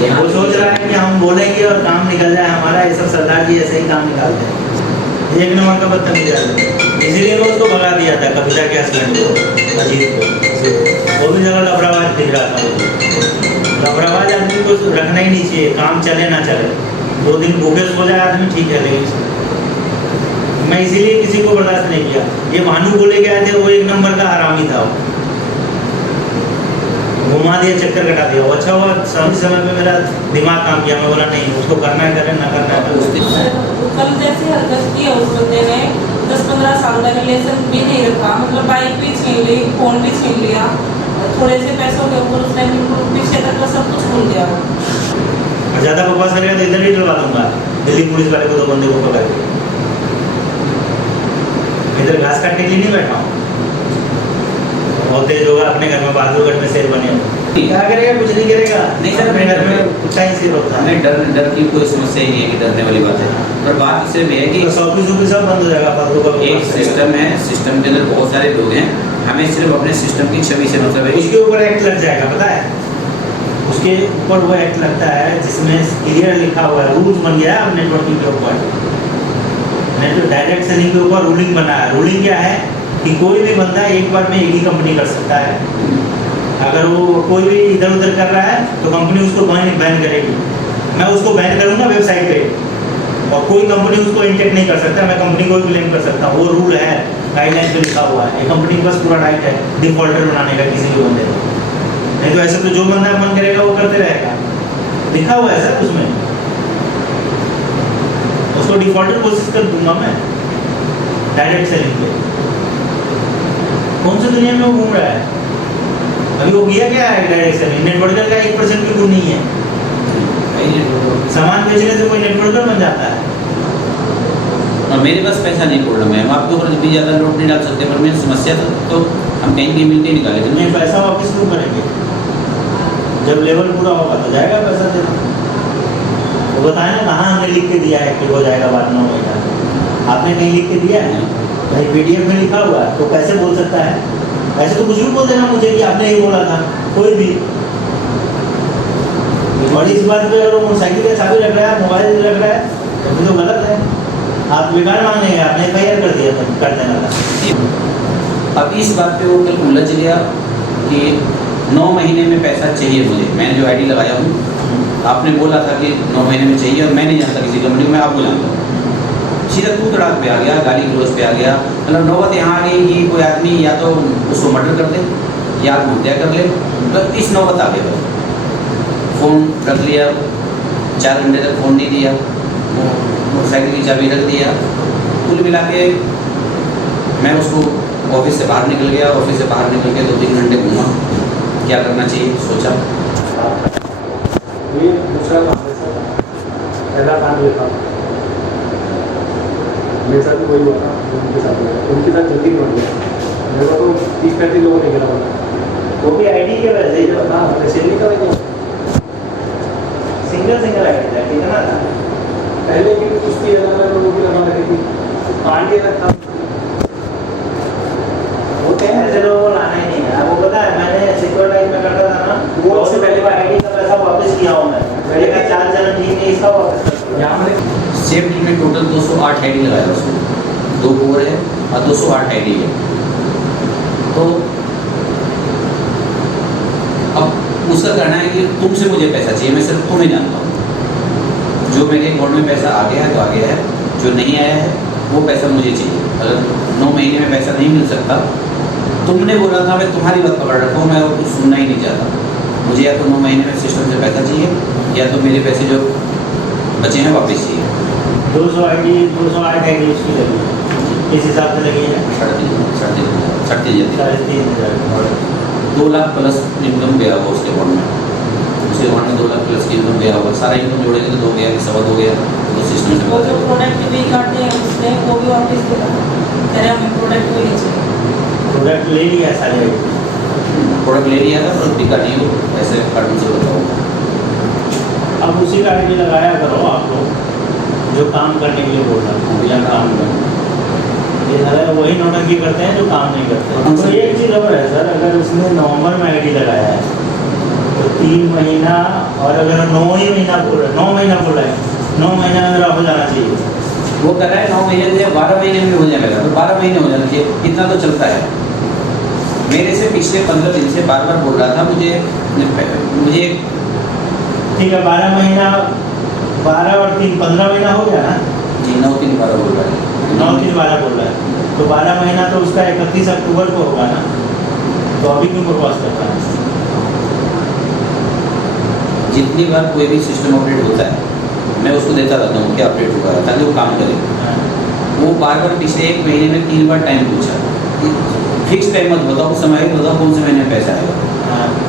वो सोच रहा है कि हम बोलेंगे और काम निकल जाए हमारा। ये सब सरदार जी ऐसे ही काम निकालते हैं। एक नंबर का बदतमीज आदमी, इसीलिए मैं उसको भगा दिया था कविता के हस्बैंड को, अजीत को। वो भी जगह लफड़ाबाज दिख रहा था मुझे। लफड़ाबाज आदमी को रखना ही नहीं चाहिए, काम चले ना चले। 2 दिन भूखे सो जाए आदमी ठीक है, लेकिन मैं इसीलिए किसी को बर्दाश्त नहीं किया। ये भानु को लेके आए थे, वो एक नंबर का हरामी था। घुमा दिया, चक्कर कटा दिया। वो अच्छा हुआ समय पे मेरा दिमाग काम किया। मैं बोला नहीं, उसको करना है करें, ना करना है। कल जैसे हरकत की है उस बंदे ने 10-15 साल का रिलेशन भी नहीं रखा, मतलब बाइक भी छीन ली, फोन भी छीन लिया, थोड़े से पैसों के ऊपर उसने बिल्कुल पीछे तक का सब कुछ भूल गया। ज़्यादा बकवास करेगा तो इधर ही डलवा दूंगा, दिल्ली पुलिस वाले को 2 बंदे को पकड़ के। इधर घास काटने के लिए नहीं बैठा हूँ। बहुत तेज होगा अपने घर में, बहादुरगढ़ में शेर बने हो, क्या करेगा? कुछ नहीं करेगा। नहीं सर, अपने घर में कुछ ही शेर होता है। डर की कोई समस्या ही नहीं है कि डरने वाली बात है। पर बात सिर्फ ये है कि ऑफिस सब बंद हो जाएगा। एक सिस्टम है, सिस्टम के अंदर बहुत सारे लोग हैं, हमें सिर्फ अपने सिस्टम की छवि से मतलब है। उसके ऊपर एक्ट लग जाएगा, पता है? उसके ऊपर वो एक्ट लगता है जिसमें क्लियर लिखा हुआ है, रूल्स बन गया है नेटवर्किंग के ऊपर, नेटवर्क डायरेक्ट सेलिंग के ऊपर रूलिंग बना है। रूलिंग क्या है कि कोई भी बंदा एक बार में एक ही कंपनी कर सकता है। अगर वो कोई भी इधर उधर कर रहा है तो कंपनी उसको बैन करेगी। मैं उसको बैन करूँगा वेबसाइट पे, और कोई कंपनी उसको इंटेक्ट नहीं कर सकता। मैं कंपनी को भी ब्लेम कर सकता हूँ। वो रूल है, गाइडलाइन पे लिखा हुआ है। ये कंपनी के पास पूरा राइट है डिफॉल्टर बनाने का किसी भी बंदे को। नहीं तो ऐसे तो जो बंदा मन करेगा वो करते रहेगा। लिखा हुआ है सर उसमें, उसको डिफॉल्टर कोशिश कर दूंगा मैं डायरेक्ट सेलिंग पे। कौन सी दुनिया में वो घूम रहा है? अभी वो किया क्या है डायरेक्ट सेलिंग? नेटवर्कर का 1% भी गुण नहीं है। सामान बेचने से कोई नेटवर्कर बन जाता है? और मेरे पास पैसा नहीं प्रॉब्लम है, हम आपके ऊपर भी ज़्यादा लोड नहीं डाल सकते, पर मेरी समस्या तो हम कहीं मिलते निकाले थे। नहीं, पैसा वापस क्यों करेंगे? जब लेवल पूरा होगा तो जाएगा पैसा देना। वो बताए ना कहाँ हमने लिख के दिया है कि हो जाएगा बाद 9 महीना। आपने कहीं लिख के दिया है? भाई PDF में लिखा हुआ है तो कैसे बोल सकता है? ऐसे तो कुछ भी बोल देना मुझे कि आपने ही बोला था, कोई भी। और इस बात पे अगर वो मोटरसाइकिल का चाबी रख रहा है, मोबाइल रख रहा है, तो फिर तो गलत है। आप बेकार मांगने गए, आपने FIR कर दिया, कर देना था। अब इस बात पे वो कल उलझ गया कि 9 महीने में पैसा चाहिए मुझे। मैंने जो ID लगाया हूँ, आपने बोला था कि 9 महीने में चाहिए, और मैं नहीं जानता किसी कंपनी को, मैं आपको जानता हूँ। सीधा तू तड़ाक पे आ गया, गाली गलौज पे आ गया। मतलब नौबत यहाँ आ गई कि कोई आदमी या तो उसको मर्डर कर दे या आत्महत्या कर ले। मतलब इस नौबत आ गई। फ़ोन रख लिया, 4 घंटे तक फ़ोन नहीं दिया, मोटरसाइकिल की चाबी रख दिया। कुल मिला के मैं उसको ऑफिस से बाहर निकल गया। ऑफिस से बाहर निकल के 2-3 घंटे घूमा, क्या करना चाहिए सोचा। ये दूसरा काम है सर, पहला काम ये था मेरे साथ भी वही हुआ था, उनके साथ जल्दी बढ़ गया। मेरे को तो 30-35 लोगों ने गिरा हुआ, वो भी ID के वजह से। जो हाँ सेलिंग का वजह सिंगल ID था, कितना था पहले की कुश्ती लोगों की लगा लगी थी, पांडे रखा। वो क्या ऐसे लोगों को लाना ही नहीं है। आपको पता है मैंने सिक्योर टाइप में करता था ना, वो उससे पहले का ID का पैसा वापस किया हूँ मैं। पहले का 4 चरण ठीक नहीं, इसका वापस यहाँ मैंने सेफ्टी में टोटल 208 ID लगाया उसको, 2 कोर है और 208 ID है। तो अब उसका कहना है कि तुमसे मुझे पैसा चाहिए, मैं सिर्फ तुम्हें जानता हूँ। जो मेरे अकाउंट में पैसा आ गया है तो आ गया है, जो नहीं आया है वो पैसा मुझे चाहिए। अगर 9 महीने में पैसा नहीं मिल सकता, तुमने बोला था, मैं तुम्हारी बात पकड़ रखा हूँ, मैं और कुछ सुनना ही नहीं चाहता। मुझे या तो 9 महीने में सिस्टम से पैसा चाहिए, या तो मेरे पैसे जो बचे हैं वापस चाहिए। 208 ID उसकी लगी है, किस हिसाब से लगी है? 3,500 2 लाख प्लस इनकम गया होगा उसके अकाउंट में। उसके अकाउंट में 2 लाख प्लस की इनकम गया होगा। सारा इनकम जोड़ेंगे तो 2 गया कि 2.25 गया, तो सिस्टम से वो पता जो चलेगा। प्रोडक्ट भी काटते हैं उसने वो भी वापस देगा, कह रहे हमें प्रोडक्ट भी नहीं चाहिए। प्रोडक्ट ले लिया सारे, प्रोडक्ट ले लिया था, प्रोडक्ट बिका नहीं, वो ऐसे कार्टून से बताओ। अब उसी का ID लगाया करो आप लोग, जो काम करने के लिए बोल रहा हूँ, या काम करना। ये सारे वही नौटंकी करते हैं जो काम नहीं करते। तो एक चीज़ और है सर, अगर उसने नवंबर में ID लगाया है तो 3 महीना, और अगर 9 ही महीना बोल रहा है, 9 महीना बोल रहा है, 9 महीना में मेरा हो जाना चाहिए। वो कर रहा है 9 महीने से 12 महीने में हो जाएगा, तो 12 महीने हो जाना चाहिए, इतना तो चलता है। मेरे से पिछले 15 दिन से बार बार बोल रहा था मुझे ठीक है, 12 महीना, 12 और 3 15 महीना हो गया ना। जी 9 3 12 बोल रहा है, 9 3 12 बोल रहा है, तो 12 महीना तो उसका 31 अक्टूबर को होगा ना, तो अभी क्यों प्रपोज कर रहा है? जितनी बार कोई भी सिस्टम अपडेट होता है मैं उसको देता रहता हूँ क्या अपडेट हुआ है, ताकि वो काम करे। वो बार बार पिछले 1 महीने में 3 बार टाइम पूछा, फिक्स टाइम मत बताओ, उस समय बताओ कौन से महीने में पैसा आएगा।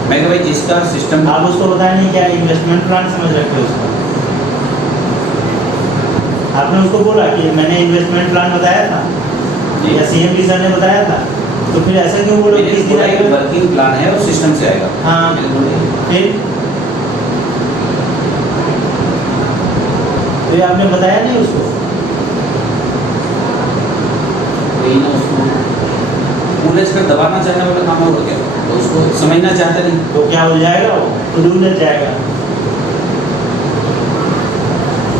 मैं कहा भाई जिसका सिस्टम, आप उसको बताया नहीं क्या इन्वेस्टमेंट प्लान समझ रखे हो उसको? आपने उसको बोला कि मैंने इन्वेस्टमेंट प्लान बताया था या CMD सर ने बताया था, तो फिर ऐसा क्यों बोलो मैंने बोला कि वर्किंग प्लान है और सिस्टम से आएगा। हाँ, फिर तो ये आपने बताया नहीं उसको? वही ना, उसको उलझ कर दबाना चाहने वाला काम हो गया, तो उसको समझना चाहता नहीं। तो क्या हो जाएगा? वो खुद ही उलझ जाएगा,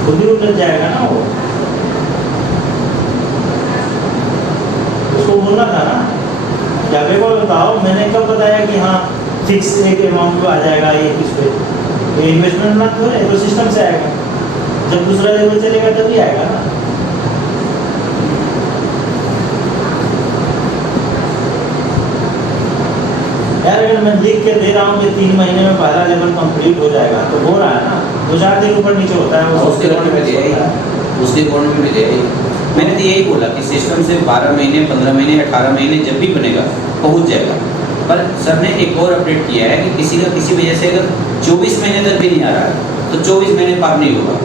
खुद ही उलझ जाएगा ना वो। उसको बोलना था ना, क्या पेपर बताओ, मैंने कब बताया कि हाँ फिक्स एक अमाउंट आ जाएगा ये किस पे, ये इन्वेस्टमेंट ना तो है, तो सिस्टम से आएगा, जब दूसरा लेवल चलेगा तभी आएगा ना। यार अगर मैं लिख के दे रहा हूँ कि 3 महीने में पहला लेवल कंप्लीट हो जाएगा, तो हो रहा है ना, 2-4 दिन ऊपर नीचे होता है, उसके अकाउंट में दिया, उसके अकाउंट में दिया। मैंने तो यही बोला कि सिस्टम से 12 महीने 15 महीने 18 महीने जब भी बनेगा पहुंच जाएगा। पर सर ने एक और अपडेट किया है कि किसी का किसी वजह से अगर 24 महीने तक भी नहीं आ रहा है तो 24 महीने पार नहीं होगा।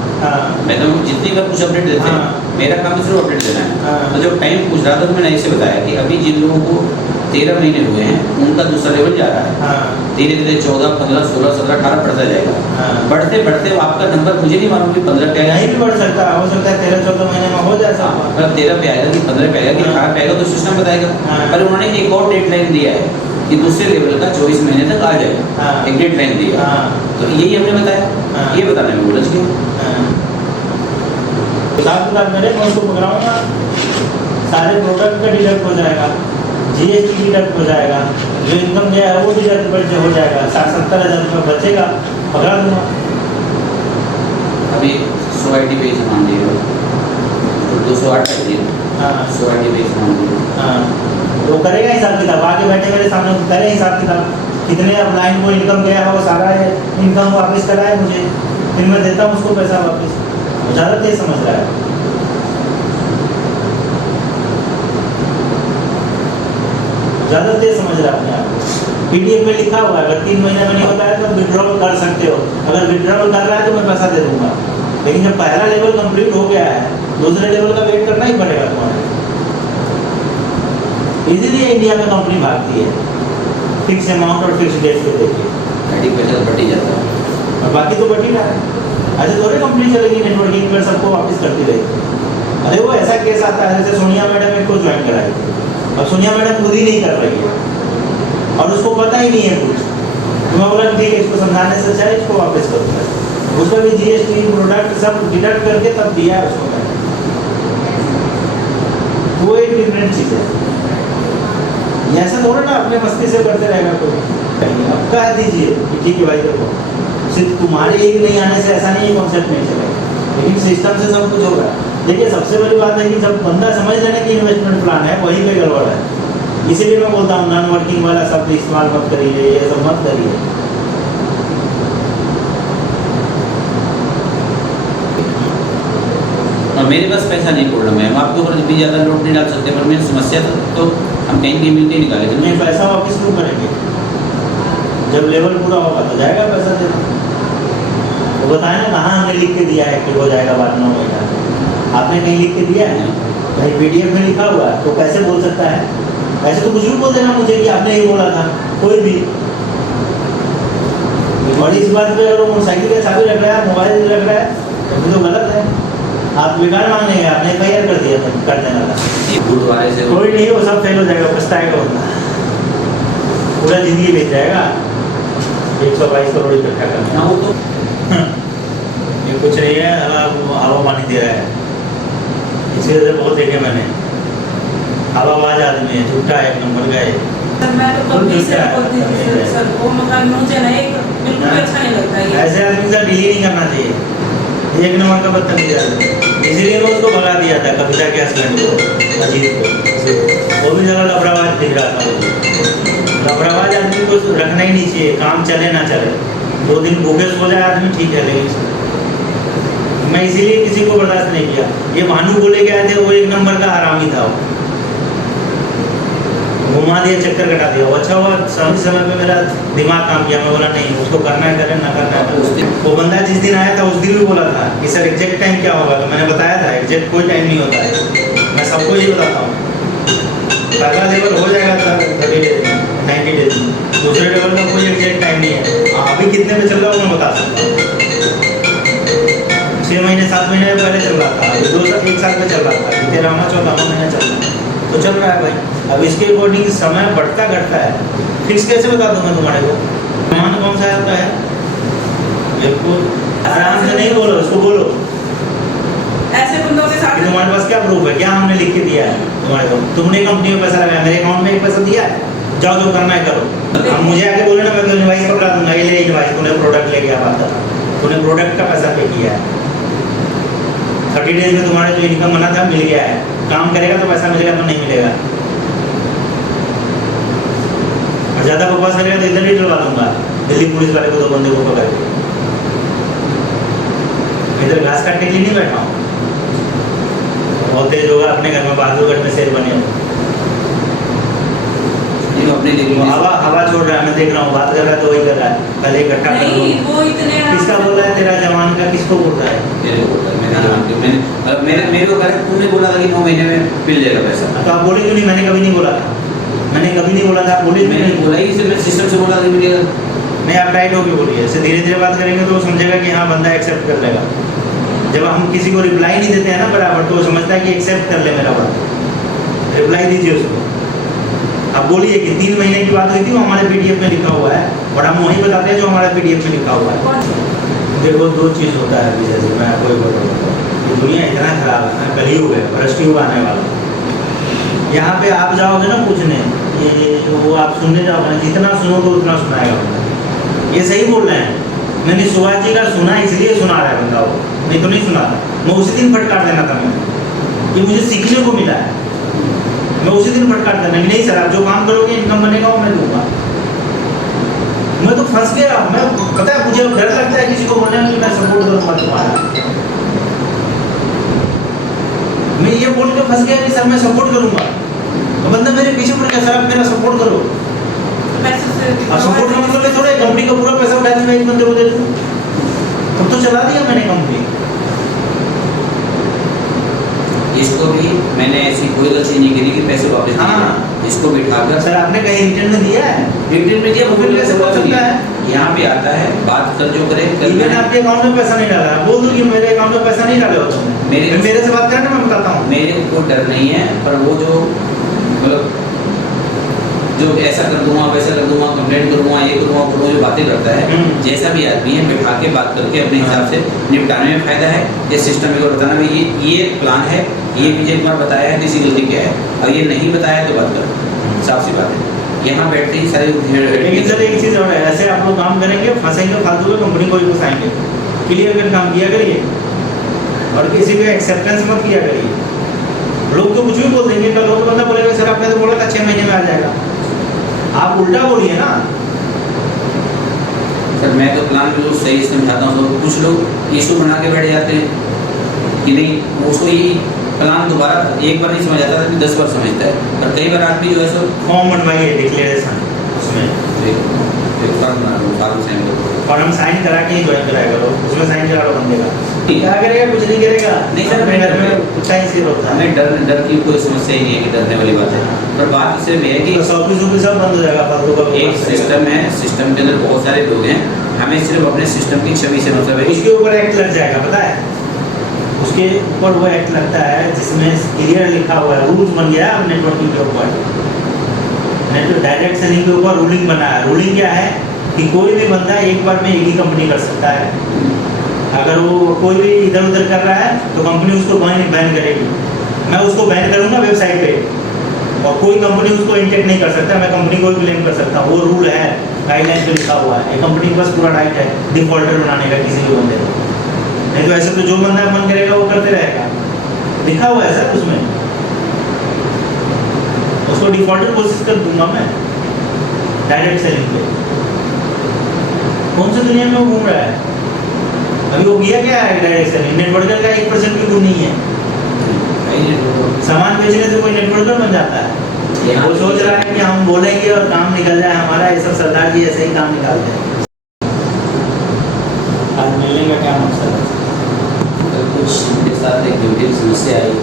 मैं तो जितनी बार कुछ अपडेट देते हैं, मेरा काम सिर्फ अपडेट देना है। तो जब टाइम पूछ रहा था तो मैंने ऐसे बताया कि अभी जिन लोगों को 13 महीने हुए हैं उनका दूसरा लेवल जा रहा है, धीरे धीरे 14 15 16 17 18 बढ़ता जाएगा। बढ़ते बढ़ते आपका नंबर मुझे नहीं मालूम कि 15 पे नहीं भी बढ़ सकता है, हो सकता है 13-14 महीने में हो जाए सब। मतलब 13 पे आएगा कि 15 पे आएगा कि 18 पे आएगा, तो सिस्टम बताएगा। पर उन्होंने एक और डेडलाइन दिया है कि दूसरे लेवल का 24 महीने तक आ जाएगा, एक डेडलाइन दिया। तो यही हमने बताया, ये बताने में उलझ गए। हिसाब किताब मेरे मैं उसको पकड़ाऊंगा, सारे प्रोडक्ट का डिडक्ट हो जाएगा, GST डिडक्ट हो जाएगा, जो इनकम गया है वो डिडक्ट हो जाएगा, 60-70 हज़ार रुपये बचेगा, पकड़ा दूंगा। अभी 100 IT पे सामान दिए, 208 दिए, 100 IT पे सामान दिए। वो करेगा हिसाब किताब, आगे बैठे मेरे सामने करे हिसाब किताब, कितने अब लाइन को इनकम गया है वो सारा इनकम वापस कराए मुझे, फिर मैं देता हूँ उसको पैसा वापस। ज़्यादा तेज समझ रहा है, ज़्यादा तेज समझ रहा है अपने आप को। PDF में लिखा हुआ है अगर 3 महीने में नहीं होता है तो विड्रॉल कर सकते हो, अगर विड्रॉल कर रहा है तो मैं पैसा दे दूंगा। लेकिन जब पहला लेवल कंप्लीट हो गया है, दूसरे लेवल का वेट करना ही पड़ेगा तुम्हारे। इसीलिए इंडिया में कंपनी भागती है, फिक्स अमाउंट और फिक्स डेट पे देखिए, आईटी पैसा बढ़ ही जाता है और बाकी तो बढ़ ही रहा है। ऐसे थोड़ी कंपनी चलेगी नेटवर्किंग पर सबको वापस करती रहेगी। अरे वो ऐसा केस आता है जैसे सोनिया मैडम को ज्वाइन कराई थी, अब सोनिया मैडम खुद ही नहीं कर रही है और उसको पता ही नहीं है कुछ, तो मैं बोला ठीक है इसको समझाने से अच्छा है इसको वापस करूँगा। उसका भी GST प्रोडक्ट सब डिडक्ट करके तब दिया है उसको मैंने, वो एक डिफरेंट चीज़ है। ऐसा थोड़ा ना अपने मस्ती से करते रहेगा कोई। अब कह दीजिए कि ठीक है भाई देखो, सिर्फ तुम्हारे एक नहीं आने से ऐसा नहीं कॉन्सेप्ट नहीं चलेगा, लेकिन सिस्टम से सब कुछ होगा। देखिए सबसे बड़ी बात है कि जब बंदा समझ लेने की इन्वेस्टमेंट प्लान है वहीं पे गड़बड़ है। इसीलिए मैं बोलता हूँ नॉन वर्किंग वाला शब्द इस्तेमाल मत करिए, ये सब मत करिए। और मेरे पास पैसा नहीं प्रॉब्लम है, हम आपके ऊपर भी ज़्यादा लोड नहीं डाल सकते, पर मेरी समस्या तो हम कहीं कहीं मिलते ही निकाले। नहीं पैसा वापस क्यों करेंगे, जब लेवल पूरा होगा तो जाएगा पैसा देना। तो बताए ना कहाँ हमने लिख के दिया है कि हो जाएगा बाद 9 महीना, आपने कहीं लिख के दिया है? भाई PDF में लिखा हुआ है तो कैसे बोल सकता है? ऐसे तो कुछ भी बोल देना मुझे कि आपने ही बोला था, कोई भी। और इस बात पे अगर मोटरसाइकिल का चाबी रख रहा है, मोबाइल रख रहा है तो गलत है। आप बेकार मांगने गए, आपने FIR कर दिया कर देना था। गुरुद्वारे से कोई नहीं, वो सब फेल हो जाएगा, पछताएगा होता, पूरा जिंदगी बीत जाएगा। 122 करोड़ इकट्ठा करना। ना वो तो ये कुछ नहीं है, हवा पानी दे रहा है। इसी वजह से बहुत देखे मैंने, हवाबाज आदमी है, झूठा है, एक नंबर का है। सर मैं तो कभी से बोलती थी सर को, मतलब मुझे ना एक बिल्कुल भी अच्छा नहीं लगता ये। ऐसे आदमी से डील ही नहीं करना चाहिए, एक नंबर का बदतमीज आदमी। इसीलिए मैं उसको भगा दिया था, कविता के हस्बैंड को, अजीत को। वो भी जगह लफड़ाबाज दिख रहा था मुझे। लफड़ाबाज आदमी को रखना ही नहीं चाहिए, काम चले ना चले, 2 दिन भूखे सो जाए आदमी ठीक है, लेकिन मैं इसीलिए किसी को बर्दाश्त नहीं किया। ये भानु बोले गए थे, वो एक नंबर का हरामी था, घुमा दिया, चक्कर कटा दिया। वो अच्छा हुआ सही समय पे मेरा दिमाग काम किया, मैं बोला नहीं, उसको करना है, करे ना करना है। वो बंदा जिस दिन आया था उस दिन भी बोला था कि सर एग्जैक्ट टाइम क्या होगा, तो मैंने बताया था एग्जैक्ट कोई टाइम नहीं होता है, मैं सबको यही बताता हूँ। पहला लेवल हो जाएगा सर 30 डेज में, 90 डेज में, दूसरे लेवल का कोई एग्जैक्ट टाइम नहीं है। अभी कितने में चल रहा है मैं बता सकता हूँ। 6 महीने 7 महीने पहले चल रहा था, अभी 1 साल में चल रहा था, 13वां 14वां महीना चल रहा है, तो चल रहा है भाई। अब इसके अकॉर्डिंग समय बढ़ता घटता है, फिक्स कैसे बता दूँ मैं तुम्हारे को? सामान कौन सा आता है? बिल्कुल आराम से नहीं बोलो, उसको बोलो ऐसे बंदों के साथ तुम्हारे पास क्या प्रूफ है, क्या हमने लिख के दिया है तुम्हारे को? तुमने कंपनी में पैसा लगाया, मेरे अकाउंट में एक पैसा दिया है, जाओ जो करना है करो। अब मुझे आके बोले ना, मैं तो इनवाइस पकड़ा दूंगा, ये ले इनवाइस, तूने प्रोडक्ट ले गया, बात था, तूने प्रोडक्ट का पैसा पे किया है, 30 डेज में तुम्हारा जो इनकम बना था मिल गया है, काम करेगा तो पैसा मिलेगा, तो नहीं मिलेगा। और ज़्यादा बकवास करेगा तो इधर ही डलवा दूंगा, दिल्ली पुलिस वाले को 2 बंदे को पकड़ के। इधर घास काटने के लिए नहीं बैठा हूँ, बहुत तेज होगा अपने घर में, बहादुरगढ़ में शेर बने हो। अपने हवा छोड़ रहा है, मैं देख रहा हूँ, बात कर रहा है तो वही कर रहा है, पहले इकट्ठा कर नहीं, वो इतने किसका बोल रहा है? तेरा जवान का किसको बोल रहा है? मेरे को बोल रहा है, मैंने जवान के, मेरे को कह रहा है तुमने बोला था कि 9 महीने में मिल जाएगा पैसा। तो आप बोले क्यों नहीं? मैंने कभी नहीं बोला था, मैंने कभी नहीं बोला था, बोले मैंने बोला ही, मैं सिस्टम से बोला था कि मिलेगा। नहीं, आप टाइट होकर बोलिए, ऐसे धीरे धीरे बात करेंगे तो वो समझेगा कि हाँ बंदा एक्सेप्ट कर लेगा। जब हम किसी को रिप्लाई नहीं देते हैं ना बराबर, तो वो समझता है कि एक्सेप्ट कर ले मेरा बात, रिप्लाई दीजिए उसको। अब बोलिए कि 3 महीने की बात हुई थी, वो हमारे PDF में लिखा हुआ है, और हम वही बताते हैं जो हमारे PDF में लिखा हुआ है। देखो 2 चीज़ होता है अभी, जैसे मैं आपको बताऊँ, ये दुनिया इतना खराब है ना, कलयुग है, भ्रष्ट युग आने वाला। यहाँ पे आप जाओगे ना पूछने, ये वो आप सुनने जाओगे ना, जितना सुनोगे उतना सुनाएगा बंदा। ये सही बोल रहे हैं, मैंने सुभाष जी का सुना इसलिए सुना रहा है बंदा, वो नहीं तो नहीं सुना था। मैं उसी दिन फटकार देना था, मैं ये मुझे सीखने को मिला है, मैं उसी दिन फटकार देना कि नहीं सर आप जो काम करोगे इनकम बनेगा वो मैं दूंगा। मैं तो फंस गया, मैं पता है मुझे डर लगता है किसी को बोलने में कि मैं सपोर्ट करूँगा तुम्हारा। मैं ये बोल के फंस गया कि सर मैं सपोर्ट करूँगा, तो बंदा मेरे पीछे पड़ गया, सर आप मेरा सपोर्ट करो। अब सपोर्ट का मतलब थोड़ा कंपनी का पूरा पैसा उठा के मैं एक बंदे को दे दूँ, तब तो चला दिया मैंने कंपनी। इसको भी मैंने ऐसी कोई गलती नहीं करी कि पैसे वापस दिए। हाँ। इसको बिठाकर सर आपने कहीं रिटर्न में दिया है? रिटर्न में दिया, वो फिर कैसे हो सकता है? यहाँ पे आता है, बात कर जो करे, मैंने आपके अकाउंट में पैसा नहीं डाला, बोल दूं कि मेरे अकाउंट में पैसा नहीं डाले हो तुमने, मेरे से बात करें ना, मैं बताता हूँ। मेरे को डर नहीं है, पर वो जो मतलब जो ऐसा कर दूंगा वैसा कर दूंगा, कंप्लेंट करूंगा, ये करूंगा, वो जो बातें करता है, जैसा भी आदमी है बिठा के बात करके अपने हिसाब से निपटाने में फायदा है। ये सिस्टम को बताना भी ये प्लान है, ये मुझे एक बार बताया है, किसी गलती क्या है, और ये नहीं बताया तो बात करो, साफ सी बात है। यहाँ बैठते ही सारी लेकिन सर एक चीज़ और है, ऐसे आप लोग काम करेंगे, फंसेंगे फालतू में, कंपनी को भी फंसाएंगे। क्लियर कर काम किया करिए, और किसी पे एक्सेप्टेंस मत किया करिए। लोग तो कुछ भी बोल देंगे, कल लोग बंदा बोलेगा सर आपने तो बोला था 6 महीने में आ जाएगा, आप उल्टा बोलिए ना। सर मैं तो प्लान बिल्कुल सही समझाता हूँ, तो कुछ लोग इशू बना के बैठ जाते हैं कि नहीं उसको ये प्लान दोबारा एक बार नहीं समझ आता था, 10 बार समझता है। पर कई बार आदमी जो है सो फॉर्म बनवाइए डिक्लेरेशन, उसमें फॉर्म साइन करा के ही ज्वाइन कराया करो, उसमें साइन करा लो बंदे का, क्या करेगा कुछ नहीं करेगा। नहीं सर, अपने घर में कुछ ही सिर होता है, हमें डर की कोई समस्या ही नहीं है कि डरने वाली बात है। पर बात सिर्फ ये है कि ऑफिस सब बंद हो जाएगा, फालतू का एक सिस्टम है, सिस्टम के अंदर बहुत सारे लोग हैं, हमें सिर्फ अपने सिस्टम की छवि से मतलब है। उसके ऊपर एक्ट लग जाएगा, पता है उसके ऊपर वो एक्ट लगता है जिसमें क्लियर लिखा हुआ है, रूल्स बन गया है नेटवर्किंग के ऊपर, डायरेक्ट सेलिंग के ऊपर रूलिंग बना है। रूलिंग क्या है कि कोई भी बंदा एक बार में एक ही कंपनी कर सकता है। अगर वो कोई भी इधर उधर कर रहा है तो कंपनी उसको बैन करेगी। मैं उसको बैन करूँगा वेबसाइट पे, और कोई कंपनी उसको इंटेक्ट नहीं कर सकता। मैं कंपनी को भी ब्लेम कर सकता हूँ, वो रूल है, गाइडलाइन पे लिखा हुआ है। कंपनी के पास पूरा राइट है डिफॉल्टर बनाने का किसी भी बंदे को। नहीं तो ऐसे तो जो बंदा मन करेगा वो करते रहेगा, लिखा हुआ है सर उसमें। उसको डिफॉल्टर कोशिश कर दूंगा मैं डायरेक्ट सेलिंग पे। कौन सी दुनिया में वो घूम रहा है? अभी वो किया क्या है डायरेक्ट सेलिंग? नेटवर्कर का 1% भी गुण नहीं है। सामान बेचने से कोई नेटवर्कर बन जाता है? वो सोच रहा है कि हम बोलेंगे और काम निकल जाए हमारा। ये सब सरदार जी ऐसे ही काम निकालते हैं। आज मिलने का क्या मकसद है? कुछ मेरे साथ एक गंभीर समस्या आई,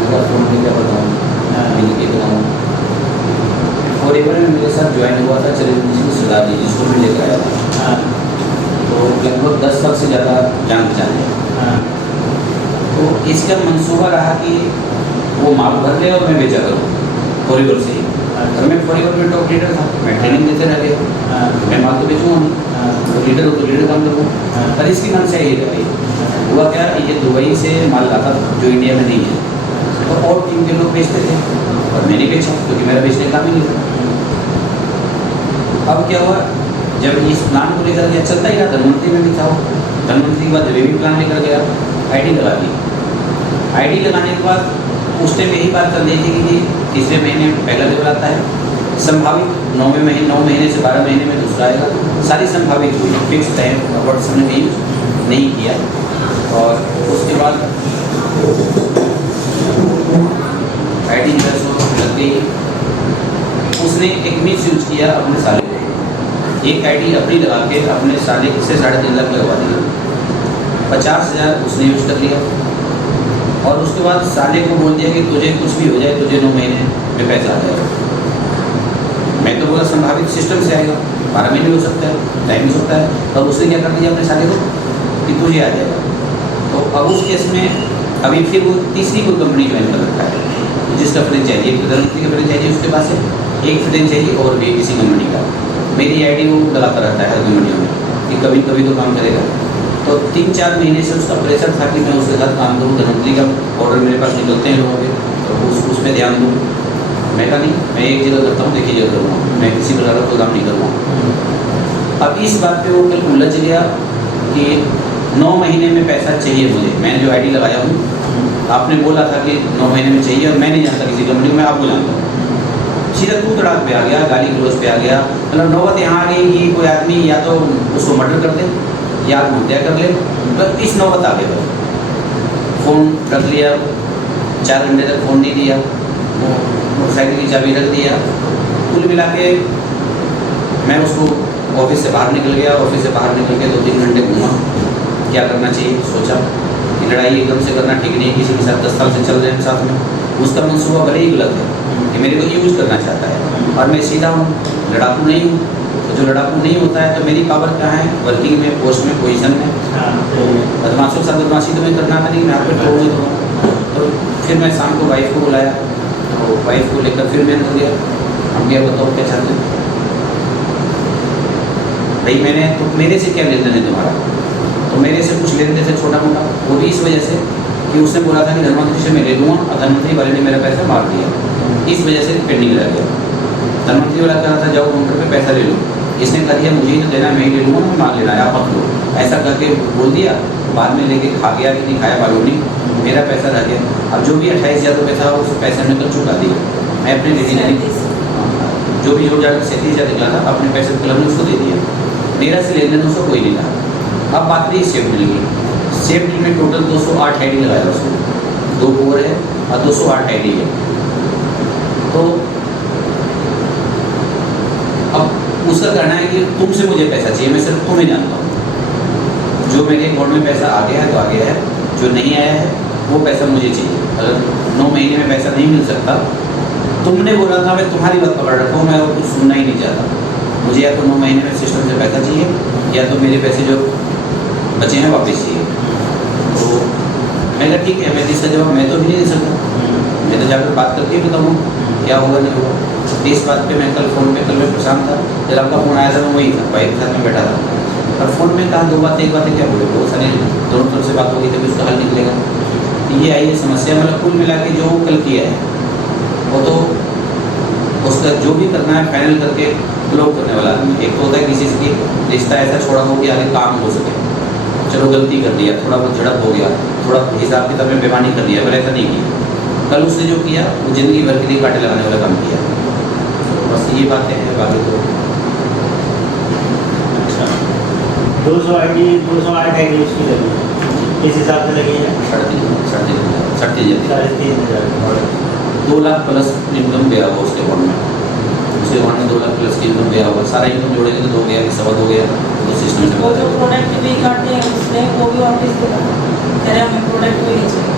मेरा फ़ोन नहीं कर बताऊँ, मैंने क्या बताऊँ। फॉरएवर में मेरे साथ ज्वाइन हुआ था चिरंजीव सरदार जी, जिसको मैं लेकर आया था। तो लगभग 10 साल से ज़्यादा जान पहचान है। तो इसका मंसूबा रहा कि वो माल भर ले और मैं बेचा करूँ फॉरएवर से ही। और मैं फॉरएवर में टॉप लीडर था, मैं ट्रेनिंग देते रह गया, मैं माल तो बेचूँगा नहीं, तो लीडर हो तो लीडर काम करूँगा। पर इसकी मंशा यही रही। हुआ क्या, ये दुबई से माल लाता था जो इंडिया में नहीं है, तो और टीम के लोग बेचते थे और मैंने बेचा क्योंकि मेरा बेचने का भी नहीं था। अब क्या हुआ, जब इस प्लान को लेकर गया, चलता ही रहा, धनवंतरी में भी था। धनवंतरी के बाद रेवी प्लान लेकर गया, आईडी लगा दी। आईडी लगाने के बाद उस टाइम यही बात कर रही थी कि तीसरे महीने में पहला लेवल आता है, संभावित 9 महीने से 12 महीने में दूसरा आएगा। सारी संभावित हुई, फिक्स टाइम वर्ड हमने यूज नहीं किया। और उसके बाद आईडी लग गई। उसने एक मिस यूज किया अपने साले को, एक आईडी अपनी लगा के अपने साले से 3.5 लाख लगवा दिया। 50,000 उसने यूज कर लिया और उसके बाद साले को बोल दिया कि तुझे कुछ भी हो जाए, तुझे 9 महीने में पैसा आ जाएगा। मैं तो बोला संभावित सिस्टम से आएगा, 12 महीने हो सकता है, टाइम हो सकता है। और उसने क्या कर दिया अपने साले को कि तुझे आ जाएगा। तो अब उस केस में अभी फिर वो तीसरी कोई कंपनी ज्वाइन कर रखा है जिसका फ्रेंचाइजी, एक प्रधानमंत्री का फ्रेंचाइजी उसके पास है, एक फ्रेंचाइजी और भी किसी कंपनी का। मेरी आईडी वो लगाता रहता है हर कंपनियों में कि कभी कभी तो काम करेगा। तो 3-4 महीने से उसका प्रेशर था कि मैं उसके साथ काम करूँ, प्रधानमंत्री का ऑर्डर मेरे पास निकलते हैं लोगों के, तो उस पर ध्यान दूँ। मैं कहा नहीं, मैं एक जगह करता हूँ, देखिए जगह करूँगा, मैं किसी प्रकार का काम नहीं करूँगा। अब इस बात पे वो कल उलझ गया कि 9 महीने में पैसा चाहिए मुझे। मैंने जो आईडी लगाया हूँ, आपने बोला था कि 9 महीने में चाहिए और मैं नहीं जानता किसी कंपनी को, मैं आपको जानता हूँ। सीधा तू तड़ाक पे आ गया, गाली गलौज पे आ गया। मतलब नौबत यहाँ आ गई कि कोई आदमी या तो उसको मर्डर कर दे या आत्महत्या कर ले, तो इस नौबत आ गई। फ़ोन रख लिया, 4 घंटे तक फ़ोन नहीं दिया, मोटरसाइकिल की चाबी रख दिया। कुल मिला के मैं उसको ऑफिस से बाहर निकल गया। ऑफिस से बाहर निकल के 2-3 घंटे घूमा, क्या करना चाहिए सोचा कि लड़ाई एकदम से करना ठीक नहीं है। किसी के साथ 10 साल से चल रहे हैं साथ में, उसका मनसूबा भले ही गलत है कि मेरे को यूज़ करना चाहता है और मैं सीधा हूँ, लड़ाकू नहीं हूँ। तो जो लड़ाकू नहीं होता है तो मेरी पावर कहाँ है, वर्किंग में, पोस्ट में, पोजीशन में। बदमाशों के साथ बदमाशी तो मैं करना था नहीं, मैं आप पे छोड़ूँगी। तो फिर मैं शाम को वाइफ को बुलाया, तो वाइफ को लेकर फिर मैं अंदर गया। हम क्या बताओ क्या चाहते हैं भाई, मैंने तो मेरे से क्या लेन देन है तुम्हारा? तो मेरे से कुछ लेन देन से छोटा मोटा, वो भी इस वजह से कि उसने बोला था कि धनवंतरी से मैं ले लूँगा और धनवंतरी वाले ने मेरा पैसा मार दिया, इस वजह से पेंडिंग रह गया। धनवंतरी वाला कह रहा था जाओ काउंटर पे पैसा ले लो, इसने कह दिया मुझे ही तो देना, मैं ही ले लूँगा, मैं मार लेना है, आप मत लो, ऐसा करके बोल दिया। बाद में लेके खा गया कि नहीं खाया मालूम नहीं, मेरा पैसा रह गया। अब जो भी 28,000 रुपये था उस पैसे में तो चुका दिया। मैं अपने लेने जो भी 37,000 निकला था अपने पैसे क्लब ने उसको दे दिया। मेरा से लेन देन उसको कोई नहीं था। अब बात रही सेफ डील की। सेफ डील में टोटल 208 आईडी लगाया उसको, 2 कोर है और 208 आईडी है। तो अब उसका कहना है कि तुमसे मुझे पैसा चाहिए, मैं सिर्फ तुम्हें जानता हूँ। जो मेरे अकाउंट में पैसा आ गया है तो आ गया है, जो नहीं आया है वो पैसा मुझे चाहिए। अगर 9 महीने में पैसा नहीं मिल सकता, तुमने बोला था मैं तुम्हारी बात पकड़ रखा हूँ, मैं और कुछ सुनना ही नहीं चाहता। मुझे या तो 9 महीने में सिस्टम से पैसा चाहिए या तो मेरे पैसे जो बचे हैं वापस चाहिए। तो मैं कहा ठीक है, मैं इसका जवाब मैं तो भी नहीं दे सकता, मैं तो जाकर बात करके बताऊँ क्या होगा नहीं होगा। इस बात पे मैं कल मैं परेशान था, जब आपका फ़ोन आया था मैं वही था, भाई के साथ में बैठा था और फ़ोन में कहा दो बातें, एक बातें क्या बोले, बहुत सारी दोनों तरफ से बात हो गई, तभी उसका हल निकलेगा। ये आई है समस्या, मतलब कुल मिला के जो कल किया है वो तो उसका जो भी करना है फाइनल करके ब्लॉक करने वाला आदमी। एक तो होता है किसी से रिश्ता ऐसा छोड़ा हो कि आगे काम हो सके, चलो गलती कर लिया, थोड़ा बहुत झड़प हो गया, थोड़ा हिसाब किताब में बेईमानी कर लिया, पर ऐसा नहीं किया। कल उसने जो किया वो ज़िंदगी भर के लिए कांटे लगाने वाला काम किया। तो बस ये बातें हैं, बाकी तो 208 आई डी उसकी लगी है, किस हिसाब से लगी है? 3,500। 2 लाख प्लस इनकम गया हुआ उसके अकाउंट में, उसके अकाउंट में 2 लाख प्लस की इनकम गया हुआ, सारा इनकम जोड़ेंगे तो 2 गया कि 2.25 गया, तो सिस्टम वो जो प्रोडक्ट भी काटे हैं उसने वो भी वापस दिया, कह रहे हमें प्रोडक्ट भी नहीं चाहिए।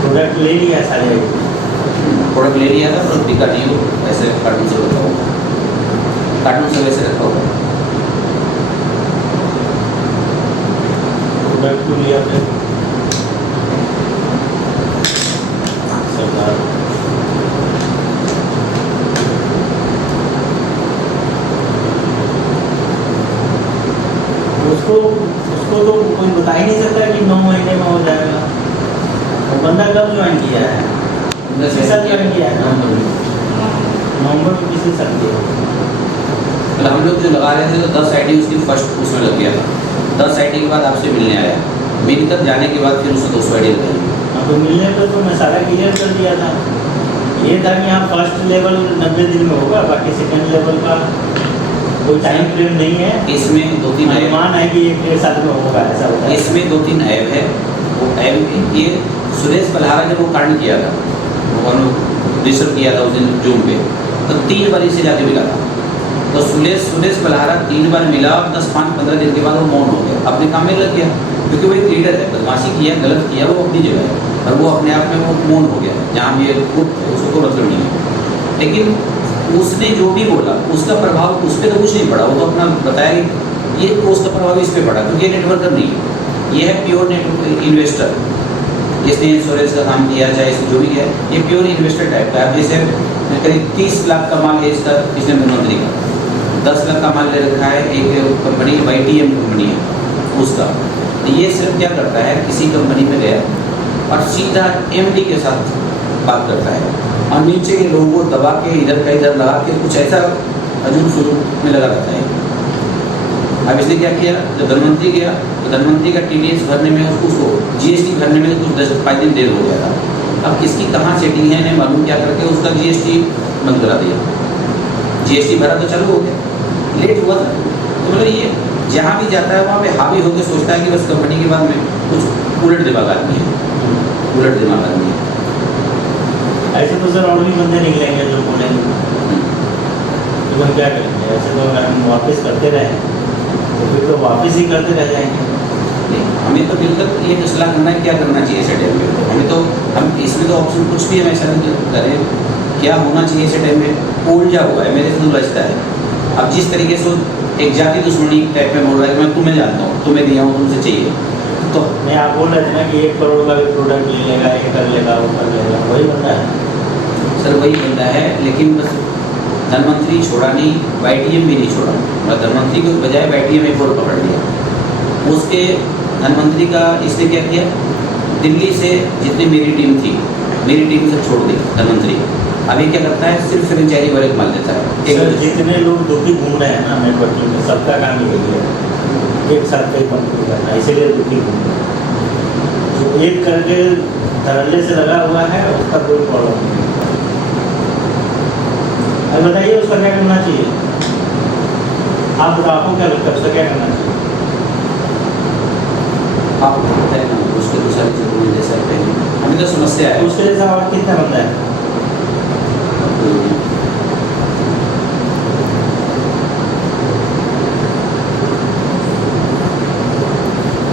प्रोडक्ट ले लिया सारे, प्रोडक्ट ले लिया था, प्रोडक्ट बिका नहीं, वो ऐसे कार्टून से रखा हुआ, कार्टून से वैसे रखा हुआ। प्रोडक्ट को लिया फिर सरकार उसको तो कोई बता ही नहीं सकता कि 9 महीने में हो जाएगा। वो बंदा कब ज्वाइन किया है? किसी साल ज्वाइन किया है? नवंबर में किसी साल किया। मतलब हम लोग जो लगा रहे थे तो 10 आईडी उसकी फर्स्ट उसमें लग गया था। 10 आईडी के बाद आपसे मिलने आया, मिलकर जाने के बाद फिर उसने 200 आईडी लगाई। हाँ तो मिलने पर तो मैं सारा क्लियर कर दिया था। ये था कि यहाँ फर्स्ट लेवल 90 दिन में होगा, बाकी सेकंड लेवल का कोई टाइम फ्रेम नहीं है। इसमें 2-3 ऐप अनुमान है कि 1-1.5 साल में होगा, ऐसा होता है। इसमें 2-3 ऐप है। वो ऐप ये सुरेश बल्हारा जब वो कांड किया था, वो रिसर्व किया था उस दिन जूम पे, तो 3 बार इसे जाके मिला था। तो सुरेश बल्हारा 3 बार मिला और 10-15 दिन के बाद वो मौन हो गया, अपने काम में लग गया, क्योंकि वो एक लीडर है, बदमाशी किया, गलत किया, वो अपनी जगह है, और वो अपने आप में वो मौन हो गया, जहाँ भी उसको मतलब नहीं है। लेकिन उसने जो भी बोला उसका प्रभाव उस पर तो कुछ नहीं पड़ा, वो तो अपना बताया कि ये उसका प्रभाव इस पर पड़ा, क्योंकि ये नेटवर्कर नहीं है, ये है प्योर नेटवर्क इन्वेस्टर। इसने इंश्योरेंस का काम किया, चाहे इसने जो भी किया, ये प्योर इन्वेस्टर टाइप का है। जैसे करीब 30 लाख का माल है इसका, इसने प्रधानमंत्री का 10 लाख का माल ले रखा है एक कंपनी YTM कंपनी है उसका। तो ये सिर्फ क्या करता है, किसी कंपनी में गया और सीधा MD के साथ बात करता है और नीचे के लोगों को दबा के इधर का इधर लगा के कुछ ऐसा अजूब शुरू में लगा रहता है। अब इसने क्या किया, जब धनवंतरी गया तो धनवंतरी का TDS भरने में उसको GST भरने में कुछ 10-5 दिन देर हो गया था। अब किसकी कहाँ सेटिंग है नहीं मालूम, क्या करके उसका GST बंद करा दिया। GST भरा तो चालू हो गया, लेट हुआ था। तो मतलब ये जहाँ भी जाता है वहाँ पे हावी होकर सोचता है कि बस कंपनी के बाद में कुछ उलट दिमाग आदमी है, उलट दिमाग आदमी है। ऐसे तो सर और भी बंदे निकलेंगे जो बोलेंगे, तो हम क्या करेंगे? ऐसे तो अगर हम वापस करते रहे तो फिर तो वापस ही करते रह जाएंगे। हमें तो मिलकर ये फैसला करना है क्या करना चाहिए इस टाइम में। हमें तो हम इसमें तो ऑप्शन कुछ भी हम ऐसा नहीं करें, क्या होना चाहिए इस टाइम में उलझा हुआ है, मेरे से तो लचता है। अब जिस तरीके से एक जाति दुश्मनी टाइप में बोल रहा है कि मैं तुम्हें जानता हूँ, तुम्हें दिया हूँ, तुमसे चाहिए, तो मैं आप बोल रहे थे ना कि 1 करोड़ का भी प्रोडक्ट ले लेगा, ये कर लेगा, वो कर लेगा, वही बंदा है सर, वही बंदा है। लेकिन बस धनवंतरी छोड़ा नहीं, YTM भी नहीं छोड़ा, और धनवंतरी के बजाय YTM एक और पकड़ लिया। उसके धनवंतरी का इसने क्या किया, दिल्ली से जितनी मेरी टीम थी, मेरी टीम से छोड़ दी धनवंतरी। अभी क्या करता है, सिर्फ फ्रेंचाइजी वाले को माल देता है। सर जितने लोग दुखी घूम रहे हैं ना नेटवर्किंग में, सबका काम ही है एक साथ कई कंपनी करना, इसीलिए दुखी घूम रहे हैं। जो एक करके धरल्ले से लगा हुआ है उसका कोई प्रॉब्लम नहीं है। अब बताइए उसका क्या करना चाहिए, आप बताओ, आपको क्या लगता है उसका क्या करना चाहिए? आपको पता है ना, उसके तो सारी जरूरी दे सकते हैं, हमें तो समस्या है। उसके जैसा और कितना बंदा है?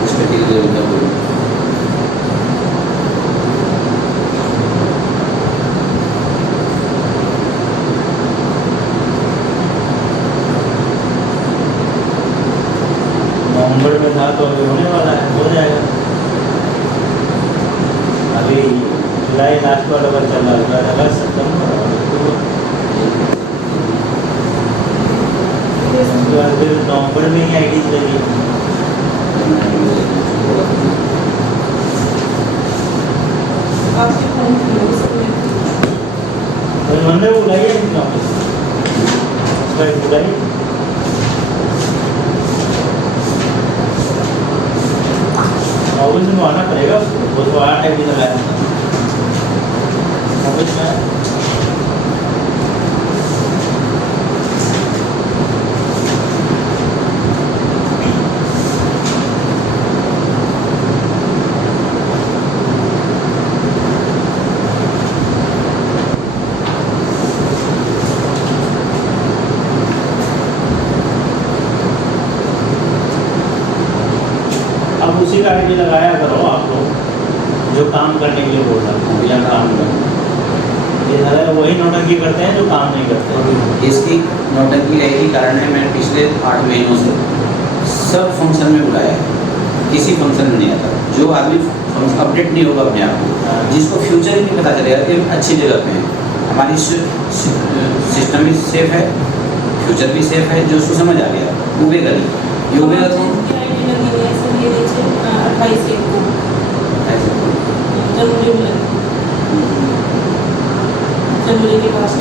उसके लिए नवंबर में था तो अभी होने वाला है, हो जाएगा। अभी जुलाई लास्ट वाला चल रहा है, अगस्त सितंबर। बगल में ही आईडी लगी। आपके फोन की लोग सब में तो मंदिर बुलाइए अपने ऑफिस, उसका एक बुलाइए। ऑफिस में आना पड़ेगा उसको, वो तो 8 आईडी लगाया था ऑफिस में। अब उसी का आईडी लगाया करो आप लोग, जो काम करने के लिए बोल रहा हूँ, बिना काम करने। ये सारे वही नौटंकी करते हैं जो काम नहीं करते। इसकी नौटंकी का ही कारण है, मैं पिछले 8 महीनों से सब फंक्शन में बुलाया है, किसी फंक्शन में नहीं आता। जो आदमी अपडेट नहीं होगा अपने आप को, जिसको फ्यूचर ही नहीं पता चलेगा कि हम अच्छी जगह पे हैं, हमारी सिस्टम भी सेफ है, फ्यूचर भी सेफ है, जो उसको समझ आ गया उबेगा नहीं। ये उबेगा तो 28 को जनवरी में लगी, जनवरी के पास।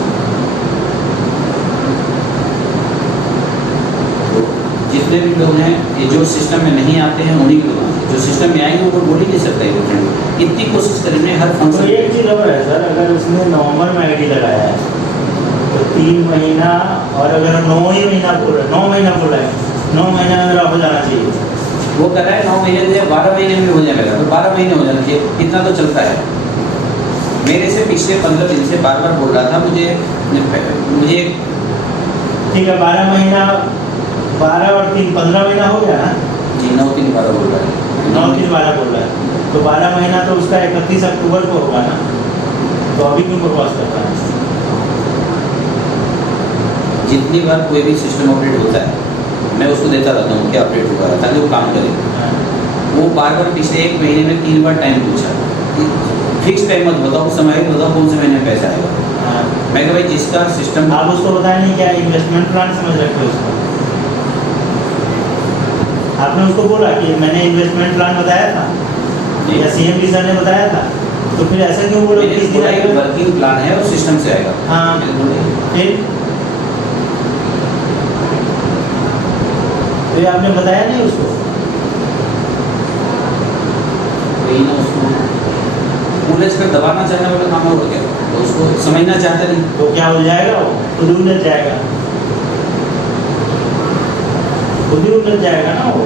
जितने भी लोग हैं ये जो सिस्टम में नहीं आते हैं उन्हीं को, जो सिस्टम में आएंगे वो बोल ही नहीं सकता है। इतनी कोशिश करेंगे हर तो फंक्शन। एक चीज़ और है सर, अगर उसने नवंबर में आईडी लगाया है तो 3 महीना, और अगर 9 ही महीना बोल रहा है, 9 महीना बोला है, 9 महीना में मेरा हो जाना चाहिए। वो कर रहा है 9 महीने से 12 महीने में हो जाएगा, तो 12 महीने हो जाना चाहिए, इतना तो चलता है। मेरे से पिछले 15 दिन से बार बार बोल रहा था मुझे ठीक है, 12 महीना, 12 और 3 15 महीना हो गया ना जी। 9 3 12 बोल रहा है, 9 3 12 बोल रहा है, तो 12 महीना तो उसका 31 अक्टूबर को होगा ना, तो अभी क्यों बकवास कर रहा है? जितनी बार कोई भी सिस्टम अपडेट होता है मैं उसको देता रहता हूँ क्या अपडेट हुआ है, ताकि वो काम करे। वो बार बार पिछले 1 महीने में 3 बार टाइम पूछा, फिक्स टाइम मत बताओ, उस समय बताओ कौन से महीने में पैसा आएगा। मैं कहा भाई जिसका सिस्टम, आप उसको बताया नहीं क्या इन्वेस्टमेंट प्लान समझ रखे हो उसको? आपने उसको बोला कि मैंने इन्वेस्टमेंट प्लान बताया था या सीएम सर ने बताया था, तो फिर ऐसा क्यों बोला? किस दिन आएगा? वर्किंग प्लान है और सिस्टम से आएगा। हाँ, फिर आपने बताया नहीं उसको? वही ना, उसको उलझ कर दबाना चाहने वाला काम हो गया, तो उसको समझना चाहता नहीं। तो क्या हो जाएगा? वो खुद ही उलझ जाएगा, खुद ही उलझ जाएगा ना वो।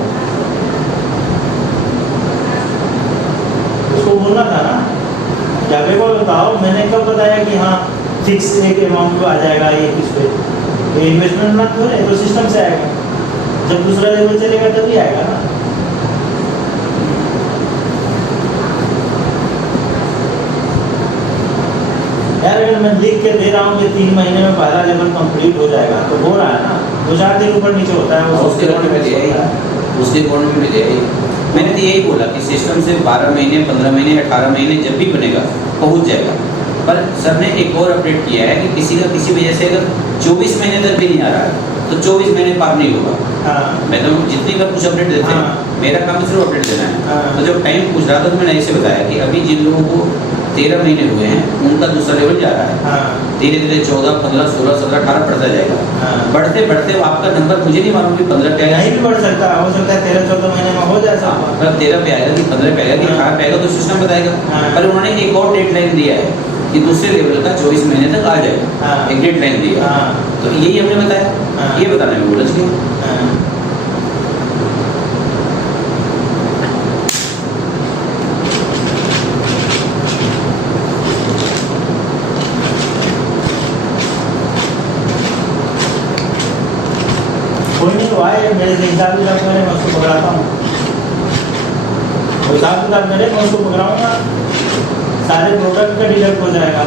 उसको बोलना था ना, जाके को बताओ मैंने कब बताया कि हाँ फिक्स एक अमाउंट आ जाएगा ये किस पे, ये इन्वेस्टमेंट ना तो है, तो सिस्टम से आएगा, जब दूसरा लेवल चलेगा तभी आएगा ना। यार अगर मैं लिख के दे रहा हूँ कि 3 महीने में पहला लेवल कंप्लीट हो जाएगा, तो हो रहा है ना, 2-4 दिन ऊपर नीचे होता है, वो उसके अकाउंट में दिया ही, उसके अकाउंट में दिया ही। मैंने तो यही बोला कि सिस्टम से 12 महीने 15 महीने 18 महीने जब भी बनेगा पहुंच जाएगा। पर सर ने एक और अपडेट किया है कि किसी का किसी वजह से अगर 24 महीने तक भी नहीं आ रहा है तो 24 महीने पार नहीं होगा। हाँ। मैं तो जितनी बार कुछ अपडेट देते हैं, मेरा काम सिर्फ अपडेट देना है। हाँ। तो जब टाइम पूछ रहा था तो मैंने ऐसे बताया कि अभी जिन लोगों को 13 महीने हुए हैं उनका दूसरा लेवल जा रहा है, हाँ। धीरे धीरे 14 15 16 17 18 बढ़ता जाएगा। हाँ। बढ़ते बढ़ते आपका नंबर मुझे नहीं मालूम कि 15 पे आएगा, नहीं भी बढ़ सकता, हो सकता है 13-14 महीने में हो जाए सब। मतलब 13 पे आएगा कि 15 पे आएगा कि 18 पे आएगा, तो सिस्टम बताएगा। हाँ। पर उन्होंने एक और डेडलाइन दिया है कि दूसरे लेवल का 24 महीने तक आ जाएगा। हाँ। एक डेडलाइन दी है। हाँ। तो यही हमने बताया। हाँ। ये बताने में उलझ गए। हाँ। कोई नहीं तो आए, मेरे से हिसाब किताब करें, मैं उसको पकड़ाता हूँ, हिसाब किताब करें, मैं उसको पकड़ाऊँगा, सारे प्रोडक्ट का डिडक्ट हो जाएगा,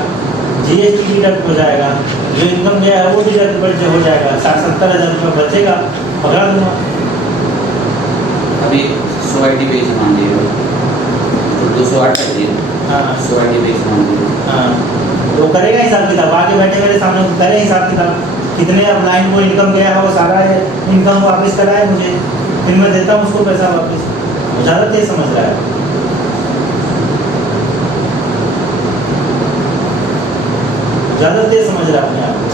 जीएसटी डिडक्ट हो जाएगा, जो इनकम गया है वो डिडक्ट बच्चे हो जाएगा, 60-70 हज़ार रुपये बचेगा, पकड़ा दूँगा। अभी 100 IT पेज मान दिए, 208 कर दिए। हाँ। 100 IT पेज मान दिए। हाँ, तो करेगा हिसाब किताब, आगे बैठे मेरे सामने करे हिसाब किताब, कितने अब लाइन को इनकम गया है वो सारा इनकम वापस कराए मुझे, फिर मैं देता हूँ उसको पैसा वापस। वो ज़्यादा तेज समझ रहा है, ज़्यादा तेज समझ रहा है अपने आप को।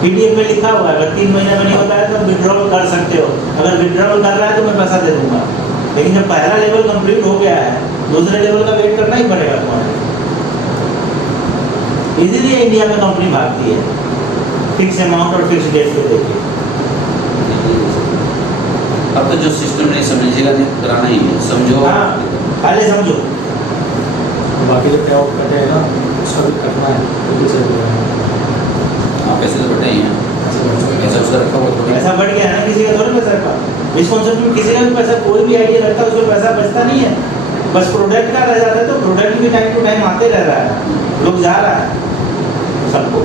PDF में लिखा हुआ है अगर 3 महीने में नहीं होता है तो विड्रॉल कर सकते हो, अगर विड्रॉल कर रहा है तो मैं पैसा दे दूंगा। लेकिन जब पहला लेवल कंप्लीट हो गया है, दूसरे लेवल का वेट करना ही पड़ेगा तुम्हारे। इजीली इंडिया में कंपनी भागती है फिक्स अमाउंट और फिक्स डेट पे देके। अब तो जो सिस्टम नहीं समझिएगा नहीं कराना ही नहीं, समझो। हाँ, पहले समझो। बाकी जो पे आउट करते हैं ना उसका भी करना है तो भी सही है। हाँ, पैसे तो बढ़े ही हैं, पैसा उसका रखा हुआ थोड़ी। पैसा बढ़ गया है ना, किसी का थोड़ी पैसा का। इस कॉन्सेप्ट में किसी का भी पैसा, कोई भी आइडिया लगता है उसमें पैसा बचता नहीं है, बस प्रोडक्ट का रह जाता है। तो प्रोडक्ट भी टाइम टू टाइम आते रह रहा है, लोग जा रहा है सबको।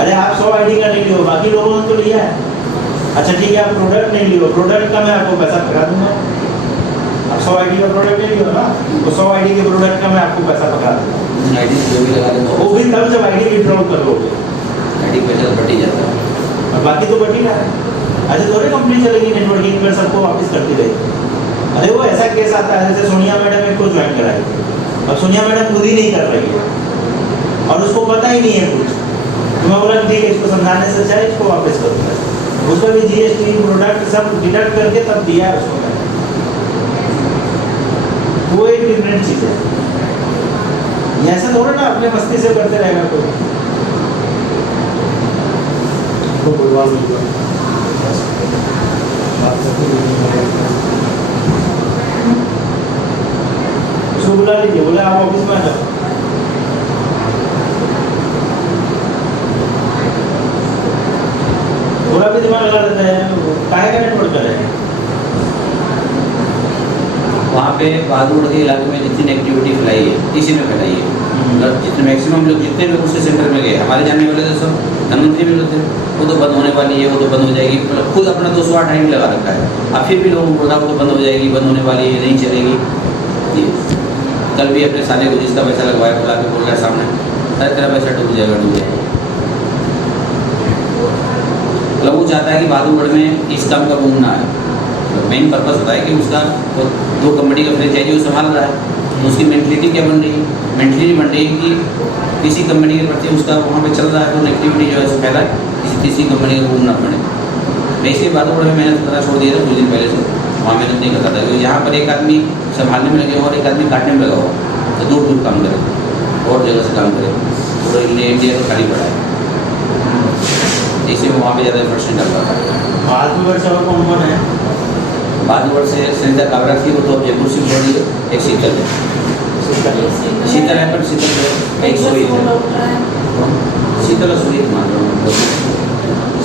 अरे आप 100 आईडी का नहीं लियो, बाकी लोगों ने तो लिया है। अच्छा ठीक है, आप प्रोडक्ट नहीं लियो, प्रोडक्ट का मैं आपको पैसा पकड़ा दूंगा। आप 100 आईडी का प्रोडक्ट नहीं लियो ना, तो 100 आईडी के प्रोडक्ट का मैं आपको पैसा पकड़ा दूंगा। आईडी जो भी लगा देंगे वो भी तब जब आईडी विड्रॉल कर लोगे, आईडी पैसा तो बढ़ ही जाता है। और बाकी तो बढ़ ही रहा है। ऐसे थोड़ी कंपनी चलेगी नेटवर्किंग पर सबको वापस करती रहेगी। अरे वो ऐसा केस आता है जैसे सोनिया मैडम एक को ज्वाइन कराई थी, और सोनिया मैडम खुद ही नहीं कर रही है और उसको पता ही नहीं है कुछ। तो मैं बोला ठीक है, इसको समझाने से अच्छा है इसको वापस करूँगा। उसका भी GST प्रोडक्ट सब डिडक्ट करके तब दिया है उसको मैंने। वो एक डिफरेंट चीज़ है, ये ऐसा थोड़ा ना अपने मस्ती से करते रहेगा कोई। तो बुलवा लीजिए बात करके उसको बुला लीजिए, बोले आप ऑफिस में आ जाओ। थोड़ा भी दिमाग लगा रहता है, काहे का नेटवर्क कर रहे हैं। वहाँ पे बहादुर के इलाके में जितनी एक्टिविटी फैलाई है इसी में फैलाई है। मतलब जितने मैक्सिमम लोग जितने लोग उसके सेंटर में गए, हमारे जानने वाले थे सब धनवंतरी में लोग थे, वो तो बंद होने वाली है, वो तो बंद हो जाएगी। मतलब खुद अपना 208 टाइम लगा रखा है। अब फिर भी लोगों को बोला वो तो बंद हो जाएगी, बंद होने वाली है, नहीं चलेगी। जी, कल भी अपने साले को जिसका पैसा लगवाया बुला के बोल रहा है सामने, अरे तेरा पैसा डूब जाएगा, डूब जाएगा। मतलब वो चाहता है कि बहादुरगढ़ में इस काम का बूम ना है। मेन पर्पस होता है कि उसका वो 2 कंपनी का फ्रेंचाइजी वो संभाल रहा है, तो उसकी मेंटलिटी क्या बन रही है? मेंटलिटी बन रही है कि किसी कंपनी के प्रति उसका वहाँ पे चल रहा है तो नेगेटिविटी जो है उसको फैला किसी कंपनी का बूम ना पड़े। मैं इसलिए बहादुरगढ़ में मेहनत करना छोड़ दिया था कुछ दिन पहले से, वहाँ मेहनत नहीं करता था क्योंकि यहाँ पर एक आदमी संभालने में लगे और एक आदमी काटने में लगा हुआ, तो दूर दूर काम करे और जगह से काम करे, पूरा इंडिया तो खाली पड़ा है। इसलिए वहाँ पे ज़्यादा एफर्ट्स डाल रहा था। बहादुरगढ़ से और कौन कौन है? बहादुरगढ़ से संध्या काबरा थी, वो तो अब जयपुर से छोड़ दी। एक शीतल है, शीतल है पर शीतल है एक सोहित है, शीतल और सोहित मान लो,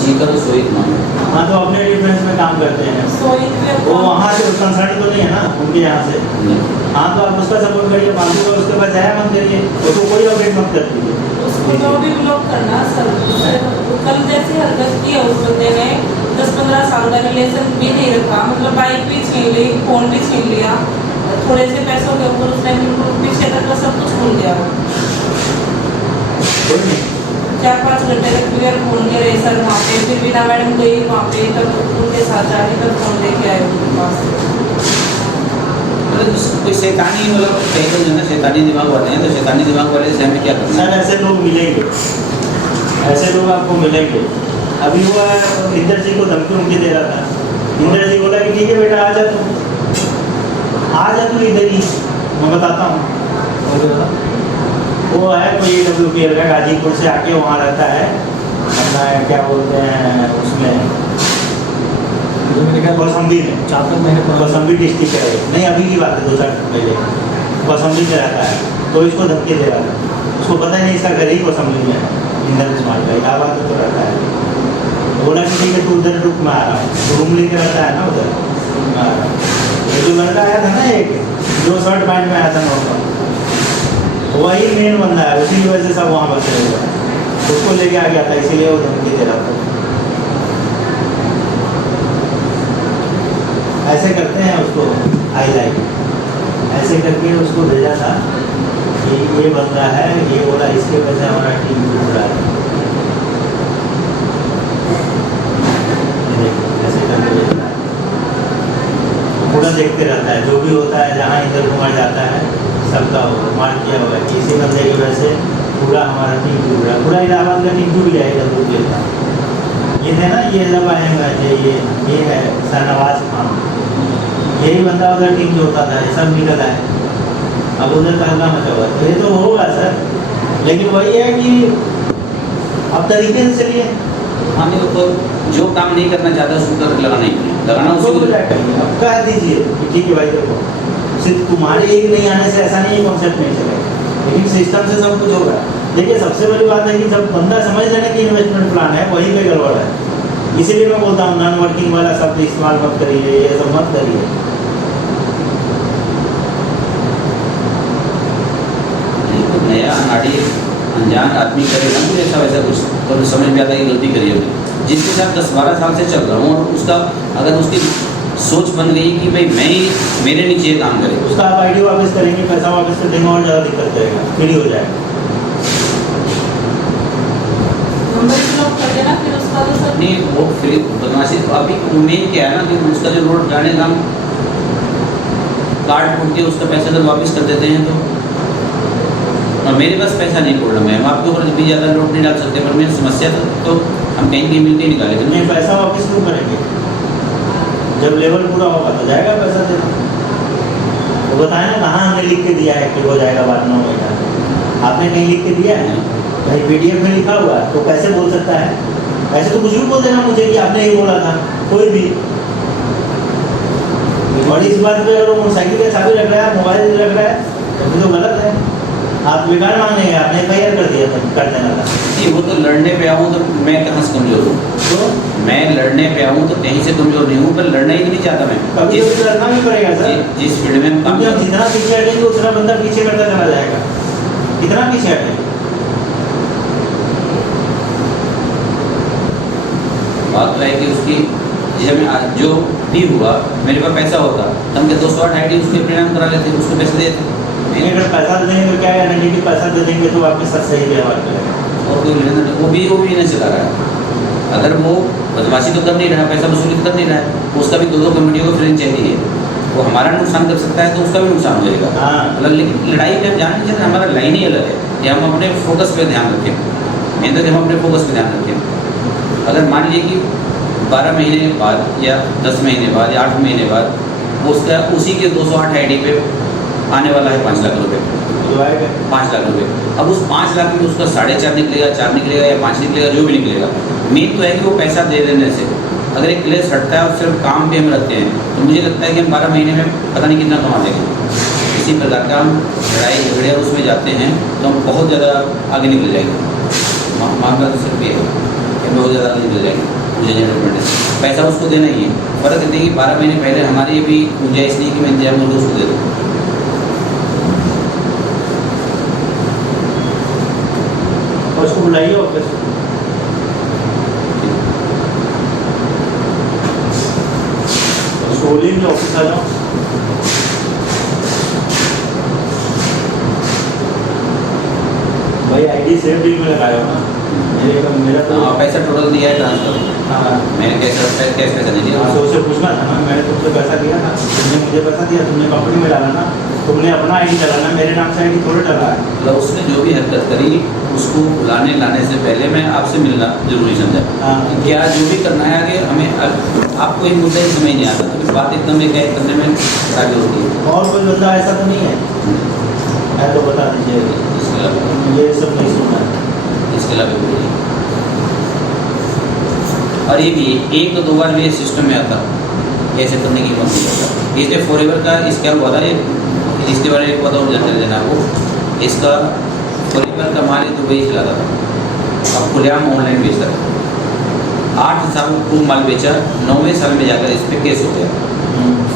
शीतल और सोहित मान लो। हाँ, तो अपने डिफरेंस में काम करते हैं वो, वहाँ से कंसर्न तो नहीं है ना उनके यहाँ से। हाँ, तो आप उसका सपोर्ट करिए, बाकी को उसके पास जाया मत करिए, उसको कोई अपडेट मत कर दीजिए। उसको जो भी ब्लॉक करना सर, कल जैसी हरकत की है उस बंदे ने, 10-15 साल का रिलेशन भी नहीं रखा, मतलब बाइक भी छीन ली, फोन भी छीन लिया, थोड़े से पैसों के ऊपर उसने बिल्कुल पीछे तक का सब कुछ भूल गया। 4-5 घंटे तक क्लियर फोन के रहे सर वहाँ पे, फिर बिना मैडम गई वहाँ पे, तब उनके साथ जाके तब फोन लेके आए उनके पास। कोई शैतानी मतलब कहीं तो जो है शैतानी दिमाग वाले हैं, तो शैतानी दिमाग वाले से हमें क्या करना सर ऐसे लोग मिलेंगे, ऐसे लोग आपको मिलेंगे। अभी वो इंदर जी को धमकी उनकी दे रहा था, इंदर जी बोला कि ठीक है बेटा आ जा तू इधर ही, मैं बताता हूँ। वो है कोई WPL का, गाजीपुर से आके वहाँ रहता है, अपना क्या बोलते हैं उसमें कौसम्बी में, 4 महीने कौसम्बी डिस्ट्रिक्ट है। नहीं अभी की बात है, 2-4 दिन पहले कौसम्बी में रहता है, तो इसको धमकी दे रहा था। उसको पता ही नहीं इसका घर ही कौसम्बी में है, इंदर कुमार का इलाहाबाद में तो रहता है। बोला कि ठीक है तू उधर रुक, में आ रहा हूँ, रूम लेके रहता है ना उधर, मैं आ रहा हूँ। जो लड़का आया था ना एक, जो शर्ट पैंट में आया था नॉर्मल, वही मेन बंदा है, उसी की वजह से सब वहाँ बसे हुए हैं। उसको लेके आ गया था, इसीलिए वो धमकी दे रहा था। ऐसे करते हैं उसको हाईलाइट, ऐसे करके उसको भेजा था कि ये बंदा है, ये बोला इसके वजह से हमारा टीम टूट रहा है। ऐसे करके भेजना है। पूरा देखते रहता है, जो भी होता है जहाँ इंद्र कुमार जाता है सबका मार किया हुआ है कि इसी बंदे की वजह से पूरा हमारा टीम टूट रहा है, पूरा इलाहाबाद का टीम टूट गया इधर टूट गया। ये है ना, ये जब आएगा ये है शाहनवाज खान, यही बंदा उधर टीम जो होता था, ये सब निकल आए, अब उधर तहलका मचा हुआ है। तो ये तो होगा सर, लेकिन वही है कि अब तरीके से चलिए। हाँ नहीं तो जो काम नहीं करना चाहता उसको कर लगाना ही नहीं, लगाना उसको उसको क्या करिए, अब कह दीजिए कि ठीक है भाई देखो, सिर्फ तुम्हारे एक नहीं आने से ऐसा नहीं है कॉन्सेप्ट नहीं चलेगा, लेकिन सिस्टम से सब कुछ होगा। देखिए सबसे बड़ी बात है कि जब बंदा समझ लेना कि इन्वेस्टमेंट प्लान है, वहीं पे गड़बड़ है। इसीलिए मैं बोलता हूँ नॉन वर्किंग वाला शब्द इस्तेमाल मत करिए, ये सब मत करिए। नया अनाड़ी अनजान आदमी करे ना कुछ ऐसा वैसा कुछ, तो समझ में आता है कि गलती करी हमने। जिसके साथ 10-12 साल से चल रहा हूँ और उसका अगर उसकी सोच बन गई कि भाई मैं ही मेरे नीचे ये काम करे, उसका आप आईडी वापस करेंगे, पैसा वापस कर देंगे और ज़्यादा दिक्कत रहेगा, फ्री हो जाएगा। नंबर ब्लॉक कर देना, फिर उसका तो सब नहीं वो फिर बदमाशी। अभी मेन क्या है ना कि उसका जो रोड जाने का कार्ड फूट के उसका पैसा अगर वापस कर देते हैं तो, और मेरे पास पैसा नहीं प्रॉब्लम है, हम आपके ऊपर भी ज़्यादा लोड नहीं डाल सकते, पर मेरी समस्या तो हम कहीं कहीं मिलते ही निकाले थे। नहीं पैसा वापस क्यों करेंगे, जब लेवल पूरा होगा तो जाएगा पैसा देना। तो बताएं ना कहाँ हमने लिख के दिया है कि हो जाएगा बाद 9 महीना, आपने कहीं लिख के दिया है? भाई PDF में लिखा हुआ है तो कैसे बोल सकता है? ऐसे तो कुछ भी बोल देना मुझे कि आपने ये बोला था, कोई भी। और इस बात पे अगर वो मोटरसाइकिल का चाबी रख रहा है, मोबाइल रख रहा है, तो फिर तो गलत है। आप बेकार मांगने गए, आपने FIR कर दिया था, कर देना था। नहीं वो तो लड़ने पे आऊँ तो मैं कहाँ से कमज़ोर हूँ, तो मैं लड़ने पे आऊँ तो कहीं से कमज़ोर नहीं हूँ, पर लड़ना ही नहीं चाहता मैं। कभी कभी लड़ना भी पड़ेगा सर, जिस फील्ड में हम काम क्योंकि हम कर रहे जितना पीछे हटेंगे उतना बंदा पीछे करता चला जाएगा। कितना पीछे हटेंगे? बात है कि उसकी जैसे मैं जो भी हुआ मेरे पास पैसा होता तो हम 208 ID उसके परिणाम करा लेते, उसको पैसे देते। नहीं अगर पैसा दे देंगे तो क्या गारंटी कि पैसा दे देंगे तो आपके साथ सही व्यवहार करेगा? और कोई लेना देना वो भी नहीं चला रहा है। अगर वो बदमाशी तो कर नहीं रहा, पैसा वसूली तो कर नहीं रहा है, उसका भी 2 कंपनियों को फ्रेंचाइजी है, वो हमारा नुकसान कर सकता है तो उसका भी नुकसान हो जाएगा। हाँ। मतलब लेकिन लड़ाई पे हम जान नहीं चाहते, हमारा लाइन ही अलग है कि हम अपने फोकस पे ध्यान रखें, मेहनत हम अपने फोकस पे ध्यान रखें। अगर मान लीजिए कि 12 महीने बाद या 10 महीने बाद या 8 महीने बाद उसका उसी के 208 ID पे आने वाला है 5 लाख रुपये, जो आएगा 5 लाख रुपये। अब उस 5 लाख में उसका 4.5 निकलेगा, 4 निकलेगा या 5 निकलेगा, जो भी निकलेगा, मेन तो है कि वो पैसा दे देने से अगर एक क्लेश हटता है और सिर्फ काम पे हम रखते हैं तो मुझे लगता है कि हम 12 महीने में पता नहीं कितना कमा देंगे। इसी प्रकार का हम लड़ाई झगड़े और उसमें जाते हैं तो हम बहुत ज़्यादा आगे निकल जाएंगे। मामला तो सिर्फ ये है कि बहुत ज़्यादा आगे निकल जाएंगे मुझे डेवलपमेंट से। पैसा उसको देना ही है, फर्क इतनी कि 12 महीने पहले हमारी भी गुंजाइश नहीं कि मैं इंतजाम करके उसको दे दूँ। और उसको बुलाइए और कैसे उसको बोलिए कि ऑफिस आ जाओ। भाई ID सेव बिल में लगाया हो ना, मेरा तो पैसा टोटल दिया है ट्रांसफर, हाँ मैंने कैश पैसा नहीं दिया। हाँ, तो उससे पूछना था ना, मैंने तुमसे पैसा दिया था, तुमने मुझे पैसा दिया, तुमने कंपनी में डाला ना, तुमने अपना ID डाला, मेरे नाम से ID थोड़ा डाला है। मतलब उसने जो भी हरकत करी उसको लाने से पहले मैं आपसे मिलना जरूरी समझा। हाँ। क्या जो भी करना है आगे हमें आपको एक मुद्दा ही समझ नहीं आता तो फिर बात एकदम एक करने में आगे होती है। और कोई बंदा ऐसा तो नहीं है तो बता दीजिए, इसके अलावा मुझे ये सब नहीं सुनना है। इसके अलावा बोलिए। और ये भी 1-2 बार भी सिस्टम में आता ऐसे करने की मत होता। इसलिए फॉरएवर का इसका हुआ था, इसके बारे में एक बात और जानकारी देना आपको। इसका फॉरएवर का माल दुबई चलाता था, अब खुलेआम ऑनलाइन बेचता था। 8 साल खूब माल बेचा, 9वें साल में जाकर इस पर केस हो गया।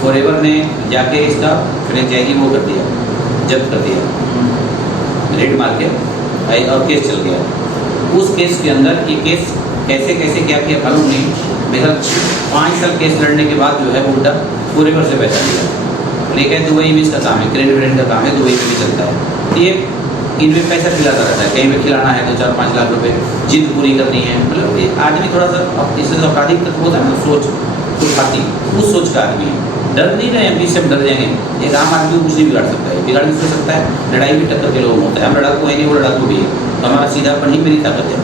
फॉरएवर ने जाके इसका फ्रेंचाइजी वो कर दिया, जब्त कर दिया, रेड मार के और केस चल गया। उस केस के अंदर ये केस कैसे कैसे क्या किया मालूम नहीं, मेरा 5 साल केस लड़ने के बाद जो है उल्टा फॉरएवर से पैसा लिया। लेकिन दुबई में इसका काम है, क्रेडिट व्रेडिट का काम है, दुबई में भी चलता है। ये इनमें पैसा खिलाता रहता है, कहीं पे खिलाना है तो 4-5 लाख रुपए, जिद पूरी करनी है। मतलब ये आदमी थोड़ा सा इससे आपराधिक तत्व होता है ना, खुरपाती, उस सोच का आदमी है। डर नहीं रहे हम इससे हम डर जाएंगे। एक आम आदमी को कुछ नहीं बिगाड़ सकता है, बिगाड़ नहीं सकता है। लड़ाई भी टक्कर के लोगों में होता है, हम लड़ाकू है नहीं, वो लड़ाकू भी है, तो हमारा सीधापन ही मेरी ताकत है।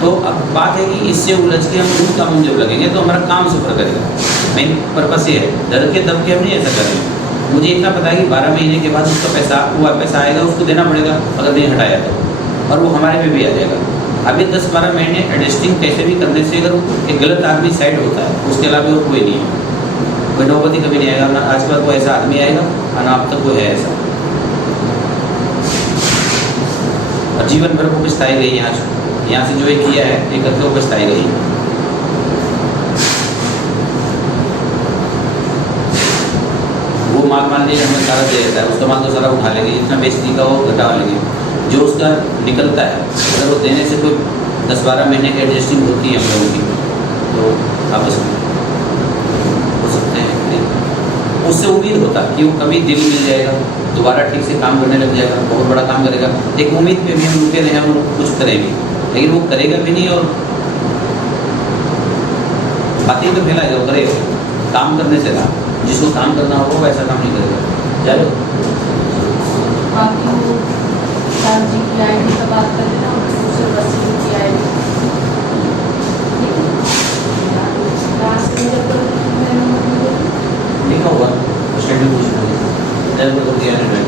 तो अब बात है कि इससे उलझ के हम रूह का मुंह जब लगेंगे तो हमारा काम सफर करेगा। मेन पर्पस ये है, डर के दब के हम नहीं ऐसा करेंगे। मुझे इतना पता है कि 12 महीने के बाद उसका पैसा हुआ पैसा आएगा, उसको देना पड़ेगा अगर नहीं हटाया तो, और वो हमारे में भी आ जाएगा। अभी 10-12 महीने एडजस्टिंग कैसे भी करने से अगर एक गलत आदमी साइड होता है, उसके अलावा और कोई नहीं है, कोई नौबती कभी नहीं आएगा। ना आजकल कोई ऐसा आदमी आएगा और ना अब तक कोई है ऐसा। और जीवन भर वो पछताई गई यहाँ से जो ये किया है ये करके वो पछताई गई। वो माल मान लीजिए हमें सारा दे देता है, उसका माल तो सारा उठा लेंगे, जितना बेचने का वो घटा लेंगे, जो उसका निकलता है अगर वो देने से कोई 10-12 महीने की एडजस्टिंग होती है हम लोगों की, तो आपस में हो सकते हैं। उससे उम्मीद होता है कि वो कभी दिल मिल जाएगा, दोबारा ठीक से काम करने लग जाएगा, बहुत बड़ा काम करेगा। एक उम्मीद पे भी हम रुके रहे और कुछ करेंगे, लेकिन वो करेगा भी नहीं और बातें तो फैलाएगा, वो करेगा काम करने से ना, जिसको काम करना होगा वो ऐसा काम नहीं करेगा। चलो बाकी वो शाम जी की आईडी का बात करें ना, उससे वसीम की आईडी लास्ट में जब लिखा होगा शेड्यूल पूछना है, तो दिया नहीं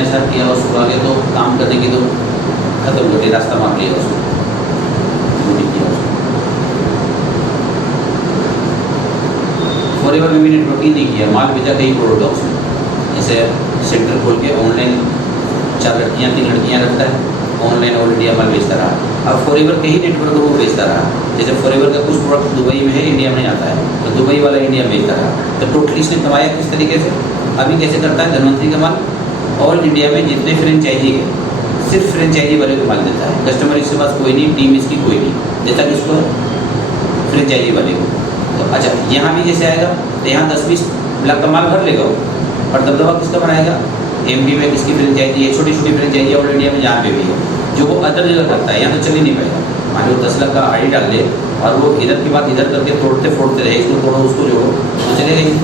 ऐसा किया उसको आगे तो काम करने की तो खत्म हो गई, रास्ता मांग लिया उसको, नहीं किया उसको। फॉरएवर में भी नेटवर्क ही नहीं किया, माल भेजा कहीं प्रोडक्ट है उसमें। जैसे सेंटर खोल के ऑनलाइन 4 लड़कियाँ 3 लड़कियाँ रखता है, ऑनलाइन ऑल इंडिया माल बेचता रहा। अब फॉरएवर के ही नेटवर्क वो बेचता रहा। जैसे फॉरएवर का कुछ प्रोडक्ट दुबई में है, इंडिया में नहीं आता है, तो दुबई वाला इंडिया में बेचता रहा। तो टोटली इसने कमाया किस तरीके से? अभी कैसे करता है धनवंतरी का माल ऑल इंडिया में जितने फ्रेंचाइजी है सिर्फ फ्रेंचाइजी वाले को माल देता है, कस्टमर इसके पास कोई नहीं, टीम इसकी कोई नहीं देता, किसको? फ्रेंचाइजी वाले को। तो अच्छा यहाँ भी जैसे आएगा तो यहाँ 10-20 लाख का माल भर लेगा वो, और दबदबा किसका बनाएगा? एमपी में किसकी फ्रेंचाइजी है, छोटी छोटी फ्रेंचाइजी ऑल इंडिया में जहाँ पे भी है, जो वो अदर जगह करता है, यहाँ तो चल ही नहीं पाएगा। मान लो 10 लाख का आईडी डाल दे और वो इधर की बात इधर करके तोड़ते फोड़ते रहे, इसको तोड़ो उसको जोड़ो, तो चलेगा ही।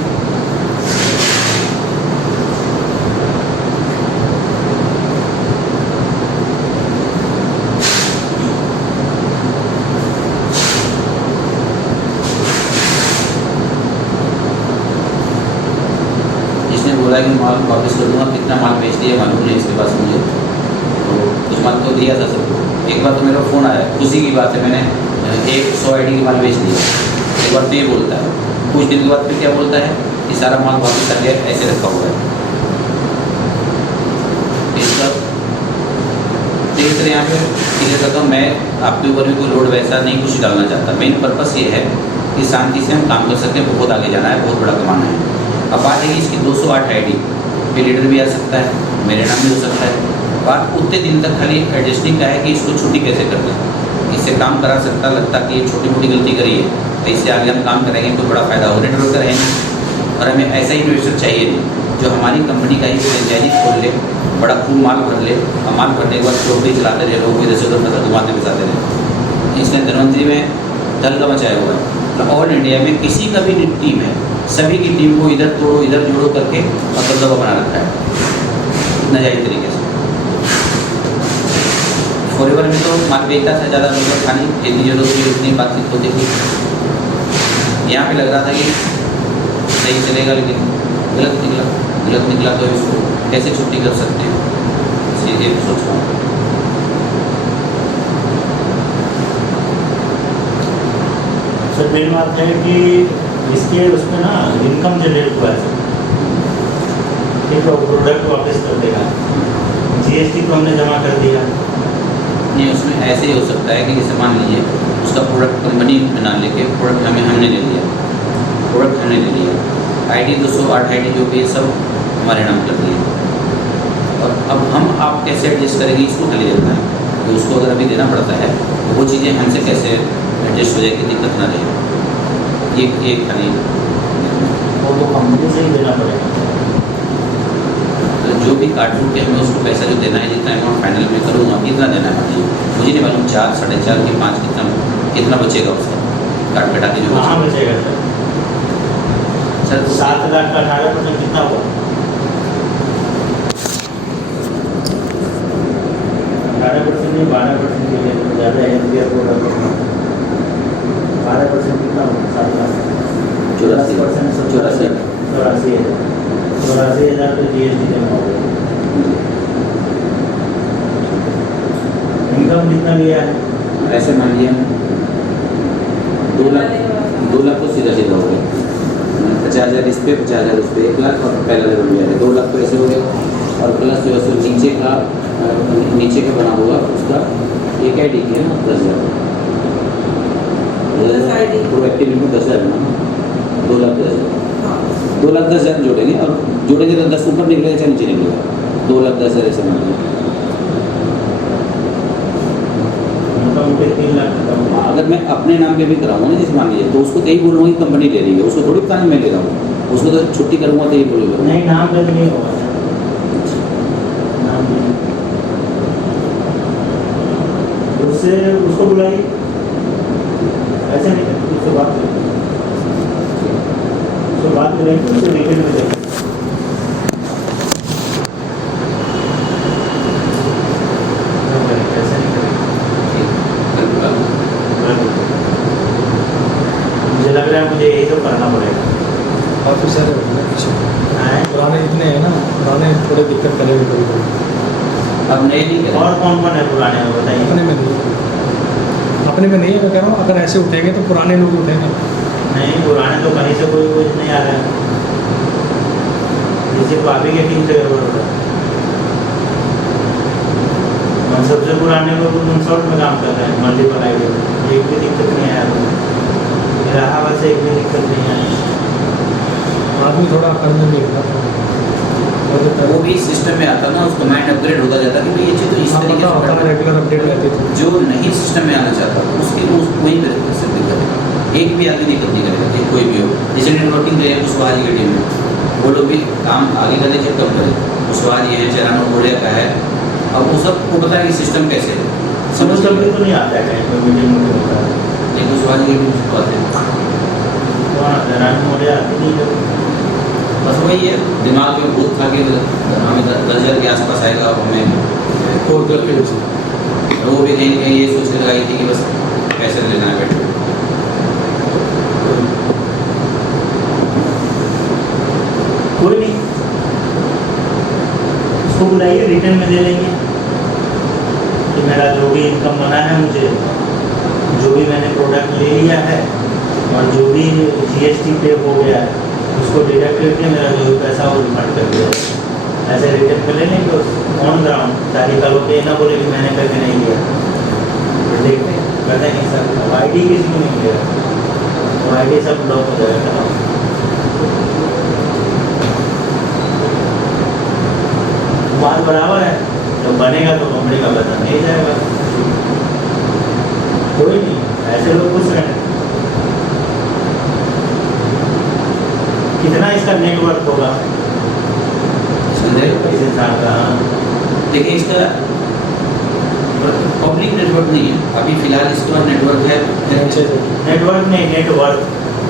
बोला कि माल वापस कर दूँगा, कितना माल बेच दिया मालूम नहीं इसके पास मुझे, तो कुछ माल तो दिया था सबको। एक बार तो मेरा फ़ोन आया, खुशी की बात है, मैंने 100 आईडी का माल बेच दिया। एक बार तो ये बोलता है, कुछ दिन के बाद फिर क्या बोलता है कि सारा माल वापस कर गया, ऐसे रखा हुआ है। इसका देख रहे यहाँ पे क्लियर करता हूँ, मैं आपके ऊपर भी कोई लोड वैसा नहीं कुछ डालना चाहता। मेन पर्पस ये है कि शांति से हम काम कर सकें, बहुत आगे जाना है, बहुत बड़ा कमाना है। अब बात है कि इसकी 208 आईडी पे लीडर भी आ सकता है, मेरे नाम भी हो सकता है। बात उतने दिन तक खाली एडजस्टिंग का है कि इसको छुट्टी कैसे करना है, इससे काम करा सकता, लगता कि ये छोटी मोटी गलती करी है, तो इससे आगे हम काम करेंगे तो बड़ा फायदा हो, नेटवर्क का रहेंगे। और हमें ऐसा इन्वेस्टर चाहिए नहीं जो हमारी कंपनी का ही फ्रेंचाइजी खोल ले, बड़ा खूब माल भर ले, और माल भरने के बाद चौकड़ी चलाते रहे, लोग इधर से उधर फसल घुमाते फंसाते रहे। इसने धनवंतरी में दल का मचाया हुआ है। ऑल इंडिया में किसी का भी टीम है, सभी की टीम को इधर तोड़ो इधर जोड़ो करके और दबदबा बना रखा है इतना जायज़ तरीके से। फॉरएवर में तो माल बेचता था, ज़्यादा मतलब खानी जितनी जरूरत थी उतनी बातचीत होती थी। यहाँ पे लग रहा था कि सही चलेगा, लेकिन गलत निकला तो इसको कैसे छुट्टी कर सकते हैं, इसलिए सोच रहा हूँ। सर मेन बात है कि इसके उसमें ना इनकम जनरेट हुआ है, ठीक है, प्रोडक्ट वापस कर देगा, जीएसटी तो हमने जमा कर दिया। नहीं, उसमें ऐसे ही हो सकता है कि जैसे मान लीजिए उसका प्रोडक्ट कंपनी बना लेके प्रोडक्ट हमने ले लिया, प्रोडक्ट हमने ले लिया, आईडी 208 आईडी जो भी सब हमारे नाम कर दिए, और अब हम आप कैसे एडजस्ट करेंगे इसको खाली देना है, तो उसको अगर अभी देना पड़ता है वो चीज़ें हमसे कैसे एडजस्ट हो जाए कि दिक्कत ना रहे। एक खाली वो तो कंपनी से ही देना पड़ेगा। तो जो भी काट रूट के हमें उसको पैसा जो देना है, जितना अमाउंट फाइनल में करूँगा कितना देना है मुझे नहीं मालूम, 4, 4.5 कि 5 कितना बचेगा उसका काट कटा के जो कहाँ बचेगा सर? 7 लाख का 18% कितना हुआ? 18% नहीं 12% के लिए ज़्यादा एनपीआर को 12% कितना हुआ? 7 लाख 84,000 तो जीएसटी जमा हो गया। इनकम कितना लिया है? ऐसे मान लिया 2 लाख तो सीधा हो गया, 50,000 इस पे 50,000 उस पे, 1 लाख और पहला लेवल में 2 लाख तो ऐसे हो गया। और प्लस जो है सो नीचे का बना हुआ उसका एक आई डी है ना 10,000 प्रोएक्टिव इनपुट 10,000 बना 2,10,000 2,10,000 जोड़ेंगे और जोड़ेंगे तो 10 ऊपर निकलेगा चाहे नीचे निकलेगा, 2,10,000 ऐसे मान लिया। मोटे 3 लाख का अगर मैं अपने नाम पे भी कराऊंगा ना, जैसे मान लीजिए, तो उसको तो यही बोलूँगा कि कंपनी ले रही है, उसको थोड़ी बताना मैं ले रहा हूँ, उसको तो छुट्टी करूँगा तो यही बोलूँगा। नहीं, नाम पे नहीं होगा नाम पे। उससे उसको बुलाइए, ऐसे नहीं करते, उससे बात करें, उससे बात करेंगे, उससे डिटेल में देखें। ऐसे नहीं करेंगे। मुझे लग रहा है मुझे यही तो करना पड़ेगा। काफ़ी सारे हो गए पीछे, हैं? पुराने इतने हैं ना, पुराने थोड़े दिक्कत करेंगे कभी। अब नए नहीं करें। और कौन कौन है पुराने में बताइए? अपने में नहीं है, मैं कह रहा हूँ अगर ऐसे उठेंगे तो पुराने लोग उठेंगे। नहीं, पुराने तो कहीं से कोई नहीं आ रहा है, जैसे भाभी के टीम से गड़बड़ हो रहा है। और सबसे पुराने लोग कंसल्ट में काम कर रहे हैं, मल्टीपल आईडी में, एक भी दिक्कत नहीं आया। इलाहाबाद से एक भी दिक्कत नहीं आई। आदमी थोड़ा अकल में भी होता है, वो भी सिस्टम में आता ना, उसका माइंड अपग्रेड होता जाता कि भाई ये चीज़ तो इस तरीके से होता है, रेगुलर अपडेट रहती थी। जो नहीं सिस्टम में आना चाहता उसके वो वही करे सिर्फ दिक्कत है। एक भी आदमी दिक्कत नहीं करेगा, कोई भी हो। जैसे नेटवर्किंग रहे कुशवाहा जी की टीम में, वो लोग भी काम आगे करे जब कम करे। कुशवाहा जी है, चरानो बोलिया का है, अब वो सब को पता है कि सिस्टम कैसे है, समझ कभी तो नहीं आता है कहीं पर मीटिंग में होता है। लेकिन कुशवाहा जी की टीम से बात है। कौन आता है? रानी मोड़े आती नहीं है। बस वही है, दिमाग में भूत खा के हमें 10,000 के आसपास आएगा, अब हमें और करके उसे वो भी कहीं ना कहीं ये सोच के लगाई थी कि बस पैसे लेना है बैठे। कोई नहीं, उसको बुलाइए, रिटर्न में दे लेंगे कि मेरा जो भी इनकम बना है, मुझे जो भी मैंने प्रोडक्ट ले लिया है और जो भी जीएसटी पे हो गया है उसको डिडक्ट करके मेरा जो भी पैसा वो रिफंड कर दिया। ऐसे रिटर्न पे ले लेंगे ऑन ग्राउंड, ताकि कल को ये ना बोले कि मैंने करके नहीं लिया। तो देखते हैं, कहते हैं सर आई डी किसी को नहीं मिलेगा, तो आई डी सब ब्लॉक हो जाएगा। बात बराबर है, जब बनेगा तो कंपनी का वेतन नहीं जाएगा। कोई नहीं, ऐसे लोग खुश रहें। कितना इसका नेटवर्क होगा समझे? इस इंसान का? देखिए, इसका पब्लिक नेटवर्क नहीं है अभी फिलहाल, इसका नेटवर्क है नेटवर्क नहीं, नेटवर्क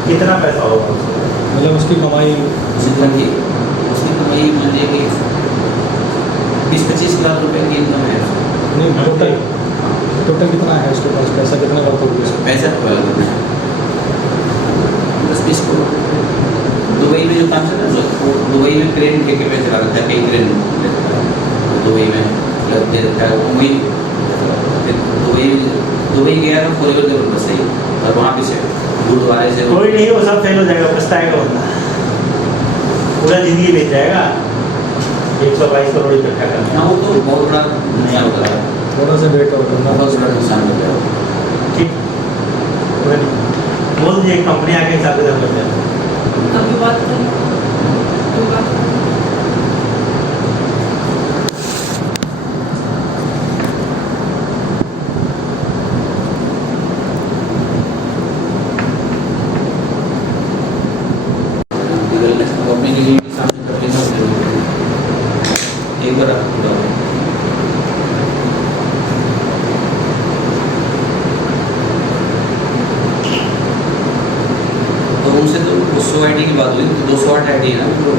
कितना पैसा होगा उसका? मतलब उसकी कमाई जितना कि उसकी कमाई मान लीजिए कि 20-25 लाख रुपए की इनकम है। नहीं, टोटल कितना है उसके पास, पैसा कितना वर्थ होगा उसका? पैसा 10-20 करोड़। दुबई में जो काम चल रहा है, दुबई में क्रेन ठेके पे चला रखा है, कई क्रेन दुबई में दे रखा है। वो वही दुबई गया तो फॉरेवर के बस सही, और वहाँ पे से गुरुद्वारे से कोई नहीं, वो सब फेल हो जाएगा, पछताएगा बंदा, पूरा जिंदगी बीत जाएगा 122 करोड़ इकट्ठा करना। हाँ, वो तो बहुत बड़ा नुकसान होता है, थोड़ा सा वेट और करना। बहुत बड़ा नुकसान होता है। ठीक, कोई नहीं, बोल दीजिए कंपनी आके हिसाब से कर लेते हैं। कभी बात करें, कभी बात करें। से तो 100 आईडी की बात हुई, तो 208 आईडी है ना तो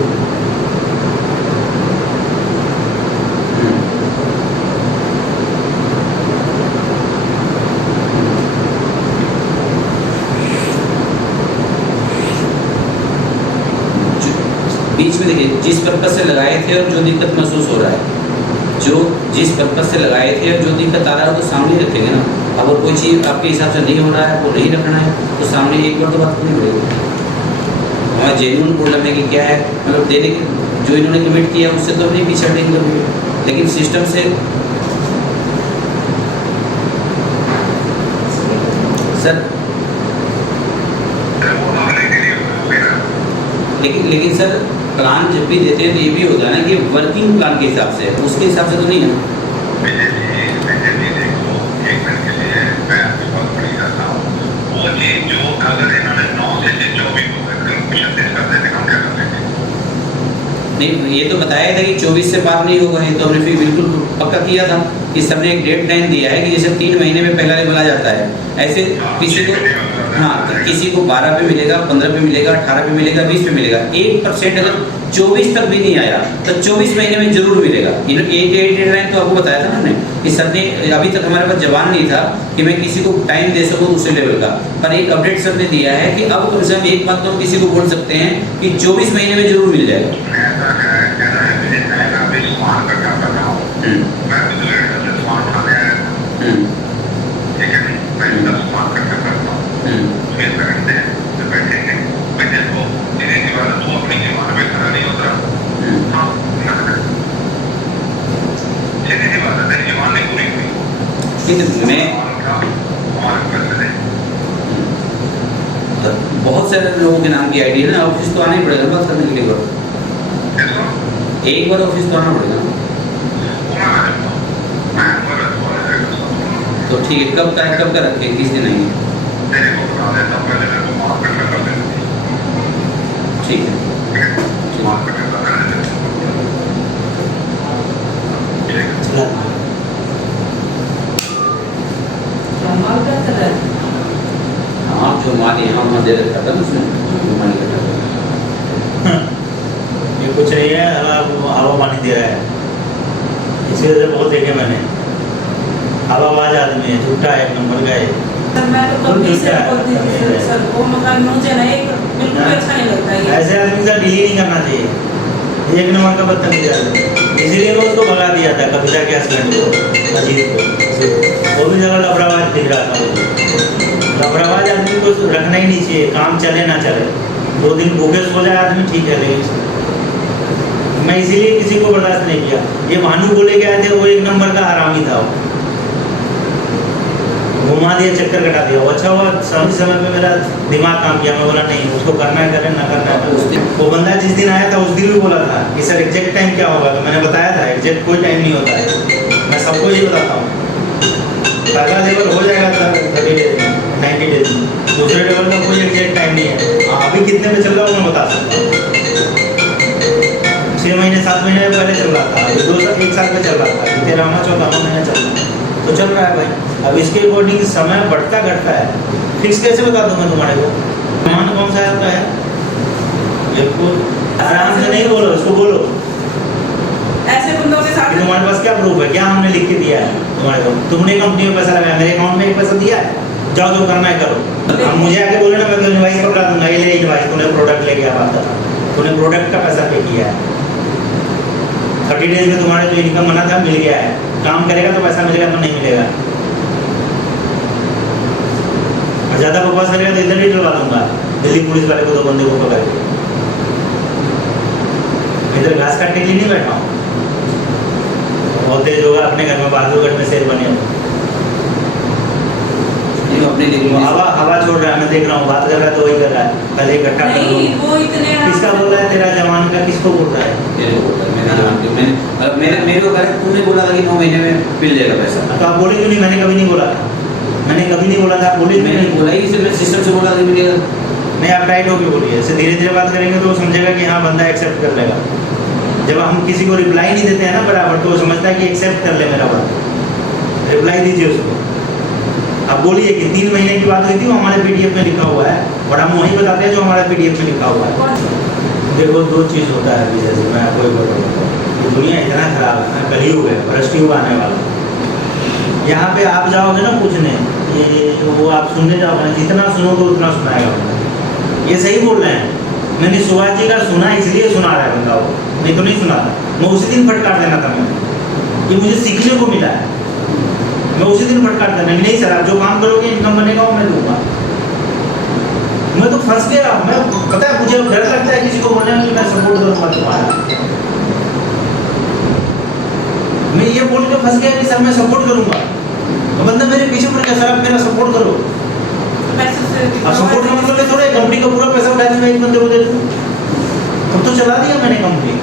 बीच में देखिए जिस पर्पज से लगाए थे और जो दिक्कत महसूस हो रहा है, जो जिस पर्पज से लगाए थे और जो दिक्कत आ रहा है वो तो सामने रखेंगे ना। अगर कोई चीज़ आपके हिसाब से नहीं हो रहा है, वो नहीं रखना है, तो सामने एक बार तो बात करनी पड़ेगी। हमारा जेन्युइन प्रॉब्लम है कि क्या है, मतलब देने जो इन्होंने कमिट किया उससे तो नहीं पीछे हटेंगे कभी, लेकिन सिस्टम से सर लेकिन सर प्लान जब भी देते हैं तो ये भी होता है ना कि वर्किंग प्लान के हिसाब से, उसके हिसाब से तो नहीं है। नहीं, ये तो बताया था कि 24 से पार नहीं होगा, ये तो हमने फिर बिल्कुल पक्का किया था कि सबने एक डेट लाइन दिया है कि जैसे 3 महीने में पहला लेवल आ जाता है, ऐसे किसी को किसी को 12 पे मिलेगा, 15 पे मिलेगा, 18 पे मिलेगा, 20 पे मिलेगा। 1% अगर 24 तक भी नहीं आया तो 24 महीने में जरूर मिलेगा। ये डेट लाइन तो आपको बताया था हमने कि सर ने अभी तक हमारे पास जवान नहीं था कि मैं किसी को टाइम दे सकूँ दूसरे लेवल का, पर एक अपडेट सर ने दिया है कि अब कम से कम एक बात तो हम किसी को बोल सकते हैं कि 24 महीने में जरूर मिल जाएगा। मैं बहुत सारे लोगों के नाम की आईडी है ना, ऑफिस तो आना ही पड़ेगा बात करने के लिए, एक बार ऑफिस तो आना पड़ेगा। तो ठीक है, कब का रखें, किस दिन आएंगे? ठीक है, आप जो माल यहाँ वहाँ दे रखा था उसने माल इकट्ठा कर, ये कुछ नहीं है, हवा पानी दे रहा है, इसी वजह से बहुत देखे मैंने। हवाबाज आदमी है, झूठा है, एक नंबर का है। सर मैं तो कभी से बोलती थी सर को, मगर मुझे ना एक बिल्कुल अच्छा नहीं लगता ये। ऐसे आदमी से डील नहीं करना चाहिए, एक नंबर का बदतमीज आदमी। इसीलिए मैं उसको भगा दिया था कविता के हस्बैंड को, अजीत को। वो भी जगह लफड़ाबाज दिख रहा था मुझे। लफड़ाबाज आदमी को रखना ही नहीं चाहिए, काम चले ना चले, 2 दिन भूखे सो जाए आदमी ठीक है, लेकिन मैं इसीलिए किसी को बर्दाश्त नहीं किया। ये भानु बोले गए थे, वो एक नंबर का हरामी था, घुमा दिया, चक्कर कटा दिया। वो अच्छा हुआ सही समय पे मेरा दिमाग काम किया, मैं बोला नहीं उसको करना है, करें ना करना है। वो बंदा जिस दिन आया था उस दिन भी बोला था कि सर एग्जैक्ट टाइम क्या होगा, तो मैंने बताया था एग्जैक्ट कोई टाइम नहीं होता है, मैं सबको ये बताता हूँ। पहला लेवल हो जाएगा 30 डेज में, 90 डेज में, दूसरे लेवल का कोई एग्जैक्ट टाइम नहीं है। हाँ, अभी कितने पे चल रहा है मैं बता सकता हूँ। 6 महीने 7 महीने पहले चल रहा था, अभी 2 साल 1 साल पे चल रहा था, 13वां 14वां महीना चल रहा है, तो चल रहा है भाई। अब इसके अकॉर्डिंग समय बढ़ता घटता है, फिक्स कैसे बता दूँ मैं तुम्हारे को? सामान कौन सा आता है, बिल्कुल आराम से नहीं बोलो, उसको बोलो ऐसे बंदों के साथ तुम्हारे पास क्या प्रूफ है, क्या हमने लिख के दिया है तुम्हारे को? तुमने कंपनी में पैसा लगाया, मेरे अकाउंट में एक पैसा दिया है, जाओ जो करना है करो। अब मुझे आके बोले ना, मैं तो इनवाइस पकड़ा दूंगा, ये ले इनवाइस, तूने प्रोडक्ट ले गया, बात था तूने प्रोडक्ट का पैसा पे किया है, 30 डेज में तुम्हारा जो इनकम बना था मिल गया है, काम करेगा तो पैसा मिलेगा, तो नहीं मिलेगा। ज़्यादा बकवास करेगा तो इधर ही डलवा दूंगा, दिल्ली पुलिस वाले को 2 बंदे को पकड़ के। इधर घास काटने के लिए नहीं बैठा हूँ, बहुत तेज होगा अपने घर में, बहादुरगढ़ में शेर बने हो। हवा छोड़ रहा है, मैं देख रहा हूँ, बात कर रहा है तो वही कर रहा है, पहले इकट्ठा कर लो। नहीं, वो इतने किसका बोल रहा है, तेरा जवान का, किसको बोल रहा है? मेरे को कहा तुमने बोला था कि 9 महीने में मिल जाएगा पैसा, तो आप बोले क्यों नहीं? मैंने कभी नहीं बोला था, मैंने कभी नहीं बोला था, आप बोले मैंने बोला ही सिर्फ सिस्टम से बोला कि मिलेगा। नहीं, आप टाइट होकर बोलिए, ऐसे धीरे धीरे बात करेंगे तो वो समझेगा कि हाँ बंदा एक्सेप्ट कर लेगा। जब हम किसी को रिप्लाई नहीं देते हैं ना बराबर, तो वो समझता है कि एक्सेप्ट कर ले मेरा बात, रिप्लाई दीजिए उसको। आप बोलिए कि 3 महीने की बात हुई थी, वो हमारे PDF में लिखा हुआ है, और हम वही बताते हैं जो हमारा PDF में लिखा हुआ है। देखो, दो चीज़ होता है अभी, जैसे मैं आपको एक बात बताता हूँ, ये दुनिया इतना खराब है ना, कलयुग है, भ्रष्ट युग आने वाला। यहाँ पे आप जाओगे ना पूछने, ये वो आप सुनने जाओगे ना, जितना सुनोगे उतना सुनाएगा बंदा। ये सही बोल रहे हैं, मैंने सुभाष जी का सुना इसलिए सुना रहा है बंदा, वो नहीं तो नहीं सुना था। मैं उसी दिन फटकार देना था मैंने, ये मुझे सीखने को मिला है। मैं उसी दिन फटकार देना, नहीं सर आप जो काम करोगे इनकम बनेगा वो मैं दूंगा। मैं तो फंस गया, मैं पता है मुझे डर लगता है किसी को बोलने में कि मैं सपोर्ट करूंगा तुम्हारा। मैं ये बोल के फंस गया कि सर मैं सपोर्ट करूंगा, तो बंदा मेरे पीछे पड़ गया, सर आप मेरा सपोर्ट करो। अब सपोर्ट का मतलब है थोड़ा कंपनी का पूरा पैसा उठा के मैं एक बंदे को दे दूं, तब तो चला दिया मैंने कंपनी।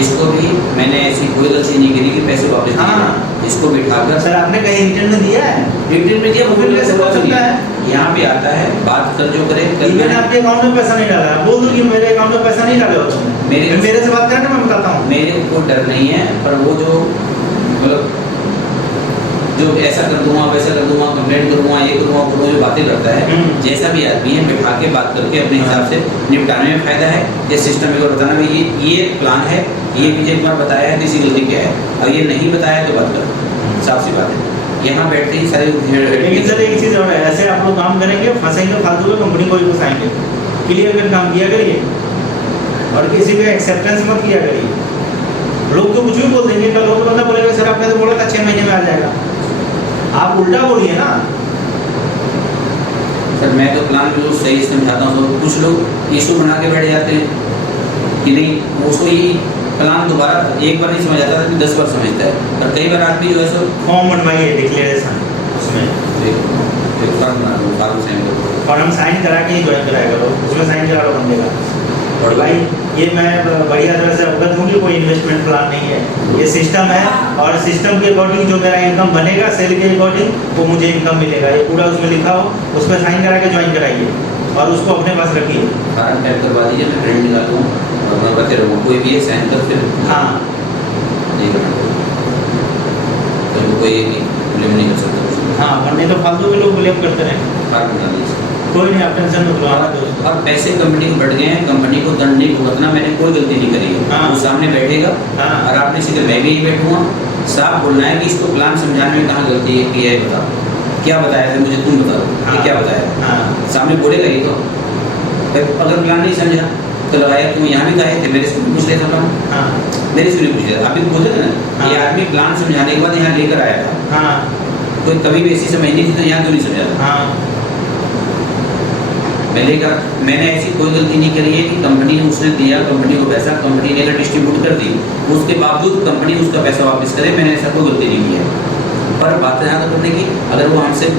इसको भी मैंने ऐसी कोई गलती नहीं करी कि पैसे वापस दिए। इसको बिठाकर सर आपने कहीं रिटर्न में दिया है? रिटर्न में दिया, तो फिर कैसे हो सकता है? यहाँ पे आता है बात कर जो करे। मैंने आपके अकाउंट में पैसा नहीं डाला, बोल दूं कि मेरे अकाउंट में पैसा नहीं डाले हो तुमने, मेरे से बात करें ना, मैं बताता हूँ। मेरे को डर नहीं है, पर वो जो मतलब जो ऐसा कर दूंगा वैसा कर दूंगा, कंप्लेंट करूंगा, ये करूंगा वो जो बातें करता है, जैसा भी आदमी है बिठा के बात करके अपने हिसाब से निपटाने में फायदा है। ये सिस्टम एक बार बताना भाई ये प्लान है, ये मुझे एक बार बताया है, किसी गलती क्या है, और ये नहीं बताया तो बात करो, साफ सी बात है। यहाँ बैठते ही सारे। लेकिन सर एक चीज़ और है, ऐसे आप लोग काम करेंगे, फंसेंगे फालतू में, कंपनी को भी फंसाएंगे। क्लियर कर काम किया करिए और किसी पे एक्सेप्टेंस मत किया करिए। लोग तो कुछ भी बोल देंगे, कल लोग बंदा बोलेगा सर आपने तो बोला था 6 महीने में आ जाएगा, आप उल्टा बोलिए ना। सर मैं तो प्लान बिल्कुल सही समझाता हूँ, तो कुछ लोग इशू बना के बैठ जाते हैं कि नहीं उसको ये प्लान दोबारा एक बार नहीं समझ आता था, 10 बार समझता है। और कई बार आदमी जो है सो फॉर्म बनवाइए डिक्लेरेशन, उसमें फॉर्म बना लो, फॉर्म साइन करो, फॉर्म साइन करा के ही ज्वाइन कराया करो, उसमें साइन करा लो बंदे का। और भाई ये मैं बढ़िया तरह से अवगत हूँ कि कोई इन्वेस्टमेंट प्लान नहीं है, ये सिस्टम है, और सिस्टम के अकॉर्डिंग जो मेरा इनकम बनेगा सेल के अकॉर्डिंग वो मुझे इनकम मिलेगा, ये पूरा उसमें लिखा हो, उस पर साइन करा के ज्वाइन कराइए और उसको अपने पास रखिए। फॉर्म टाइप करवा दीजिए, मैं प्रिंट निकालता हूँ और मैं बताते रहूँगा, कोई भी साइन कर फिर हाँ नहीं करना, कोई ब्लेम नहीं कर सकता। हाँ, वरना तो फालतू के लोग ब्लेम करते रहे। फॉर्म बता दीजिए, कोई नहीं, आप टेंशन मत लो हमारा दोस्त। अब पैसे कंपनी को बढ़ गए हैं, कंपनी को दंड नहीं भुगतना, मैंने कोई गलती नहीं करी है। हाँ। वो सामने बैठेगा हाँ। और आपने सीधे मैं भी यही बैठूंगा, साफ बोलना है कि इसको प्लान समझाने में कहाँ गलती है कि है, बताओ क्या बताया था मुझे, तुम बताओ हाँ। ये क्या बताया। हाँ। सामने बोलेगा ही तो, अगर प्लान नहीं समझा तो लगाया तुम यहाँ भी कहे थे, मेरे से पूछ लेता प्लान, हाँ मेरे से नहीं पूछ लेता, आप भी बोले ना। हाँ। ये आदमी प्लान समझाने के बाद यहाँ लेकर आया था, हाँ कोई कभी भी ऐसी समझ नहीं थी तो यहाँ क्यों नहीं समझा। हाँ मैंने ऐसी कोई गलती नहीं करी है कि कंपनी ने उसने दिया कंपनी को पैसा, कंपनी ने अगर डिस्ट्रीब्यूट कर दी, उसके बावजूद कंपनी उसका पैसा वापस करे, मैंने ऐसा कोई गलती नहीं किया है। पर बात यहाँ तक करने की, अगर वो हमसे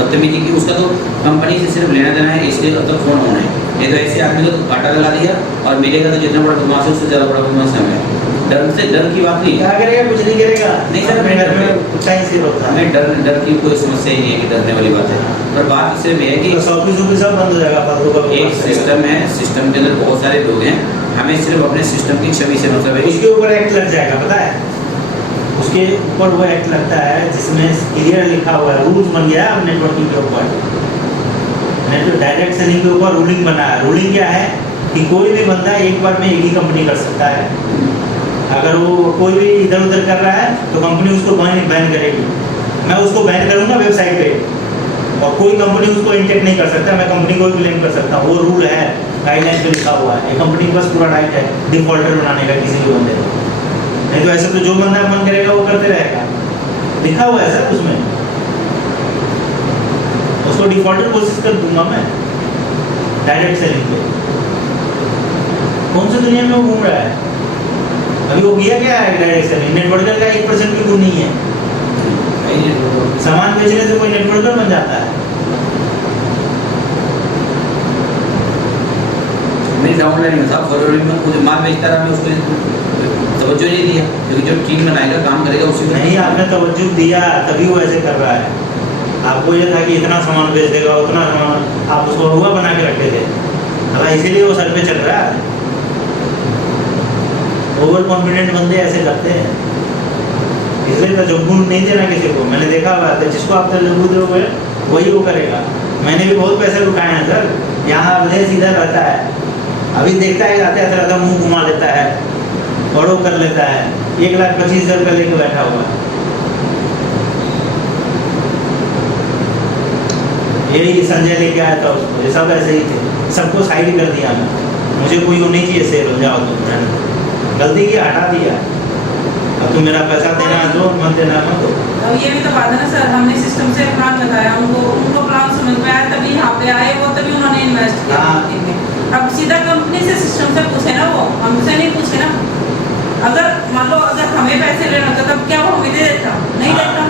बदतमीजी की, उसका तो कंपनी से सिर्फ लेना देना है, इसलिए अब तक फोन होना है। ये तो ऐसे आदमी को तो घाटा लगा दिया और मिलेगा तो जितना बड़ा बदमाश है उससे ज़्यादा बड़ा बदमाश है। हमें डर की बात नहीं, क्या करेगा, कुछ नहीं करेगा। नहीं सर, अपने घर में कुछ ही से होता है, हमें डर की कोई समस्या ही नहीं है कि डरने वाली बात है। पर बात सिर्फ ये है कि ऑफिस सब बंद हो जाएगा, फालतू का एक सिस्टम है, सिस्टम के अंदर बहुत सारे लोग हैं, हमें सिर्फ अपने सिस्टम की छवि से मतलब है। उसके ऊपर एक्ट लग जाएगा, पता है उसके ऊपर वो एक्ट लगता है जिसमें क्लियर लिखा हुआ है, रूल्स बन गया है नेटवर्किंग के ऊपर, नेटवर्क डायरेक्ट सेलिंग के ऊपर रूलिंग बना है। रूलिंग क्या है कि कोई भी बंदा एक बार में एक ही कंपनी कर सकता है। अगर वो कोई भी इधर उधर कर रहा है तो कंपनी उसको बैन करेगी, मैं उसको बैन करूंगा वेबसाइट पे, और कोई कंपनी उसको इंटेक्ट नहीं कर सकता, मैं कंपनी को भी ब्लेम कर सकता हूँ। वो रूल है, गाइडलाइन पे लिखा हुआ है, कंपनी के पास पूरा राइट है डिफॉल्टर बनाने का किसी भी बंदे को। नहीं तो ऐसे तो जो बंदा मन करेगा वो करते रहेगा, लिखा हुआ है सर उसमें, उसको डिफॉल्टर कोशिश कर दूंगा मैं डायरेक्ट सेलिंग पे। कौन सी दुनिया में वो घूम रहा है अभी, वो किया क्या है डायरेक्ट सेलिंग, नेटवर्कर का 1% भी गुण नहीं है। सामान बेचने से कोई नेटवर्कर बन जाता है। मेरी डाउनलाइन में था, फरवरी में मुझे माल बेचता रहा, मैं उसको तवज्जो नहीं दिया, क्योंकि जो टीम बनाएगा काम करेगा उसी को नहीं, आपने तवज्जो दिया तभी वो ऐसे कर रहा है। आपको ये था कि इतना सामान बेच देगा, उतना सामान, आप उसको हुआ बना के रखे थे, अगर इसीलिए वो सर पे चल रहा है। ओवर कॉन्फिडेंट बंदे ऐसे करते हैं, इसलिए तजब्बू नहीं देना किसी को। मैंने देखा हुआ है, जिसको आप तजब्बू दोगे वही वो करेगा। मैंने भी बहुत पैसे उठाए हैं सर, यहाँ अवधेश इधर रहता है, अभी देखता है आते आते रहता मुंह घुमा लेता है और वो कर लेता है, 1,25,000 रुपये लेके बैठा हुआ है। यही संजय लेके आया था उसको, ये सब ऐसे ही थे, सबको साइड कर दिया मैं, मुझे कोई वो नहीं चाहिए, शेर हो जाओ तुम, गलती की हटा दिया। अब तुम मेरा पैसा देना दो, मत देना मत दो। अब ये भी तो बात है ना सर, हमने सिस्टम से प्लान बताया उनको प्लान समझ में आया, तभी यहाँ पे आए वो, तभी उन्होंने इन्वेस्ट किया कंपनी में। अब सीधा कंपनी से सिस्टम से पूछे ना, वो हमसे नहीं पूछे ना। अगर मान लो अगर हमें पैसे लेना होता तब क्या वो हमें दे देता? नहीं देता।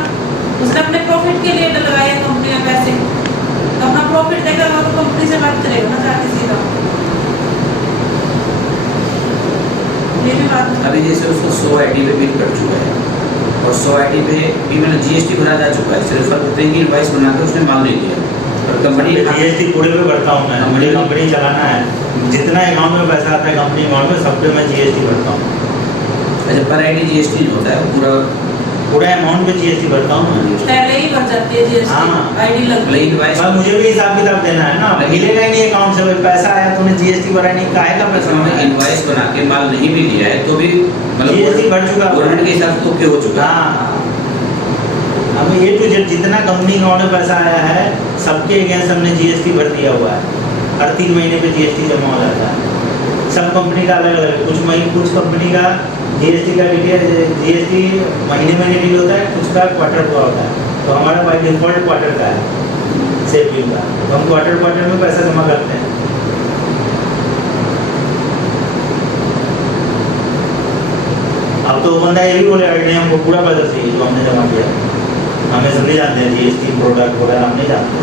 उसने अपने प्रॉफिट के लिए लगाए कंपनी में पैसे, तो अपना प्रॉफिट देकर वो तो कंपनी से बात करेगा ना जाके सीधा। ये भी बात है। अभी जैसे उसको 100 आईडी पे बिल कट चुका है और 100 आईडी पे भी मैंने जीएसटी भरा जा चुका है, सिर्फ फर्क इतना है कि इनवॉइस बना के उसने माल नहीं लिया और कंपनी जीएसटी पूरे पे भरता हूँ मैं, मुझे कंपनी चलाना है, जितना अकाउंट में पैसा आता है कंपनी अकाउंट में सब पे मैं जीएसटी भरता हूँ। अच्छा, पर आईडी जीएसटी नहीं होता है, पूरा अमाउंट पे जीएसटी भरता हूँ मैं। पहले ही भर जाती है जीएसटी, हाँ। आईडी लग गई। इनवॉइस पर मुझे भी हिसाब किताब देना है ना, मिलेगा ही नहीं अकाउंट से, भाई पैसा आया तूने जीएसटी भरा नहीं, काहे का पैसा में है? इनवॉइस बना के माल नहीं भी लिया है तो भी जीएसटी भर चुका है। गवर्नमेंट के हिसाब से ओके हो चुका है। हाँ, अब ये टू जेड जितना कंपनी अकाउंट में पैसा आया है सबके अगेंस्ट हमने जीएसटी भर दिया हुआ है, हर 3 महीने पे जीएसटी जमा हो जाता है। सब कंपनी का अलग अलग, कुछ कंपनी का जीएसटी का डिटेल, जीएसटी महीने डील होता है, कुछ का क्वार्टर का होता है, तो हमारा बाई डिफॉल्ट क्वार्टर का है सेफ बिल का, तो हम क्वार्टर में पैसा जमा करते हैं। अब तो वो बंदा ये भी बोले नहीं हमको पूरा पैसा चाहिए जो हमने जमा किया, हमें सब नहीं जानते हैं जीएसटी प्रोडक्ट वगैरह हम नहीं जानते।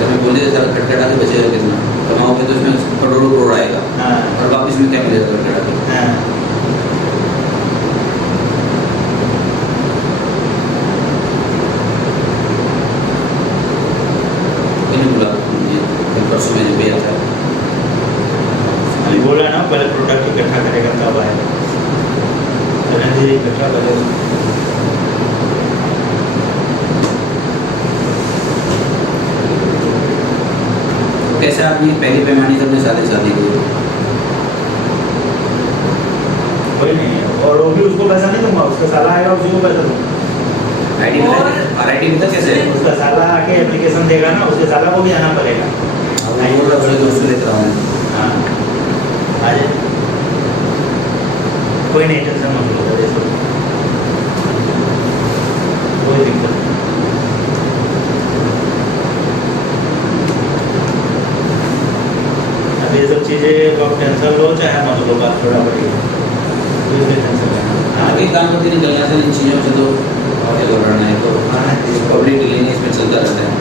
सर मैं बोले सर खटखटा के बचेगा कितना, कमाओगे तो इसमें करोड़ों करोड़ आएगा हाँ और वापस में क्या मिलेगा खटखटा के। हाँ, मैंने बोला कल परसों मैंने भेजा था, अभी बोला ना पहले प्रोडक्ट इकट्ठा करेगा तब आएगा, पहले धीरे इकट्ठा करेगा। कैसे आपने पहली पैमानी से अपने शादी की? कोई नहीं है, और वो भी उसको पैसा नहीं दूंगा, उसका साला आएगा उसी को पैसा दूंगा। आईडी और आईडी में कैसे है? उसका साला आके एप्लीकेशन देगा ना, उसके साला को भी आना पड़ेगा। मैं बोल रहा बड़े दोस्तों लेकर आऊँ हाँ आ जाए, कोई नहीं टेंशन मत लो, कोई दिक्कत नहीं। अब ये सब चीज़ें आप टेंशन लो चाहे मत लो, बात थोड़ा बड़ी है, कोई भी टेंशन लेना। आगे काम करते निकलना था इन चीज़ों से, तो आगे बढ़ना है तो पब्लिक डीलिंग इसमें चलता रहता है।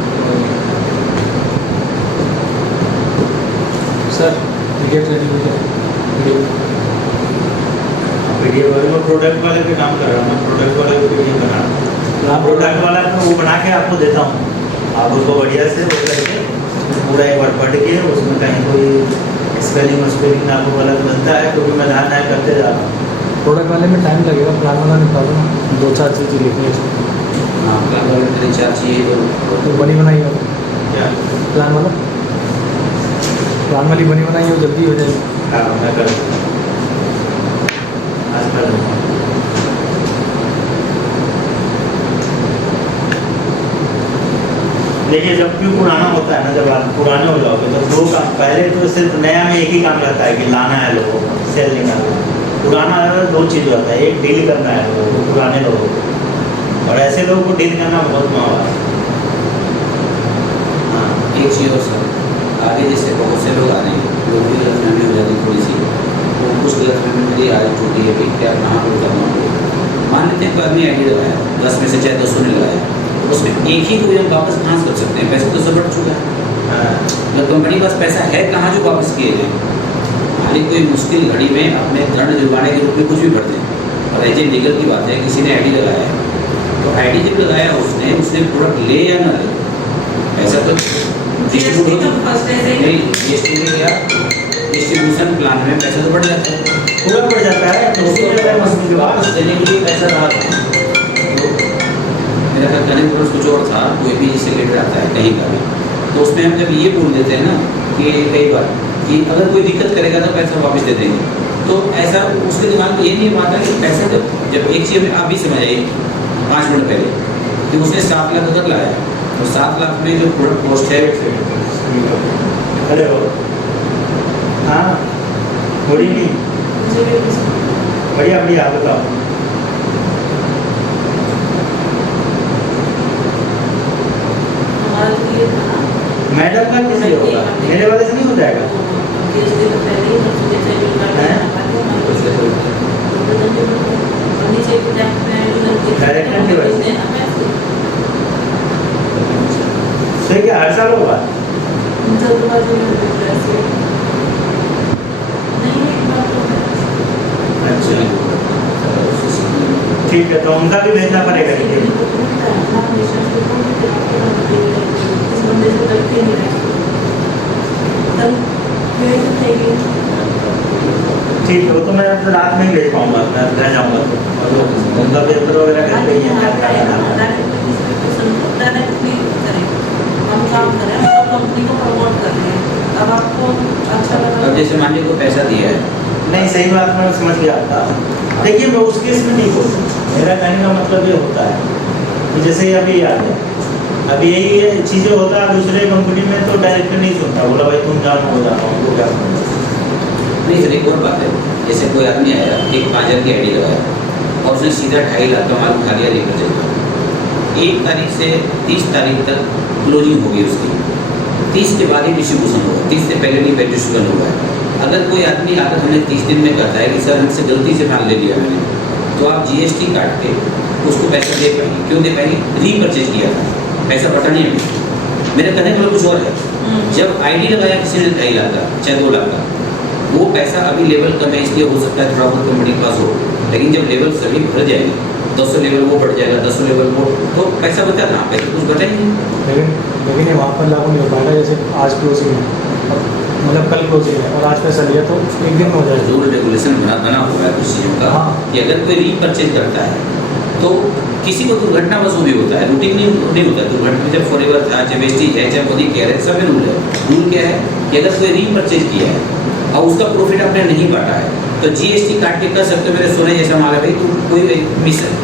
सर मीडिया ट्रेनिंग वीडियो वाले में प्रोडक्ट वाले पे काम कर रहा हूँ, मैं प्रोडक्ट वाले को वीडियो बना रहा हूँ, प्रोडक्ट वाला वो बना के आपको देता हूँ, आप उसको बढ़िया से वो करके पूरा एक बार पढ़ के उसमें कहीं कोई स्पेलिंग आपको गलत बनता है तो भी मैं ध्यान नहीं करते जा रहा हूँ। प्रोडक्ट वाले में टाइम लगेगा, प्लान वाला निकालो ना, 2-4 चीज़ें लिखनी है इसमें। हाँ, प्लान वाले में 3-4 चाहिए तो बनी बनाई हो क्या प्लान वाली बनी बनाई हो, जल्दी हो जाएगी। हाँ मैं कर दूँगा, आज कर दूँगा। देखिए जब भी पुराना होता है ना, जब आप पुराने हो जाओगे तो दो काम, पहले तो सिर्फ नया में एक ही काम रहता है कि लाना है लोगों को, सेल निकालना है। पुराना है 2 चीज़ होता है, एक डील करना है लोगों को, पुराने लोगों को, और ऐसे लोगों को डील करना बहुत महंगा है। हाँ एक चीज़ और सर, आगे जैसे बहुत से लोग आ रहे हैं, लोग भी गलतफहमी हो जाती है थोड़ी सी, तो कुछ गलतफहमी मेरी आज टूटी है कि क्या कहाँ पर करना हो। मान लेते हैं कोई आदमी आईडी लगाया, 10 में से चाहे 200 ने लगाया, उसमें एक ही को हम वापस कहाँ कर सकते हैं, पैसे तो सब बढ़ चुका है। जब कंपनी के पास पैसा है कहाँ जो वापस किए जाए, खाली कोई मुश्किल घड़ी में अपने दंड जुर्माने के रूप में कुछ भी भर दें। और एजेंट लीगल की बात है, किसी ने आईडी लगाया है तो आईडी जब लगाया उसने प्रोडक्ट ले या ना ले, ऐसा तो जीएसटी तो फर्स्ट है नहीं, जीएसटी में क्या डिस्ट्रीब्यूशन प्लान में पैसा तो बढ़ जाता है, पूरा बढ़ जाता है, तो उसी में वापस देने के लिए पैसा रहा था। मेरा कहने का कुछ और था, कोई भी इससे रिलेटेड आता है कहीं का भी, तो उसमें हम जब ये बोल देते हैं ना कि कई बार कि अगर कोई दिक्कत करेगा तो पैसा वापस दे देंगे, तो ऐसा उसके दिमाग में ये नहीं बात है कि पैसा जब एक चीज़ में आप भी समझ आइए 5 मिनट पहले कि उसने 7 लाख तक लाया, तो 7 लाख में जो प्रोडक्ट कॉस्ट है, खड़े हो। हाँ, थोड़ी नहीं, मुझे भी कुछ बढ़िया बढ़िया, आप बताओ। हमारा तो ये था ना, मैडम का किसी होगा, मेरे वाले से नहीं हो जाएगा। जिस दिन पहले ही मुझे चाहिए करना है, उससे कोई नीचे डायरेक्ट नहीं होगा। देना पैसे सही क्या हर साल होगा? जल्दबाजी में पैसे नहीं, एक बार तो है। अच्छा, ठीक है, तो उनका भी भेजना पड़ेगा। ठीक है, वो तो मैं आपसे रात में ही भेज पाऊंगा, मैं रह जाऊंगा तो उनका पेपर वगैरह करके ही हम काम करें और कंपनी को प्रमोट कर रहे हैं। अब आपको अच्छा लगा, अब जैसे मान लीजिए को पैसा दिया है, नहीं, सही बात मैं समझ गया आपका। देखिए, मैं उस केस में नहीं बोलूँ, मेरा कहने का मतलब ये होता है कि जैसे अभी याद है, अभी यही चीज़ें होता है दूसरे कंपनी में, तो डायरेक्टर नहीं सुनता, बोला भाई तुम जानो हो जाओ, हमको क्या समझ। नहीं सर, एक और बात है, जैसे कोई आदमी आया, एक 5,000 की आईडी लगाया और उसने सीधा 2.5 लाख का माल उठा लिया, लेकर चल 1 तारीख से 30 तारीख तक क्लोजिंग होगी उसकी, 30 के बाद ही डिस्ट्रीब्यूशन होगा, 30 से पहले नहीं डिस्ट्रीब्यूशन होगा। अगर कोई आदमी आकर हमें 30 दिन में कहता है कि सर हमसे गलती से माल ले लिया मैंने, तो आप GST काट के उसको पैसा दे पाएंगे। क्यों दे पाएंगे? रीपर्चेज किया था, पैसा बटा नहीं है। मेरे कहने का कुछ और है, जब आईडी लगाया किसी ने 2.5 लाख का, चाहे 2 लाख का, वो पैसा अभी लेवल कम है, इसलिए हो सकता है थोड़ा बहुत कंपनी के पास हो, लेकिन जब लेवल सभी भर जाएंगे, 200 लेवल वो बढ़ जाएगा, 200 लेवल वो, तो पैसा बचा ना, पैसा कुछ बचा ही नहीं। लेकिन ये वहाँ पर लागू नहीं हो पाएगा। जैसे आज क्लोजिंग है, मतलब कल क्लोजिंग है और आज पैसा लिया तो 1 दिन में हो जाएगा। रूल रेगुलेशन बना हुआ है कुछ चीज़ों का, हाँ। कि अगर कोई रीपर्चेज करता है तो किसी को दुर्घटना बस भी होता है, रूटीन नहीं होता है। दुर्घटना जब फॉरएवर था, चाहे वेस्टेज है, चाहे मोदी कह रहे हैं, सब में रूल है। रूल क्या है कि अगर कोई रीपर्चेज किया है और उसका प्रॉफिट आपने नहीं बांटा है, तो GST काट के कर सकते हो, मेरे सोने जैसा माल है भाई, तो कोई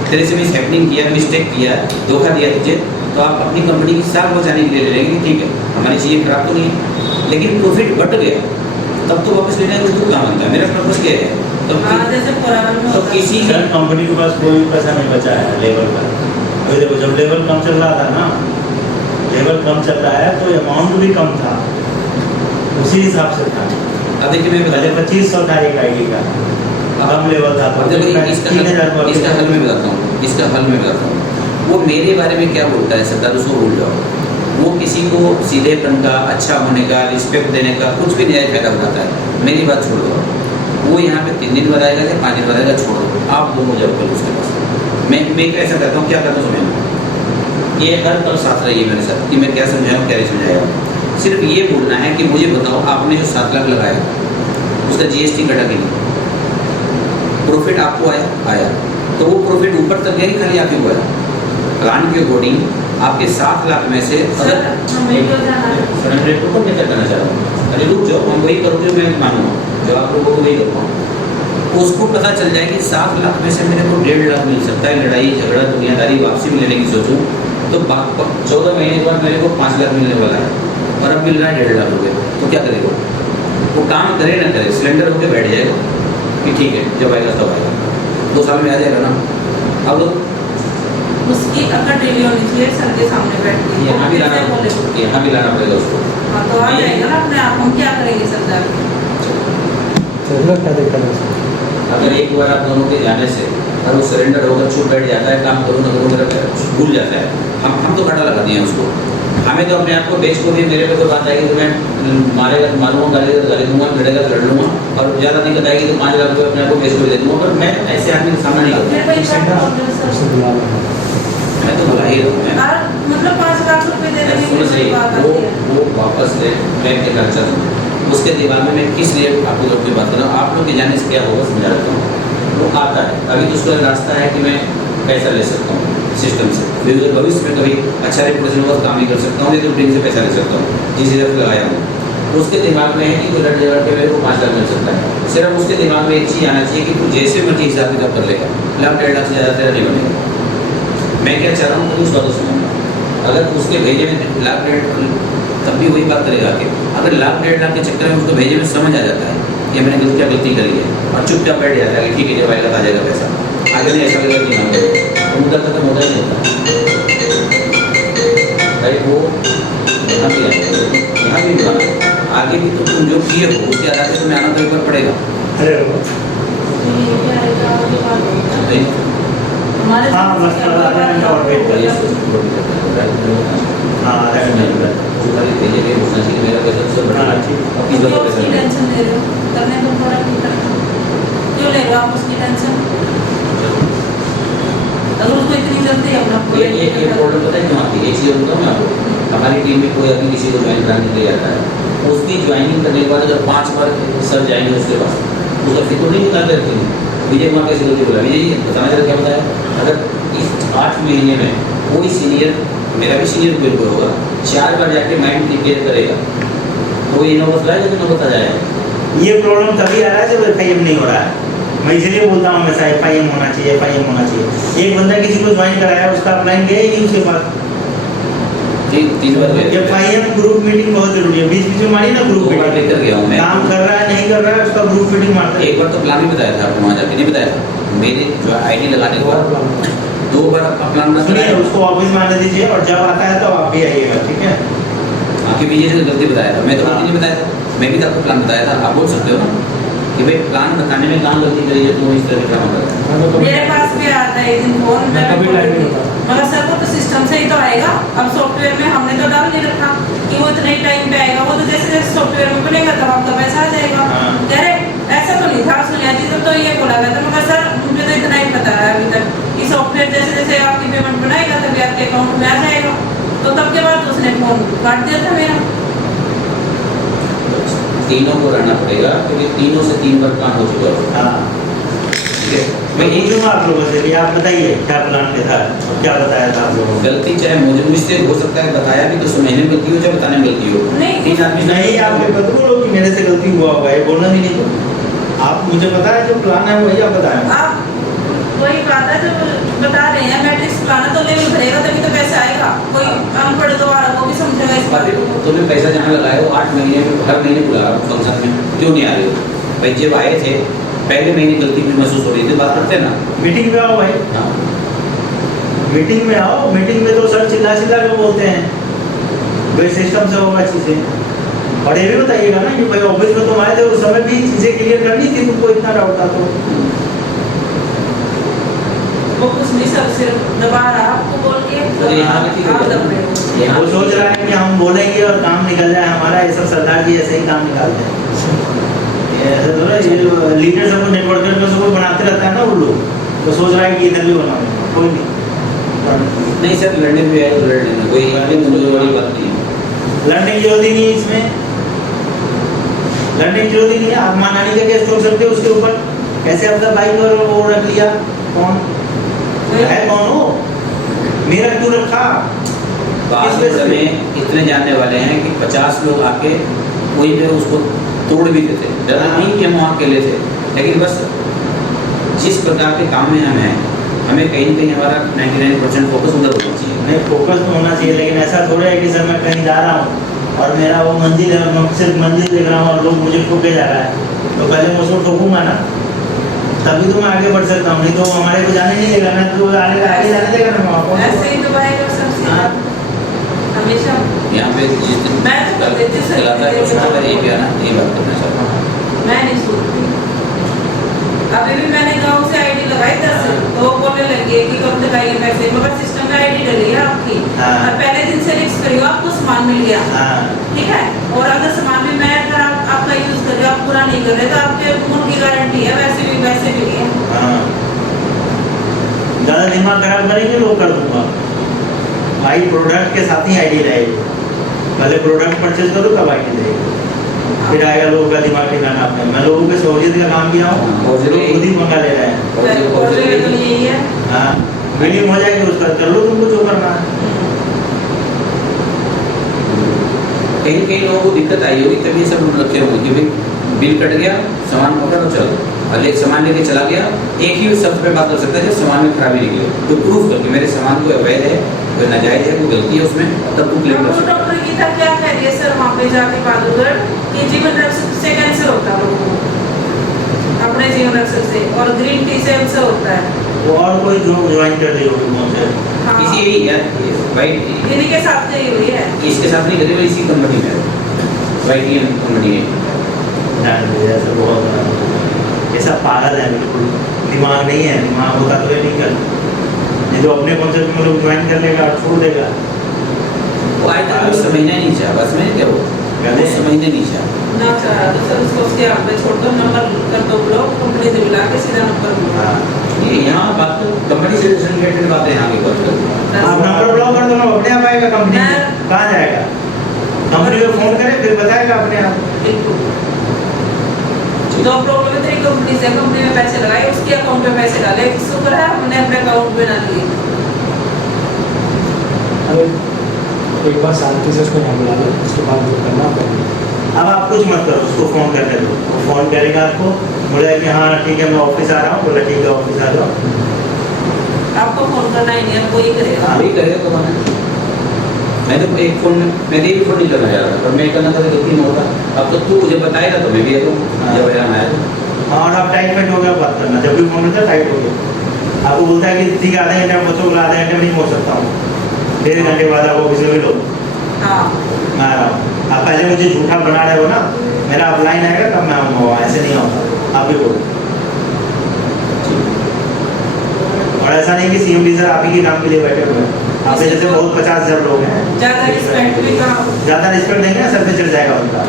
तेरे से मिस हैपनिंग किया, मिस्टेक किया, धोखा दिया तुझे, तो आप अपनी कंपनी की साख बचाने के लिए ले लेंगे, ठीक है, हमारी चीज़ें खराब तो नहीं है, लेकिन प्रॉफिट बट गया तब तो वापस लेने का उसको काम बनता है। मेरा पर्पज क्या है, तो जैसे पुराने में तो होता किसी सर कंपनी के पास कोई भी पैसा नहीं बचा है लेवल पर। अभी देखो, जब लेवल कम चल रहा था ना, लेवल कम चल रहा है तो अमाउंट भी कम था, उसी हिसाब से था। अब देखिए मैं बता पहले 2500 था एक आईडी का, कम लेवल था, अब देखो इसका हल मैं बताता हूँ, इसका हल मैं बताता हूँ। वो मेरे बारे में क्या बोलता है सरकार, उसको भूल जाओ। वो किसी को सीधेपन का, अच्छा होने का, रिस्पेक्ट देने का कुछ भी न्याय फायदा उठाता है। मेरी बात छोड़ दो, वो यहाँ पे 3 दिन बाद आएगा या 5 दिन बाद आएगा, छोड़ दो, आप दोनों जब कल उसके पास। मैं ऐसा करता हूँ, क्या करता हूँ समझ, ये हर पल साथ रहिए मेरे साथ कि मैं क्या समझाऊँ क्या नहीं समझाया। सिर्फ ये बोलना है कि मुझे बताओ, आपने जो 7 लाख लगाया उसका GST कटा कि नहीं? प्रॉफिट आपको आया, तो वो प्रॉफिट ऊपर तक गया कि खाली आपके को आया? प्लान के अकॉर्डिंग आपके 7 लाख में से सर हमें क्यों जाना है? सर मैं रेट को क्या करना चाह रहा हूँ, अरे रुक जाओ, हम वही करोगे मैं मानूंगा, जो आप लोगों को वही करूँगा। उसको पता चल जाए कि 7 लाख में से मेरे को 1.5 लाख मिल सकता है, लड़ाई झगड़ा दुनियादारी वापसी में लेने की सोचूं तो 14 महीने के बाद मेरे को 5 लाख मिलने वाला है और अब मिल रहा है 1.5 लाख रुपये, तो क्या करेगा? वो काम करे ना करे, सिलेंडर होकर बैठ जाएगा कि ठीक है जब आएगा तब आएगा, 2 साल में आ जाएगा ना। अब उसकी अकड़ डेली होनी चाहिए, सर के सामने बैठ के यहाँ भी लाना पड़ेगा उसको। हाँ तो आ जाएगा ना अपने आप। हम क्या करेंगे सर जाके? चलो क्या दिक्कत है? अगर एक बार आप दोनों के जाने से और वो सरेंडर होकर चुप बैठ जाता है, काम करूँ ना करूँ मेरा भूल जाता है, हम तो काटा लगा दिए उसको। हमें तो अपने आप को बेच को भी, मेरे पे तो बात आएगी तो मैं मारेगा तो मारूंगा, गाली तो गाली दूंगा, लड़ेगा तो लड़ लूँगा, और ज़्यादा दिक्कत आएगी तो 5 लाख रुपये अपने आप को बेच को दे दूँगा। पर मैं ऐसे आदमी का सामना नहीं करता, मैं तो भला ही रहूँगा। मतलब 5 लाख रुपए दे देने सुनो सही, की बात आती है। वो वापस ले, मैं क्या करना चाहता हूँ उसके दिमाग में मैं किस लिए आपको लोग की बात कर रहा हूँ, आप लोग के जाने से क्या होगा समझा रखता हूँ। वो आता है, अभी तो उसका रास्ता है कि मैं पैसा ले सकता हूँ, सिस्टम से। मैं अगर भविष्य में कभी अच्छा रेपुटेशन होगा तो काम ही कर सकता हूँ, या तो बैंक से पैसा ले सकता हूँ जिस हिसाब से लगाया हूँ। उसके दिमाग में है कि कोई लड़ झगड़ के मेरे को 5 लाख मिल सकता है। सिर्फ उसके दिमाग में एक चीज़ आना चाहिए कि तू जैसे मर्जी हिसाब किताब कर लेगा, लाख 1.5 लाख से ज़्यादा तेरा नहीं बनेगा। मैं क्या चाह रहा हूँ तो उसका तो सुनूंगा। अगर उसके भेजे में लाख 1.5, तब भी वही बात करेगा कि अगर लाख 1.5 लाख के चक्कर में उसको भेजे में समझ आ जाता है कि मैंने गलती करी है, और चुपचाप बैठ जाता है कि ठीक है जब आएगा आ जाएगा पैसा, आगे नहीं ऐसा लगेगा कि ना करें, तो मुद्दा खत्म होता ही नहीं होता भाई। वो यहाँ भी आएंगे, यहाँ भी बुलाना, आगे भी तो तुम जो किए हो उसके आधार से तुम्हें आना तो एक बार पड़ेगा। अरे तो ये क्या है क्या आगे बात होता है? हमारे हाँ, बस आधा घंटा और वेट करिए। हाँ, आधा घंटा। हाँ, ठीक। क्यों उसकी टेंशन ले रहे हो? करने तो थोड़ा ठीक करना। क्यों ले रहे हो आप उसकी टेंशन? अगर उसको इतनी जल्दी अपना ये प्रॉब्लम पता है क्यों आती है? ये चीज़ बताऊँ मैं आपको। हमारी टीम में कोई अभी किसी को ज्वाइन कराने के लिए आता है, उसकी ज्वाइनिंग करने के बाद अगर 5 बार सर जाएंगे उसके पास, उसका फिर तो नहीं निकालते रहते हैं। विजय कुमार कैसे गलती बोला, विजय जी बताना चाहते क्या बताया, अगर इस 8 महीने में कोई सीनियर, मेरा भी सीनियर कोई होगा, 4 बार जाके माइंड प्रिपेयर करेगा तो ये नौबत लाएगा कि नौबत आ जाएगा। ये प्रॉब्लम तभी आ रहा है जब FIM नहीं हो रहा है। मैं इसलिए बोलता हूँ हमेशा FIM होना चाहिए, FIM होना चाहिए। एक बंदा किसी को ज्वाइन कराया, उसका अपलाइन गया ही नहीं उसके पास। 3 बार FIM ग्रुप मीटिंग बहुत जरूरी है। बीच बीच में मारी ना ग्रुप 2 बार मीटिंग, लेकर गया हूँ मैं। काम कर रहा है नहीं कर रहा है उसका ग्रुप मीटिंग मारता है। एक बार तो प्लान भी बताया था आपको, वहाँ जाके नहीं बताया था। मेरे जो ID लगाने के बाद 2 बार आपका प्लान ना सुनिए, कराया, उसको ऑफिस में आने दीजिए और जब आता है तो आप भी आइएगा, ठीक है? आपके विजय से गलती बताया था, मैं तो गलती नहीं बताया था। मैं भी तो आपको प्लान बताया था, आप बोल सकते हो ना कि भाई प्लान बताने में कहाँ गलती करी है, तुम इस तरह का काम कर रहा है। मेरे पास भी आता है एक दिन फोन, मैं कभी टाइम नहीं होता। मगर सर वो तो सिस्टम से ही तो आएगा। अब सॉफ्टवेयर में हमने तो डाल नहीं रखा कि वो इतने टाइम पे आएगा, वो तो जैसे जैसे सॉफ्टवेयर में बनेगा तब आपका पैसा आ जाएगा। हाँ। कह रहे ऐसा तो नहीं था सुनिया जी, तो ये बोला गया था। मगर सर मुझे तो इतना ही पता है अभी तक कि सॉफ्टवेयर जैसे जैसे आपकी पेमेंट बनाएगा तभी आपके अकाउंट में आ जाएगा। तो तब के बाद उसने फोन काट दिया था मेरा। तीनों को रहना पड़ेगा क्योंकि तीनों से 3 बार प्लान हो चुका है। हाँ, ठीक है, मैं यही कहूँगा आप लोगों से कि आप बताइए क्या प्लान में था और क्या बताया था आप लोगों को। गलती चाहे मुझसे हो सकता है, बताया भी तो सुनने में गलती हो चाहे बताने में गलती हो। नहीं। 3 आदमी नहीं, आप ये मत बोलो कि मेरे से गलती हुआ होगा, ये बोलना भी नहीं तो। आप मुझे पता है जो प्लान है वही आप बताएं। आप वही बात है जो बता रहे हैं, मैट्रिक्स प्लान तो लेवल भरेगा तभी तो पैसा आएगा। कोई अनपढ़ दोबारा वो भी समझेगा इस बात को। तुमने पैसा जहाँ लगाया हो 8 महीने में, हर महीने बुला रहा हूँ फंक्शन में, क्यों नहीं आ रहे हो भाई? जब आए थे पहले महीने गलती भी महसूस हो रही थी, बात करते ना। मीटिंग में आओ भाई, हाँ, मीटिंग में आओ। मीटिंग में तो सर चिल्ला चिल्ला के बोलते हैं भाई सिस्टम से होगा चीज़ें। और ये भी बताइएगा ना कि भाई ऑफिस में तुम आए थे उस समय भी चीज़ें क्लियर करनी थी, तुमको इतना डाउट था तो। वो कुछ नहीं, सब सिर्फ दबा रहा आपको बोल के तो यहाँ पे ठीक है। आप दब रहे हो। यहाँ वो सोच रहा है कि हम बोलेंगे और काम निकल जाए हमारा। ये सब सरदार जी ऐसे ही काम निकालते हैं। ये ऐसे थोड़ा, ये लीडर सबको नेटवर्कर में सबको बनाते रहता है ना वो लोग, तो सोच रहा है कि इधर भी बनाओ, कोई नहीं। नहीं सर, लड़ने भी आए तो लड़ने में कोई मुझे बड़ी बात नहीं है। लड़ने की जरूरत ही नहीं है इसमें, लड़ने की जरूरत ही नहीं है। आप मानानी का केस छोड़ सकते हो उसके ऊपर, कैसे आपका बाइक और वो रख लिया, कौन है कौन हो, मेरा क्यों रखा? बात में इतने जानने वाले हैं कि 50 लोग आके वहीं पे उसको तोड़ भी देते, ज़्यादा नहीं कि हम वहाँ अकेले थे, लेकिन बस जिस प्रकार के काम में हम हैं, हमें कहीं ना कहीं हमारा 99% फोकस उधर होना चाहिए। नहीं, फोकस तो होना चाहिए, लेकिन ऐसा थोड़ा है कि सर मैं कहीं जा रहा हूँ और मेरा वो मंजिल है, मैं सिर्फ मंजिल देख रहा हूँ और लोग मुझे ठोके जा रहा है, तो पहले मैं उसको ठोकूंगा ना, तभी तो मैं आगे बढ़ सकता हूँ। नहीं तो हमारे को जाने नहीं देगा ना, तो आगे जाने देगा ना वहाँ ऐसे ही दबाएगा सबसे हाँ। हमेशा। यहाँ पे जिस दिन मैं तो कर देती हूँ सर, चलाता है कुछ ना ये क्या ना ये बात करना चाहता हूँ। मैं नहीं सोचती। अभी भी मैंने गाँव से ID लगाई 10, तो वो बोलने लगी कि कब तक आएंगे पैसे, मगर सिस्टम में ID डली है आपकी हाँ। और पहले दिन से रिक्स करी हो, आपको सामान मिल गया, हाँ, ठीक है। और अगर सामान भी मैं अगर आपका यूज कर रहे हो, आप पूरा नहीं कर रहे, तो आपके मूड की गारंटी है, वैसे भी है। हाँ। ज़्यादा दिमाग खराब करेंगे लोग, कर दूंगा भाई। प्रोडक्ट के साथ ही ID रहेगी, पहले प्रोडक्ट परचेज करो तब ID रहेगी, फिर आएगा लोगों का दिमाग ठिकाना अपने। मैं लोगों के सहूलियत का काम किया हूँ, और लोग खुद ही मंगा ले रहे हैं। तो यही है। हाँ, बिलिंग हो जाएगी उसका कर लो तुमको जो करना है। कहीं कहीं लोगों को दिक्कत आई होगी तभी ये सब रखे होंगे कि भाई बिल कट गया, सामान पकड़ और चलो, और सामान लेके चला गया। एक ही शब्द पे बात कर सकता है जब सामान में खराबी निकले, तो प्रूफ करके मेरे सामान को अवैध है, कोई नाजायज है, कोई गलती है उसमें, तब तुम क्लेम कर सकते हो। डॉक्टर गीता क्या कह रही है सर वहाँ पे जाके बहादुरगढ़ कि जीवन रक्षक से कैंसर होता है लोगों को, अपने जीवन रक्षक से, और ग्रीन टी से अल्सर होता है। वो और कोई जो ज्वाइन कर रही होगी मुझसे हाँ, इसी यही है वाइट, इन्हीं के साथ गई हुई है। इसके साथ नहीं करी, इसी कंपनी में वाइट कंपनी है। जान लीजिए ऐसा बहुत बड़ा ये सब पागल है, बिल्कुल दिमाग नहीं है, दिमाग होता तो ये नहीं कर, ये जो अपने कॉन्सेप्ट में लोग ज्वाइन कर लेगा और छोड़ देगा। वो आज तक कुछ समझना नहीं चाहा, बस में क्या वो समझने नहीं चाहा। ना चाहा तो सर उसको उसके आप पे छोड़ दो, नंबर कर दो ब्लॉक, कंपनी से मिला के सीधा नंबर ब्लॉक। हाँ ये यहाँ बात तो कंपनी से रिलेटेड बातें यहाँ की बात करते हैं। आप नंबर ब्लॉक कर दो ना, अपने आप आएगा कंपनी में, कहाँ जाएगा, कंपनी को फोन करे फिर बताएगा अपने आप। बिल्कुल दो प्रॉब्लम है, तेरी कंपनी से कंपनी में पैसे लगाए, उसके अकाउंट में पैसे डाले, शुक्र है हमने अपने अकाउंट में ना लिए। अरे एक बार शांति से उसको यहाँ बुला लो, उसके बाद जो करना कर लो। अब आप कुछ मत करो, उसको फोन करने दो, वो फोन करेगा आपको, बोलेगा कि हाँ ठीक है मैं ऑफिस आ रहा हूँ, बोला ठीक है ऑफिस आ जाओ। आपको फोन करना ही नहीं है, कोई करेगा। वही करेगा तो मैं तो एक फोन में मैंने भी फोन नहीं करना चाह रहा था, पर मैं करना था गलती में होगा। अब तो तू मुझे बताएगा तो मैं भी जब यहाँ आया तो। हाँ और आप टाइट फाइट हो गया बात करना, जब भी फोन करता है टाइट हो गया। आपको बोलता है कि ठीक है आधे घंटे में बच्चों को आधे घंटे में नहीं पहुँच सकता हूँ, 1.5 घंटे बाद आप ऑफिस में मिलो, हाँ मैं आ रहा हूँ। आप पहले मुझे झूठा बना रहे हो ना, मेरा अपलाइन आएगा तब मैं आऊँगा, ऐसे नहीं आऊँगा, आप भी बोलो। और ऐसा नहीं कि CMD सर आप ही के नाम के लिए बैठे हुए हैं, आप ही जैसे बहुत 50,000 लोग हैं, ज्यादा रिस्पेक्ट भी कहाँ ज़्यादा रिस्पेक्ट देंगे ना सर पे चढ़ जाएगा उनका।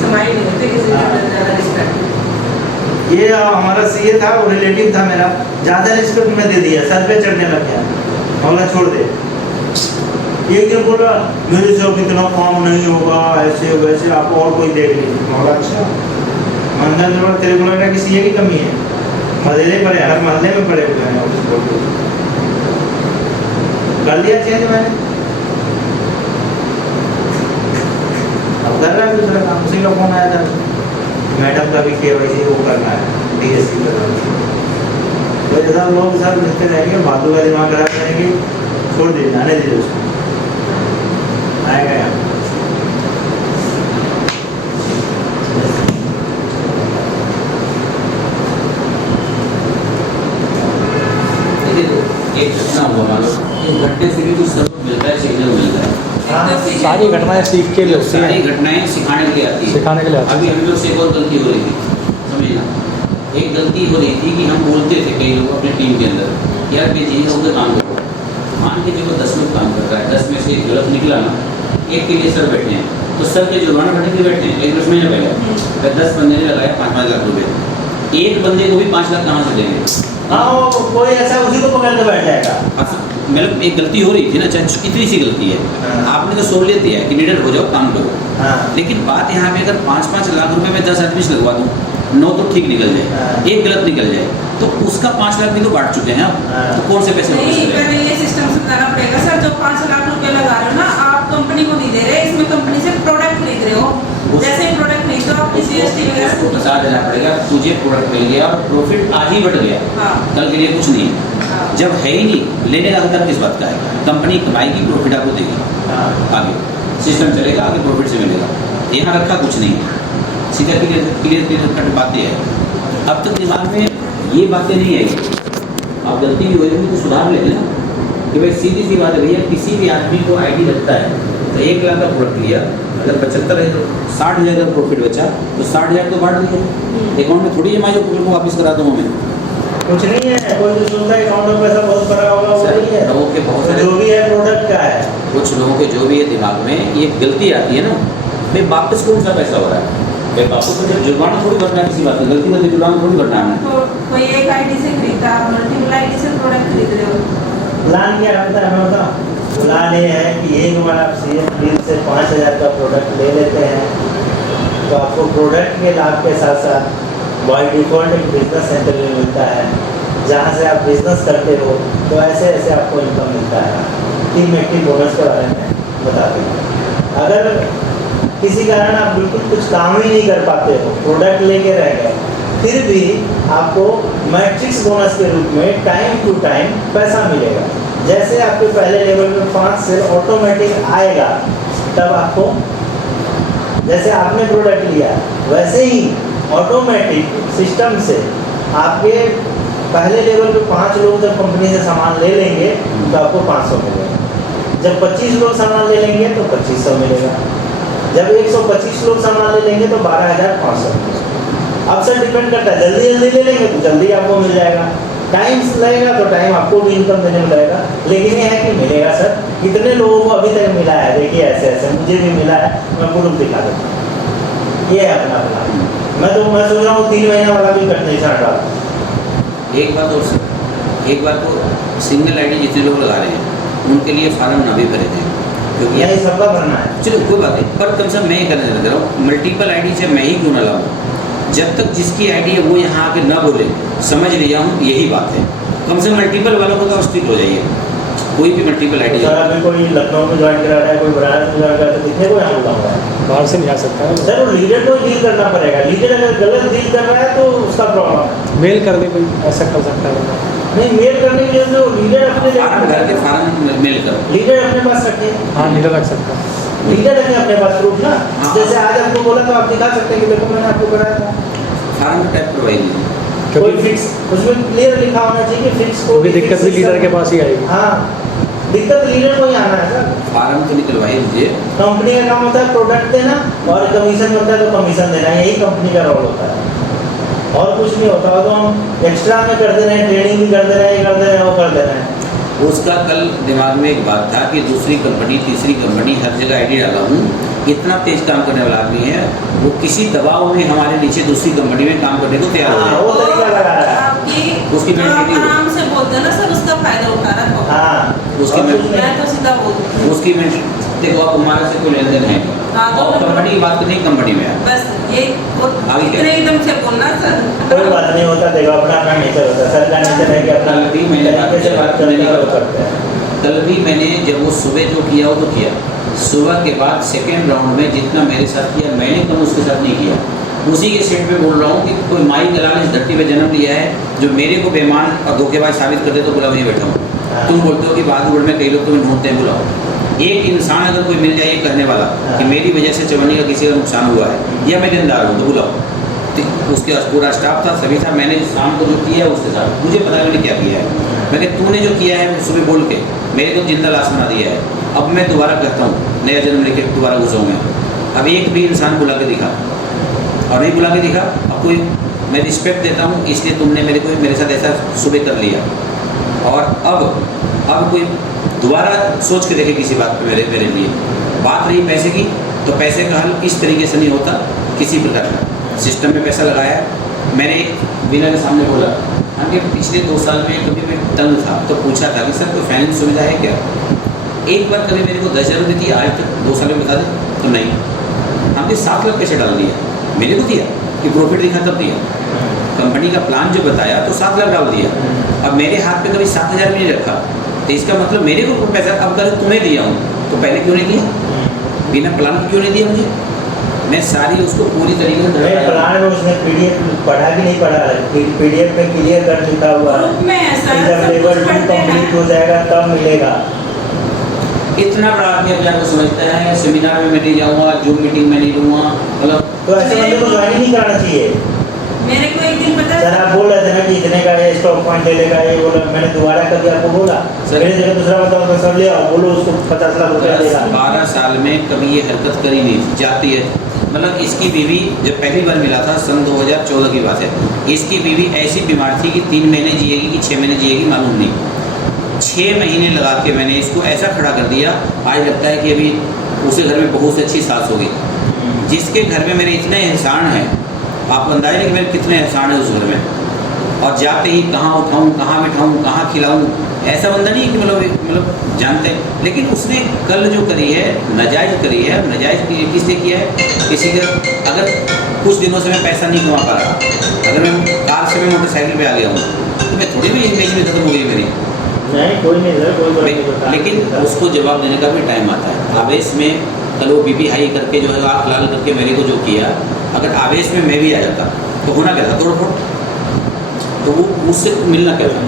समाई नहीं होते किसी का ज्यादा रिस्पेक्ट। ये हमारा CA था, वो रिलेटिव था मेरा, ज़्यादा रिस्पेक्ट में दे दिया, सर पे चढ़ने लग गया, बोला छोड़ दे। एक दिन बोला मेरे से अब इतना काम नहीं होगा, ऐसे वैसे आप और कोई देख लीजिए। बोला अच्छा, मंदिर में तेरे को लग रहा है कि CA की कमी है, मदले पड़े हर मोहल्ले में पड़े हुए हैं ऑफिस बोर्ड के। कर दिया चेंज मैंने, अब कर रहा है दूसरा काम। उसी का फोन आया था, मैडम का भी KYC वो करना है, DSC करना है। तो जैसा लोग सब मिलते रहेंगे, बातों का दिमाग खराब करेंगे, छोड़ दीजिए, जाने दीजिए उसको, आएगा यहाँ। एक घटना हुआ मानो, एक घटने से भी कुछ सबक मिलता है, सिग्नल मिलता है। सारी घटनाएं सीख के लिए होती सारी हैं, घटनाएं सिखाने के लिए आती है। सिखाने के लिए आती अभी हम लोग से एक और गलती हो रही थी, समझना, एक गलती हो रही थी कि हम बोलते थे कई लोग अपनी टीम के अंदर, यार बेचैनी होकर काम करो। मान के चलो 10 लोग काम कर रहा है, 10 में से गलत निकला ना, एक के लिए सर बैठे हैं, तो सर के जुर्माना भरने के लिए बैठे हैं। लेकिन उसमें पहले अगर 10 बंदे ने लगाया 5-5 लाख रुपए, एक बंदे को भी 5 लाख कहाँ से देंगे? हाँ वो कोई ऐसा उसी को पकड़ के बैठ जाएगा। मतलब एक गलती हो रही थी ना, चाहे कितनी सी गलती है, हाँ। आपने तो सोच लिया है कि लीडर हो जाओ, काम करो। हाँ लेकिन बात यहाँ पे अगर 5-5 लाख रुपए में 10 आदमी से लगवा दूँ, 9 तो ठीक निकल हाँ। जाए, एक गलत निकल जाए, तो उसका 5 लाख भी तो बांट चुके हैं आप, हाँ। तो कौन से पैसे वापस नहीं, करें? पहले ये सिस्टम समझाना पड़ेगा सर, जो 5 लाख रुपए लगा रहे हो ना, आप कंपनी को नहीं दे रहे, इसमें कंपनी से प्रोडक्ट खरीद रहे हो। जैसे प्रोडक्ट नहीं तो आपकी GST वगैरह उसको बता देना पड़ेगा, तुझे प्रोडक्ट मिल गया और प्रॉफिट आज ही बढ़ गया, हाँ कल के लिए कुछ नहीं है। हाँ जब है ही नहीं, लेने का हक किस बात का है? कंपनी कमाएगी, प्रॉफिट आपको देगी, हाँ आगे सिस्टम चलेगा, आगे प्रॉफिट से मिलेगा। यहाँ रखा कुछ नहीं, सीधा क्लियर कट बातें हैं। अब तक दिमाग में ये बातें नहीं आई, आप गलती भी हो जाएगी तो सुधार ले लेना कि भाई सीधी सी बात है भैया, किसी भी आदमी को ID लगता है तो 1 लाख का प्रोडक्ट लिया, अगर 75 है तो 60,000 का प्रॉफिट बचा, तो 60,000 तो बांट दिया अकाउंट में, थोड़ी जमा जो प्रॉफिट को वापस करा दूँगा मैं। कुछ नहीं है, कोई जो सुनता है अकाउंट में पैसा बहुत भरा होगा वो नहीं है, लोगों के बहुत सारे जो भी है प्रोडक्ट का है। कुछ लोगों के जो भी है दिमाग में ये गलती आती है ना, भाई वापस कौन सा पैसा हो रहा है? भाई वापस तो जब जुर्माना थोड़ी भरना है, किसी बात का गलती करके जुर्माना थोड़ी भरना है। तो कोई एक ID से खरीदता, आप मल्टीपल ID से प्रोडक्ट खरीद रहे हो। प्लान क्या रहता है मैं बताऊँ? प्लान ये है कि एक बार आप CM डील से 5,000 का प्रोडक्ट ले लेते हैं, तो आपको प्रोडक्ट के लाभ के साथ साथ बाय डिफॉल्ट एक बिजनेस सेंटर में मिलता है, जहाँ से आप बिजनेस करते हो, तो ऐसे ऐसे आपको इनकम मिलता है। टीम एक्टिव बोनस के बारे में बता दें। अगर किसी कारण आप बिल्कुल कुछ काम ही नहीं कर पाते हो, प्रोडक्ट लेके रह गए, फिर भी आपको मैट्रिक्स बोनस के रूप में टाइम टू टाइम पैसा मिलेगा। जैसे आपके पहले लेवल में 5 सेल ऑटोमेटिक आएगा, तब आपको, जैसे आपने प्रोडक्ट लिया वैसे ही ऑटोमेटिक सिस्टम से आपके पहले लेवल पे 5 लोग जब कंपनी से सामान ले लेंगे तो आपको 500 मिलेगा। जब 25 लोग सामान ले लेंगे तो 2500 मिलेगा। जब 125 लोग सामान ले लेंगे तो 12,500 मिलेगा। अब सर डिपेंड करता है, जल्दी जल्दी ले लेंगे तो जल्दी आपको मिल जाएगा, टाइम लगेगा तो टाइम आपको भी इनकम देने में लगेगा। लेकिन ये है कि मिलेगा सर, कितने लोगों को अभी तक मिला है, देखिए ऐसे ऐसे मुझे भी मिला है, मैं प्रूफ दिखा देता हूँ। ये है अपना प्लान। मैं सोच रहा हूँ 3 महीने वाला भी करने चाहता हूँ। एक बात और सर, एक बात तो सिंगल आईडी जितने लोग लगा रहे हैं उनके लिए फार्म ना भी भरे थे, क्योंकि यही सबका भरना है। चलो कोई बात नहीं, पर कम से कम मैं ये करने लग रहा हूँ, मल्टीपल आईडी से मैं ही क्यों ना लाऊँ। जब तक जिसकी आईडी है वो यहाँ आके ना बोले, समझ लिया हूँ यही बात है। कम से कम मल्टीपल वालों को तो स्ट्रिक्ट हो जाइए, कोई भी मल्टीपल आईडी। सर अभी कोई लखनऊ में ज्वाइन करा रहा है, कोई बनारस में ज्वाइन करा रहा है, कितने को यहाँ बुलाऊंगा है? बाहर से नहीं आ सकता है। सर वो लीडर को डील करना पड़ेगा। लीडर अगर गलत डील कर रहा है तो उसका प्रॉब्लम है। मेल कर दे, कोई ऐसा कर सकता है। नहीं, मेल करने के लिए जो लीडर अपने फार्म भर के फार्म मेल करो। लीडर अपने पास रखे, हाँ लीडर रख सकता है। लीडर रखे अपने पास प्रूफ ना। हाँ। जैसे आज आपको बोला तो आप दिखा सकते हैं कि देखो मैंने आपको कराया था। फार्म टाइप करवाई लीजिए। कोई क्योंकि फिक्स उसमें क्लियर लिखा होना चाहिए कि फिक्स को भी दिक्कत भी लीडर के पास ही आएगी। हाँ, दिक्कत लीडर को ही आना है सर। फार्म तो निकलवाई लीजिए। कंपनी का काम होता है प्रोडक्ट देना और कमीशन होता है तो कमीशन देना, यही कंपनी का रोल होता है। और कुछ नहीं होता, तो हम एक्स्ट्रा में कर दे रहे हैं, ट्रेनिंग भी कर दे रहे हैं, ये कर दे रहे हैं, वो कर दे रहे हैं। उसका कल दिमाग में एक बात था कि दूसरी कंपनी तीसरी कंपनी हर जगह आईडी डाला हूँ, इतना तेज काम करने वाला आदमी है, वो किसी दबाव में हमारे नीचे दूसरी कंपनी में काम करने को तैयार हो हाँ, जाए। वो तरीका लगा रहा है। आपकी उसकी जो आप मेंटेलिटी हो। आराम से बोलते हैं ना सर, उसका फायदा उठा रहा है। हाँ, उसकी और में- कुछ नहीं। मैं तो सीधा बोलती हूँ। उसकी में देखो, आप हमारे से कोई लेन देन है हाँ, तो और कंपनी की बात नहीं, कंपनी में है। बस ये आगे क्या? इतने एकदम से बोलना सर। कोई बात नहीं होता, देखो अपना अपना नेचर होता है। सर का नेचर है कि अपना कल भी मैंने तरीके से बात करने का वो करते हैं। कल भी मैंने जब वो सुबह जो किया वो तो किया, सुबह के बाद सेकेंड राउंड में जितना मेरे साथ किया मैंने कम उसके साथ नहीं किया। उसी के सेट पे बोल रहा हूँ कि कोई माई दलाल इस धरती पे जन्म लिया है जो मेरे को बेईमान और धोखेबाज साबित कर दे तो बुलाओ, नहीं बैठा हूँ। तुम बोलते हो कि बहादुर में कई लोग तुम्हें ढूंढते हैं, बुलाओ। एक इंसान अगर कोई मिल जाए ये कहने वाला कि मेरी वजह से चवन्नी का किसी का नुकसान हुआ है या मैं देनदार हूँ, तो बुलाओ। तो उसके पास पूरा स्टाफ था, सभी था। मैंने शाम को जो किया है उसके साथ मुझे पता है मैंने क्या किया है। मैं कहा तूने जो किया है सुबह बोल के मेरे को जिंदा लाश बना दिया है। अब मैं दोबारा कहता हूँ, नया जन्म लेके दोबारा घुसाऊँ मैं। अब एक भी इंसान बुला के दिखा और नहीं बुला के दिखा। अब कोई, मैं रिस्पेक्ट देता हूँ इसलिए तुमने मेरे साथ ऐसा सुबह कर लिया, और अब कोई दोबारा सोच के देखे किसी बात पे मेरे लिए। बात रही पैसे की, तो पैसे का हल इस तरीके से नहीं होता किसी प्रकार का। सिस्टम में पैसा लगाया, मैंने बिना के सामने बोला हमने पिछले 2 साल में कभी मैं तंग था तो पूछा था कि सर कोई फाइनेंस सुविधा है क्या। एक बार कभी मेरे को 10,000 रुपये दी, आज तक 2 साल में बता दें तो नहीं। हमने 7 लाख कैसे डाल दिया, मेरे को दिया कि प्रॉफिट दिखा तब दिया। कंपनी का प्लान जो बताया तो 7 लाख डाल दिया। अब मेरे हाथ पे कभी 7,000 भी नहीं रखा, तो इसका मतलब मेरे को पैसा अब अगर तुम्हें दिया हूँ तो पहले क्यों नहीं दिया, बिना प्लान के क्यों नहीं दिया मुझे। मैं सारी उसको पूरी तरीके से मैं प्लान में उसने पीडीएफ पढ़ा कि नहीं पढ़ा है, पीडीएफ में क्लियर कर चुका हुआ है ग्रुप में ऐसा कि जब सब लेवल कुछ 2 पढ़ते हैं। कंप्लीट हो जाएगा तब मिलेगा। इतना बड़ा आदमी अपने आप को समझता है, सेमिनार में मैं नहीं जाऊँगा, जूम मीटिंग में नहीं लूँगा, मतलब तो ऐसे बंदे को ज्वाइन ही नहीं कराना चाहिए। मेरे को एक दिन पता सर आप बोल रहे थे ना कि इतने का ये स्टॉक पॉइंट ले लेगा, ये बोला, मैंने दोबारा कभी आपको बोला सर- मेरे जगह दूसरा बताओ तो सब ले आओ, बोलो उसको 50 लाख रुपया देगा। 12 साल में कभी ये हरकत करी नहीं थी, जाती है। मतलब इसकी बीवी जब पहली बार मिला था सन 2014 की बात है, इसकी बीवी ऐसी बीमार थी कि 3 महीने जिएगी कि 6 महीने जिएगी मालूम नहीं। 6 महीने लगा के मैंने इसको ऐसा खड़ा कर दिया, आज लगता है कि अभी उसके घर में बहुत अच्छी सास होगी। जिसके घर में मेरे इतने एहसान हैं, आप अंदाजा नहीं कि मेरे कितने एहसान है उस घर में। और जाते ही कहाँ उठाऊँ, कहाँ बिठाऊँ, कहाँ खिलाऊँ, ऐसा बंदा नहीं कि मतलब जानते हैं। लेकिन उसने कल जो करी है नाजायज़ करी है। नाजायज़ किसने किया है, किसी का, अगर कुछ दिनों से मैं पैसा नहीं कमा पा रहा, अगर मैं कार से मैं मोटरसाइकिल पे आ गया हूँ मैं थोड़ी भी इमेज में खत्म हो गई मेरी। नहीं कोई नहीं सर, कोई बड़ा नहीं बता। लेकिन उसको जवाब देने का भी टाइम आता है। आवेश में कल वो बीपी हाई करके जो है आँख लाल करके मेरे को जो किया, अगर आवेश में मैं भी आ जाता तो होना क्या था, तोड़ फोड़। तो वो मुझसे मिलना क्या था।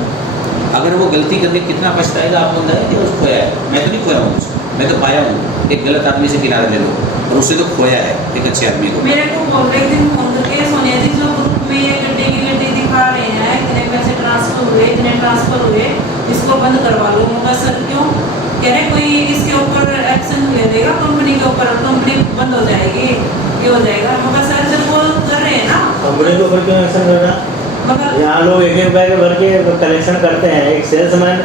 अगर वो गलती करके कितना पछताएगा आपको अंदाजा है कि उसको खोया है। मैं तो नहीं खोया हूँ, मैं तो पाया हूँ एक गलत आदमी से किनारे ले लो, और उससे तो खोया है एक अच्छे आदमी को। मेरे को बोल रहे दिन फोन करके, सोनिया जी जो ग्रुप में ये गड्ढे की गड्ढे दिखा रहे हैं, इतने पैसे ट्रांसफर हुए, इतने ट्रांसफर हुए, इसको बंद करवा लो। मैं सर क्यों कह रहे, कोई इसके ऊपर एक्शन ले लेगा कंपनी के ऊपर, कंपनी बंद हो जाएगी, ये हो जाएगा। मगर सर जब वो कर रहे हैं ना, कंपनी के ऊपर क्यों एक्शन करना। मगर यहाँ लोग एक एक बैग भर के कलेक्शन करते हैं। एक सेल्समैन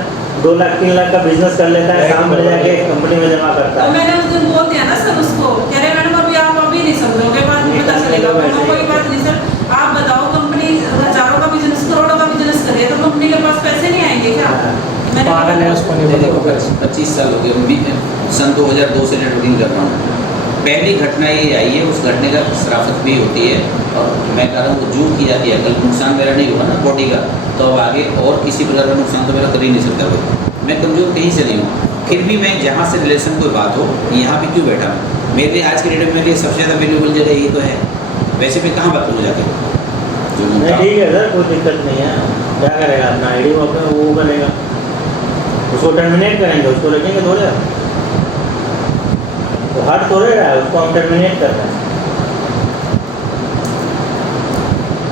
2 लाख 3 लाख का बिजनेस कर लेता है, शाम में जाके कंपनी में जमा करता तो है। मैंने उस दिन बोल दिया ना सर उसको, कह रहे मैडम अभी आप अभी नहीं समझोगे, बाद में पता चलेगा। मैं कोई बात नहीं सर, आप बताओ कंपनी हजारों का बिजनेस, करोड़ों का बिजनेस करे तो कंपनी के पास पैसे नहीं आएंगे क्या। मैंने पागल है उसको नहीं देखो पता। 25 साल हो गए, सन 2002 से नेटवर्किंग कर रहा हूँ। पहली घटना ये आई है, उस घटने का शराफत भी होती है, और मैं कह रहा हूँ जो की जाती है। कल नुकसान मेरा नहीं होगा ना बॉडी का, तो अब आगे और किसी प्रकार का नुकसान तो मेरा कर ही नहीं सकता भाई। मैं कमज़ोर कहीं से नहीं हूँ, फिर भी मैं जहाँ से रिलेशन कोई बात हो यहाँ पे क्यों बैठा हूँ। मेरे लिए आज के डेट में मेरे लिए सबसे ज़्यादा वैल्यूबल जगह यही तो है। वैसे मैं कहाँ बात करूँ जाके जो नहीं मुद्दा- ठीक है सर, कोई दिक्कत नहीं है। क्या करेगा अपना आईडी वो अपने वो करेगा, उसको टर्मिनेट करेंगे, उसको रखेंगे थोड़े। वो हट थोड़े रहा है, उसको हम टर्मिनेट कर रहे हैं।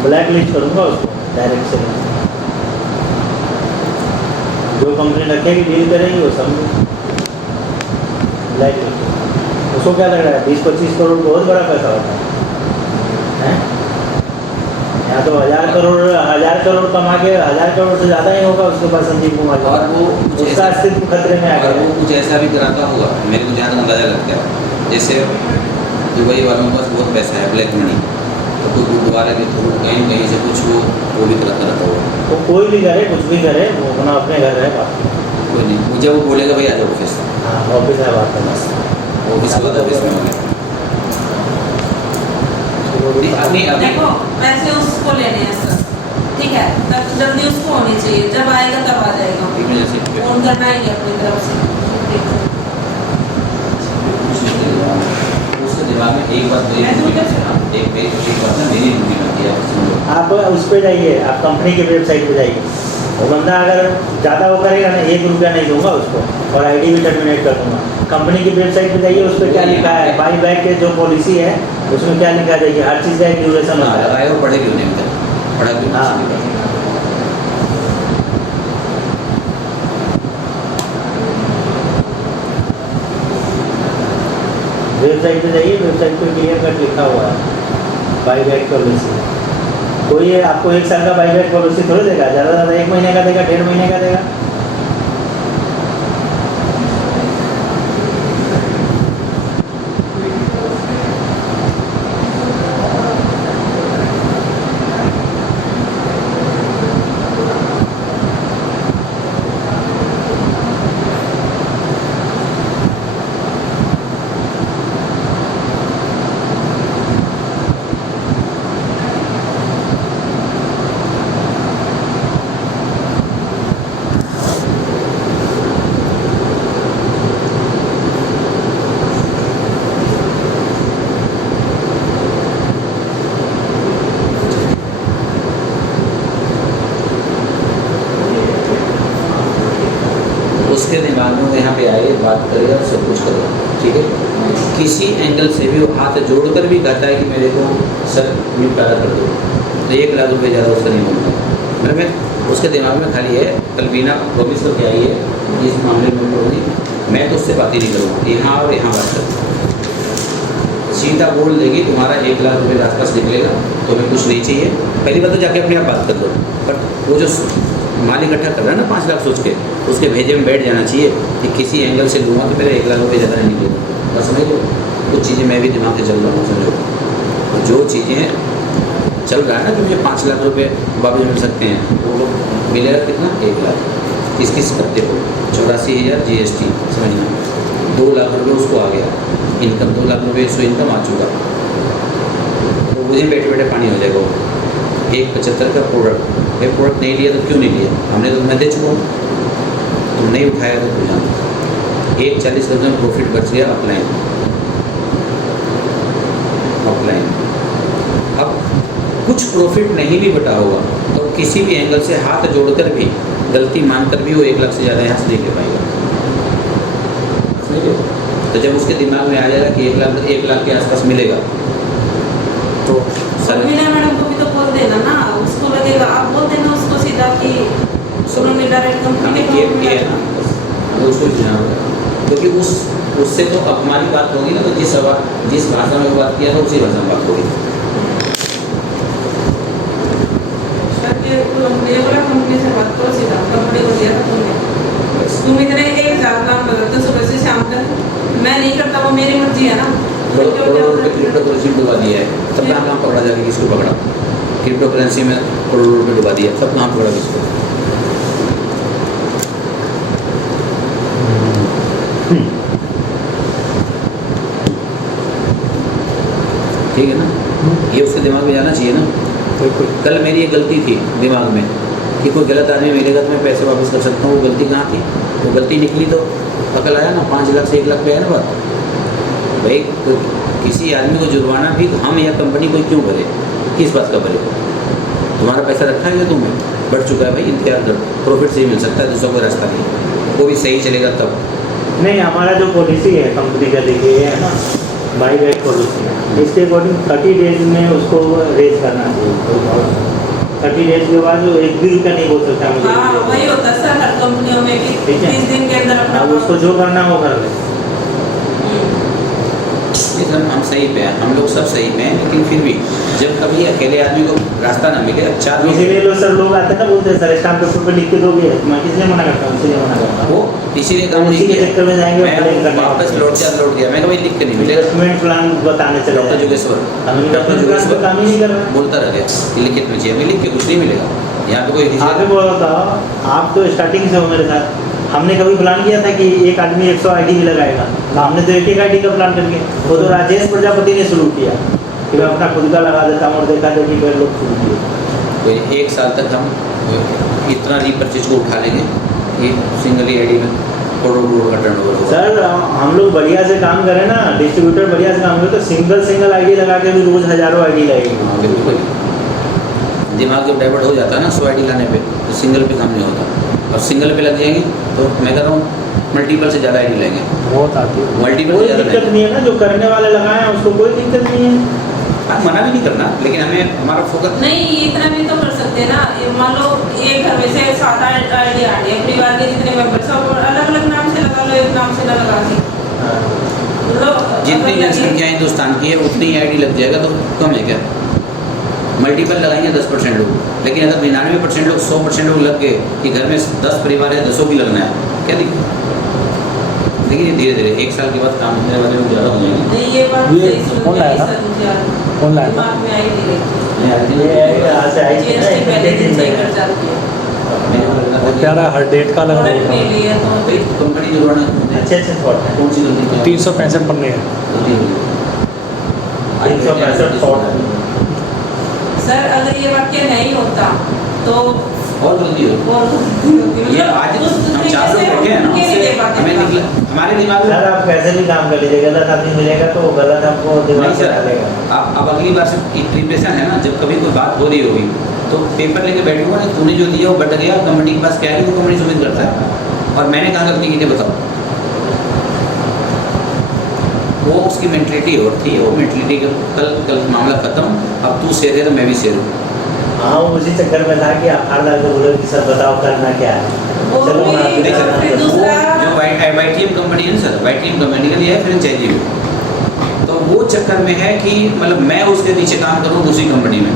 ब्लैक लिस्ट करूँगा उसको डायरेक्ट से। जो कंपनी रखेगी डील करेगी वो सब ब्लैक लिस्ट। उसको क्या लग रहा है 20-25 करोड़ बहुत बड़ा पैसा होता है। यहाँ तो 1000 करोड़ कमा के 1000 करोड़ से ज़्यादा ही होगा उसके पास संजीव कुमार का। और वो कुछ उसका ऐसा- अस्तित्व खतरे में आ अगर गया वो है। कुछ ऐसा भी कराता होगा, मेरे को जहाँ तक अंदाजा लग गया, जैसे दुबई वालों के पास बहुत पैसा है, ब्लैक मनी, तो कोई गुरुद्वारा के थ्रू कहीं कहीं से कुछ वो भी कराता रहता होगा। वो कोई भी करे, कुछ भी करे, वो अपना अपने घर है बात। कोई नहीं, मुझे वो बोलेगा भाई आ जाओ ऑफिस, हाँ ऑफिस है बात है बस। ऑफिस के बाद ऑफिस में होंगे। नहीं अभी देखो पैसे उसको लेने हैं सर, ठीक है, तब जल्दी उसको होनी चाहिए, जब आएगा तब आ जाएगा। एक मिनट से फोन करना ही है अपनी तरफ से। उसके दिमाग में एक बात मेरी मैं तो क्या एक बात ना मेरी ड्यूटी बनती है सुन लो। आप उस पर जाइए, आप कंपनी की वेबसाइट पे जाइए। वो बंदा अगर ज़्यादा वो करेगा ना, 1 रुपया नहीं दूंगा उसको, और आईडी भी टर्मिनेट कर दूंगा। कंपनी की वेबसाइट पे जाइए, उस पर क्या लिखा है, बाई बैक के जो पॉलिसी है उसमें क्या लिखा है, देखिए हर चीज़ का एक ड्यूरेशन हाँ होता है। लगाए और पढ़े क्यों नहीं होता, पढ़ा क्यों हाँ। नहीं। वेबसाइट पे जाइए, वेबसाइट पे क्लियर कट लिखा हुआ है बाई बैक पॉलिसी। कोई आपको 1 साल का बाई बैक पॉलिसी थोड़ी देगा, ज़्यादा से ज़्यादा 1 महीने का देगा, 1.5 महीने का देगा। उसके दिमाग में वो यहाँ पे आए, बात करे और सब कुछ करे, ठीक है। किसी एंगल से भी वो हाथ जोड़कर भी कहता है कि मेरे को सर निपटारा कर दो, तो 1 लाख रुपए ज़्यादा उसका नहीं बनता। मतलब मैं उसके दिमाग में खाली है कलबीना प्रॉमिस करके आई है इस मामले में होगी, मैं तो उससे बात ही नहीं करूँगा, यहाँ और यहाँ बात कर सीधा बोल देगी तुम्हारा 1 लाख रुपये के आसपास निकलेगा, तुम्हें कुछ नहीं चाहिए। पहली बात तो जाके अपने आप बात कर दो, पर वो जो माल इकट्ठा कर रहा है ना 5 लाख सोच के, उसके भेजे में बैठ जाना चाहिए कि किसी एंगल से लूँगा तो मेरे 1 लाख रुपये ज़्यादा नहीं निकलेगा। बस समझ लो, कुछ चीज़ें मैं भी दिमाग से चल रहा हूँ, समझो। और जो चीज़ें चल रहा है ना कि मुझे 5 लाख रुपये वापस मिल सकते हैं, वो लोग मिलेगा कितना 1 लाख, किस करते हो 84,000 GST, समझना 2 लाख रुपये उसको आ गया इनकम, 2 लाख रुपये सो इनकम आ चुका, तो मुझे बैठे बैठे पानी हो जाएगा वो। 1.75 का प्रोडक्ट, ये प्रोडक्ट नहीं लिया तो क्यों नहीं लिया? हमने तो मैं दे चुका हूँ, तुम नहीं उठाया तो क्यों जाना? 1.40 का तुम्हें प्रॉफिट बच गया अपलाइन। अब कुछ प्रॉफिट नहीं भी बटा होगा तो किसी भी एंगल से हाथ जोड़कर भी, गलती मानकर भी वो 1 लाख से ज़्यादा यहाँ से नहीं ले पाएगा। तो जब उसके दिमाग में आ जाएगा कि 1 लाख के आसपास मिलेगा तो सर मीना मैडम को भी तो बोल देना ना, उसको लगेगा, आप बोल देना उसको सीधा कि उन्होंने डायरेक्ट कंपनी हमने किया है ना, हमें उसको जाना होगा, क्योंकि उससे तो अब हमारी बात होगी ना, तो जिस भाषा में बात किया था उसी भाषा में बात होगी। कंपनी से बात करो सीधा, कंपनी को दिया था तुमने, तुम इतने 1,000 काम करते सुबह से शाम तक, मैं नहीं करता, वो मेरी मर्जी है ना। करोड़ों रुपये क्रिप्टो करेंसी में डुबा दिया है, सब कहाँ कहाँ पकड़ा जाके किसको पकड़ा? क्रिप्टो करेंसी में करोड़ों रुपये डुबा दिया, सब कहाँ पकड़ा किसको? ठीक है ना, ये उसके दिमाग में जाना चाहिए ना। बिल्कुल। कल मेरी एक गलती थी दिमाग में कि कोई गलत आदमी मिलेगा तो मैं पैसे वापस कर सकता हूँ, वो गलती कहाँ थी? वो गलती निकली तो अकल आया ना, 5 लाख से 1 लाख पे आया ना बात। भाई किसी आदमी को जुर्माना भी हम या कंपनी कोई क्यों भरे? किस बात का भरे? तुम्हारा पैसा रखा है या तुम्हें बढ़ चुका है, भाई इंतजार कर, प्रॉफिट से ही मिल सकता है, दूसरा कोई रास्ता नहीं, वो भी सही चलेगा तब। नहीं, हमारा जो पॉलिसी है कंपनी का, देखिए ये है ना बाई बैक पॉलिसी, इसके अकॉर्डिंग 30 डेज में उसको रेज करना चाहिए। 30 डेज के बाद वो 1 भी रुपया नहीं बोल सकता मुझे। हाँ वही होता है सर, हर कंपनियों में भी ठीक है। 30 दिन के अंदर अपना अब उसको जो करना हो कर ले। एकदम हम सही पे हैं, हम लोग सब सही पे हैं, लेकिन फिर भी जब कभी अकेले आदमी को रास्ता ना मिले, 4 लोग इसीलिए लोग सर लोग आते हैं ना, बोलते हैं सर स्टाम्प पेपर पे लिख के दोगे, मैं किसलिए मना करता हूँ? इसलिए मना करता हूँ। वो इसीलिए काम उसी नहीं के किया। चक्कर में जाएंगे, मैं वापस लौट गया, मैं कभी लिख के नहीं मिलेगा। इन्वेस्टमेंट प्लान बताने चले डॉक्टर जाएंगे। जोगेश्वर हम इन्वेस्टमेंट प्लान पे काम ही नहीं कर रहे। बोलता रह गया कि लिखित में चाहिए, लिख के कुछ नहीं मिलेगा यहाँ पे कोई आगे बोला था, आप तो स्टार्टिंग से हो मेरे साथ, हमने कभी प्लान किया था कि एक आदमी 100 आईडी ही लगाएगा? हमने तो एक आईडी का प्लान करके, वो तो राजेश प्रजापति ने शुरू किया कि मैं अपना खुद का लगा देता हूँ, और देखा देखी फिर लोग शुरू किए। तो 1 साल तक हम इतना रीपर्चेज को उठा लेंगे कि सिंगल ही आईडी में करोड़ों का टर्नओवर होगा। सर हम लोग बढ़िया से काम करें ना, डिस्ट्रीब्यूटर बढ़िया से काम करें तो सिंगल आईडी लगा के भी रोज हजारों आईडी लगेगी। हाँ बिल्कुल, दिमाग जब डाइवर्ट हो जाता है ना 100 आईडी लाने पे, तो सिंगल पे काम नहीं होता, और सिंगल पे लग जाएंगे तो मैं कह रहा हूँ मल्टीपल से ज़्यादा आईडी लेंगे, बहुत आती है। मल्टीपल कोई से ज़्यादा दिक्कत नहीं है ना, जो करने वाले लगाए हैं उसको कोई दिक्कत नहीं है। हाँ, मना भी नहीं करना, लेकिन हमें हमारा फोकस नहीं, इतना भी तो कर सकते हैं ना, मान लो एक घर में से 7-8 आईडी आ रही है, परिवार के जितने मेंबर सब अलग अलग नाम से लगा लो, एक नाम से ना लगा दी। जितनी जनसंख्या हिंदुस्तान की है उतनी ही आईडी लग जाएगा, तो कम है क्या? मल्टीपल लगाएंगे 10% लोग, लेकिन अगर 99% लोग 100% लोग लग गए कि घर में 10 परिवार है, 10 भी लगना है, क्या दिक्कत? लेकिन ये धीरे धीरे 1 साल के बाद काम करने वाले लोग ज़्यादा हो जाएंगे। नहीं, ये बात ये सही सुन कौन के आई लाया था? सर, मुझे याद कौन लाया था? दिमाग में आई नहीं रही। ये आज से आई थी ना, GST पहले दिन से ही कर जाती है। मेरे को लग रहा था क्या रहा हर डेट का अलग प्रोडक्ट के लिए तो भाई कंपनी जो बना अच्छे थॉट है। कौन सी गलती की? 365 पन्ने हैं। 365 थॉट। सर अगर ये वाक्य नहीं होता तो और गलती हो और ये आज हम 4 लोग बैठे हैं ना, उससे हमें निकला हमारे दिमाग में। सर आप कैसे भी काम कर लीजिए, गलत आदमी मिलेगा तो वो गलत आपको दिमाग नहीं से सर, डालेगा। आप अब अगली बार से प्रिपरेशन है ना, जब कभी कोई बात हो रही होगी तो पेपर लेके बैठूंगा ना, तूने जो दिया वो बट गया, कंपनी के पास क्या है, वो कंपनी सबमिट करता है, और मैंने कहा गलती की बताओ। वो उसकी मेंटलिटी और थी, वो मेंटलिटी का कल मामला खत्म, अब तू शेर है तो मैं भी शेर हूँ। हाँ, वो उसी चक्कर में था कि आधार डाल के बोले कि सर बताओ करना क्या है। वो चलो भी हम आपकी नहीं सर, तरह फिर करते हैं। दूसरा- जो वाईटीएम कंपनी है ना सर, वाईटीएम कंपनी का लिया है फ्रेंचाइजी में, तो वो चक्कर में है कि मतलब मैं उसके नीचे काम करूँ दूसरी कंपनी में।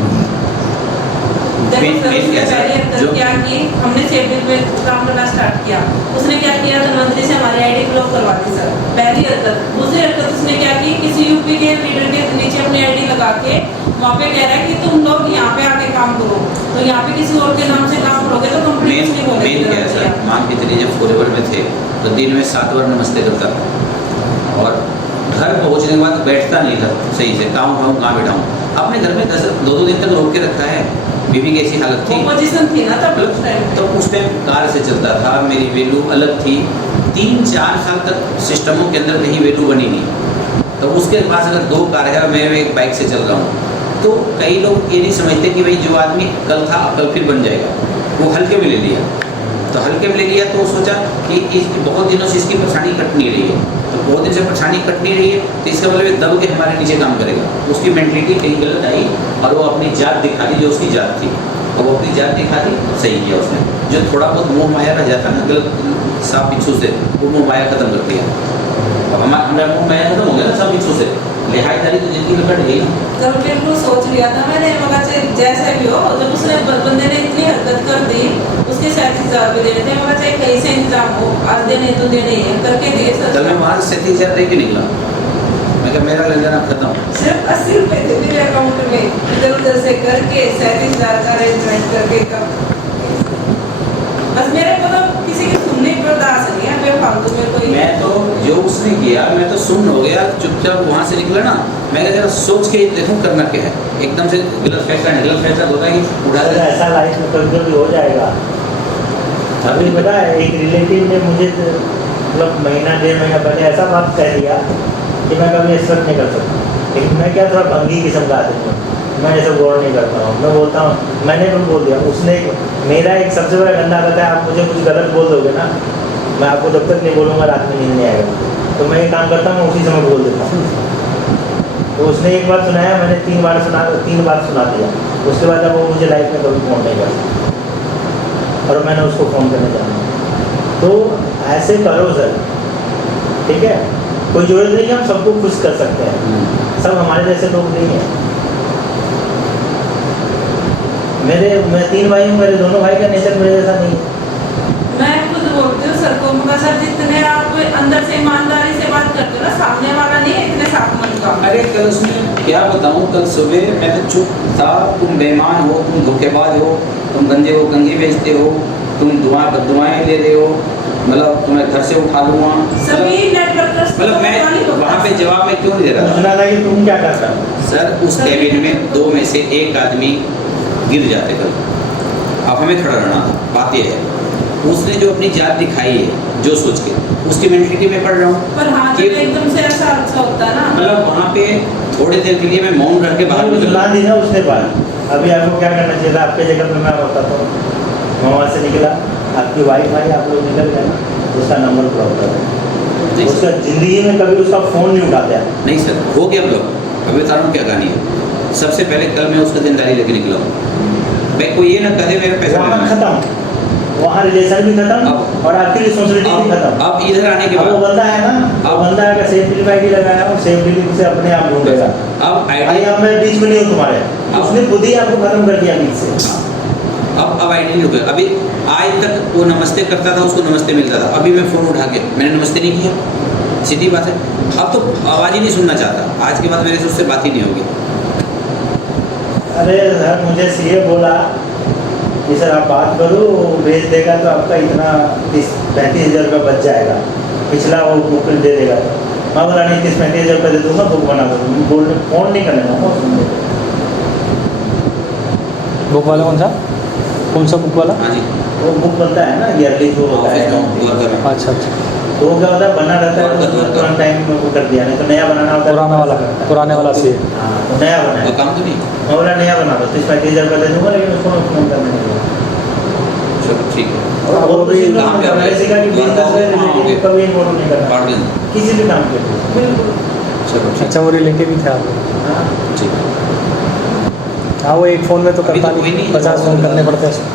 देखो सर, मेन उसने क्या है? पहले अंदर जो- क्या की, हमने शेड्यूल पे काम करना स्टार्ट किया, उसने क्या किया, धनवंतरी से हमारी आईडी ब्लॉक करवा दी सर, पहली हरकत। दूसरी हरकत उसने क्या की, किसी यूपी के लीडर के नीचे अपनी आईडी लगा के वहाँ पे कह रहा है कि तुम लोग यहाँ पे आके काम करो, तो यहाँ पे किसी और के नाम से काम करोगे तो कंपनी कुछ नहीं बोलेगी। मेन क्या है सर, मान के चलिए जब फॉरएवर में थे तो दिन में 7 बार नमस्ते करता था, और घर पहुँचने के बाद बैठता नहीं था सही से, कहाँ बैठाऊँ, अपने घर में 2-2 दिन तक रोक के रखा है, बीवी की ऐसी हालत थी, वो पोजीशन थी ना तब उस टाइम तो उस टाइम कार से चलता था, मेरी वैल्यू अलग थी। 3-4 साल तक सिस्टमों के अंदर कहीं वैल्यू बनी नहीं। तो उसके पास अगर 2 कार है, मैं एक बाइक से चल रहा हूँ, तो कई लोग ये नहीं समझते कि भाई जो आदमी कल था कल फिर बन जाएगा। वो हल्के में ले लिया, तो हल्के में ले लिया तो सोचा कि बहुत दिनों से इसकी परेशानी कट नहीं रही है, तो बहुत दिन से परेशानी कट नहीं रही है, तो इसका मतलब ये दब के हमारे नीचे काम करेगा। उसकी मेंटलिटी कहीं गलत आई और वो अपनी जात दिखा दी जो उसकी जात थी, और वो अपनी जात दिखा दी, सही किया उसने। जो थोड़ा बहुत मोह माया रह जाता ना गलत साफ पिछू से, वो मोह माया खत्म कर दिया। अब हमारा मोह माया खत्म हो गया ना सब पिछू से, लिहाजदारी तो जिंदगी में कट गई ना। कल बिल्कुल सोच लिया था मैंने, मगर चाहे जैसे भी हो, जब उसने बंदे ने इतनी हरकत कर दी, उसके 37,000 रुपये देने थे, मगर चाहे कहीं से इंतजाम हो, आज देने तो देने ही है, करके दिए सर। कल मैं वहाँ से 37,000 दे के निकला, मैं कहा मेरा लेन देना खत्म। सिर्फ 80 रुपये थे मेरे अकाउंट में, इधर उधर से करके 37,000 का अरेंजमेंट करके कब। बस मेरे को तो किसी की सुनने बर्दाश्त नहीं है, बेफालतू में कोई। मैं तो जो उसने किया मैं तो सुन हो गया, चुपचाप वहाँ से निकला ना। मैं कहा जरा सोच के देखूँ करना क्या है, एकदम से गलत फैसला नहीं। गलत फैसला होता है कि उड़ा अगर ऐसा लाइफ में कभी कभी हो जाएगा। अभी पता है एक रिलेटिव ने मुझे मतलब महीना 1.5 महीना पहले ऐसा बात कह दिया कि मैं कभी एक्सेप्ट नहीं कर सकता। लेकिन मैं क्या थोड़ा भंगी किस्म का आदमी हूँ, मैं ऐसा गौर नहीं करता हूँ। मैं बोलता हूँ, मैंने भी बोल दिया। उसने मेरा एक सबसे बड़ा गंदा कहता है, आप मुझे कुछ गलत बोल दोगे ना, मैं आपको जब तक नहीं बोलूँगा रात में नींद नहीं आएगा। तो मैं ये काम करता हूँ, मैं उसी समय बोल देता हूँ। तो उसने एक बार सुनाया, मैंने 3 बार सुना दिया। उसके बाद अब वो मुझे लाइफ में कभी फ़ोन नहीं करता और मैंने उसको फ़ोन करने जाना। तो ऐसे करो सर, ठीक है। कोई जरूरत नहीं है हम सबको खुश कर सकते हैं, सब हमारे जैसे लोग नहीं हैं। मैं 3 भाई हूँ, मेरे दोनों भाई का नेचर मेरे जैसा नहीं है। मैं खुद बोलती हूँ सर को, मगर सर जितने आप अंदर से ईमानदारी से बात करते हो ना, सामने वाला नहीं है इतने साफ मन का। अरे कल उसने क्या बताऊँ, कल सुबह मैं तो चुप था। तुम बेईमान हो, तुम धोखेबाज हो, तुम गंजे हो, कंगी बेचते हो, तुम बददुआएं ले रहे हो, मतलब तुम्हें घर से उठा लूँगा। सभी नेटवर्कर्स मतलब मैं वहाँ पे जवाब में क्यों नहीं दे रहा था। पूछना था कि तुम क्या करता हो? सर उस कैबिन में 2 में से 1 आदमी गिर जाते कल, अब हमें खड़ा रहना था। बात यह है उसने जो अपनी जात दिखाई है जो सोच के, उसकी मेंटलिटी में पढ़ रहा हूँ। पर हाँ, जब एकदम से ऐसा अच्छा होता है ना, मतलब वहाँ पे थोड़ी देर के लिए मैं मौन रह के बाहर निकल सुना दी ना उसने बात। अभी आपको क्या करना चाहिए था, आपके जगह पे मैं होता तो मैं वहाँ से निकला, आपकी वाइफ आई, आप लोग निकल गए ना, उसका नंबर ब्लॉक कर दें। उसका ज़िंदगी में कभी उसका फ़ोन नहीं उठाता है। नहीं सर, हो गया ब्लॉक। अभी बता रहा हूँ क्या कहानी है। सबसे पहले कल मैं उसका जिम्मेदारी लेके निकला हूँ। मैं कोई ये ना कहे मेरा पैसा वहाँ लेना। खत्म, वहाँ रिलेशन भी खत्म और आपकी रिस्पॉन्सिबिलिटी भी खत्म। अब इधर आने के अब वो बाद बंदा है ना, वो बंदा अगर सेफ डिलीवरी आईडी लगाया और सेफ डिलीवरी से अपने आप ढूंढेगा। अब भाई आईडी अब मैं बीच में नहीं हूँ तुम्हारे, उसने खुद ही आपको खत्म कर दिया बीच से। अब आईडी नहीं रुके। अभी आज तक वो नमस्ते करता था, उसको नमस्ते मिलता था। अभी मैं फ़ोन उठा के मैंने नमस्ते नहीं किया, सीधी बात है। अब तो आवाज़ ही नहीं सुनना चाहता। आज के बाद मेरे से उससे बात ही नहीं होगी। अरे सर मुझे सीए बोला कि सर आप बात करो, भेज देगा तो आपका इतना 35,000 रुपये बच जाएगा, पिछला वो बुक दे देगा। तो मैं बोला नहीं, 35,000 रुपये दे दूँगा, बुक बना दो। बोलने फ़ोन नहीं करने दूँगा उसमें। बुक वाला कौन सा बुक वाला? हाँ जी, वो बुक बनता है ना ईयरली जो होता है वर्कर में। अच्छा अच्छा, तो वो क्या होता है, बना रहता है तो तुरंत टाइम में वो कर दिया, नहीं तो नया बनाना होता है। पुराने वाला सी। हाँ तो नया वो बनाया, काम तो नहीं। मैं बोला नया बना दो, 35,000 रुपये दे दूँगा, लेकिन उसको मैं फ़ोन करने नहीं दूँगा। चलो ठीक है। और वो भी काम कर रहे हैं, किसी का भी बिजनेस है, रिलेटिव कभी इन्वॉल्व नहीं करना पार्ट लेना। किसी भी काम के लिए। बिल्कुल। चलो ठीक अच्छा, वो रिलेटिव भी थे आप? हाँ ठीक है। हाँ, वो एक फ़ोन में तो अभी करता तो कोई नहीं, नहीं, 50 फ़ोन करने पड़ते हैं।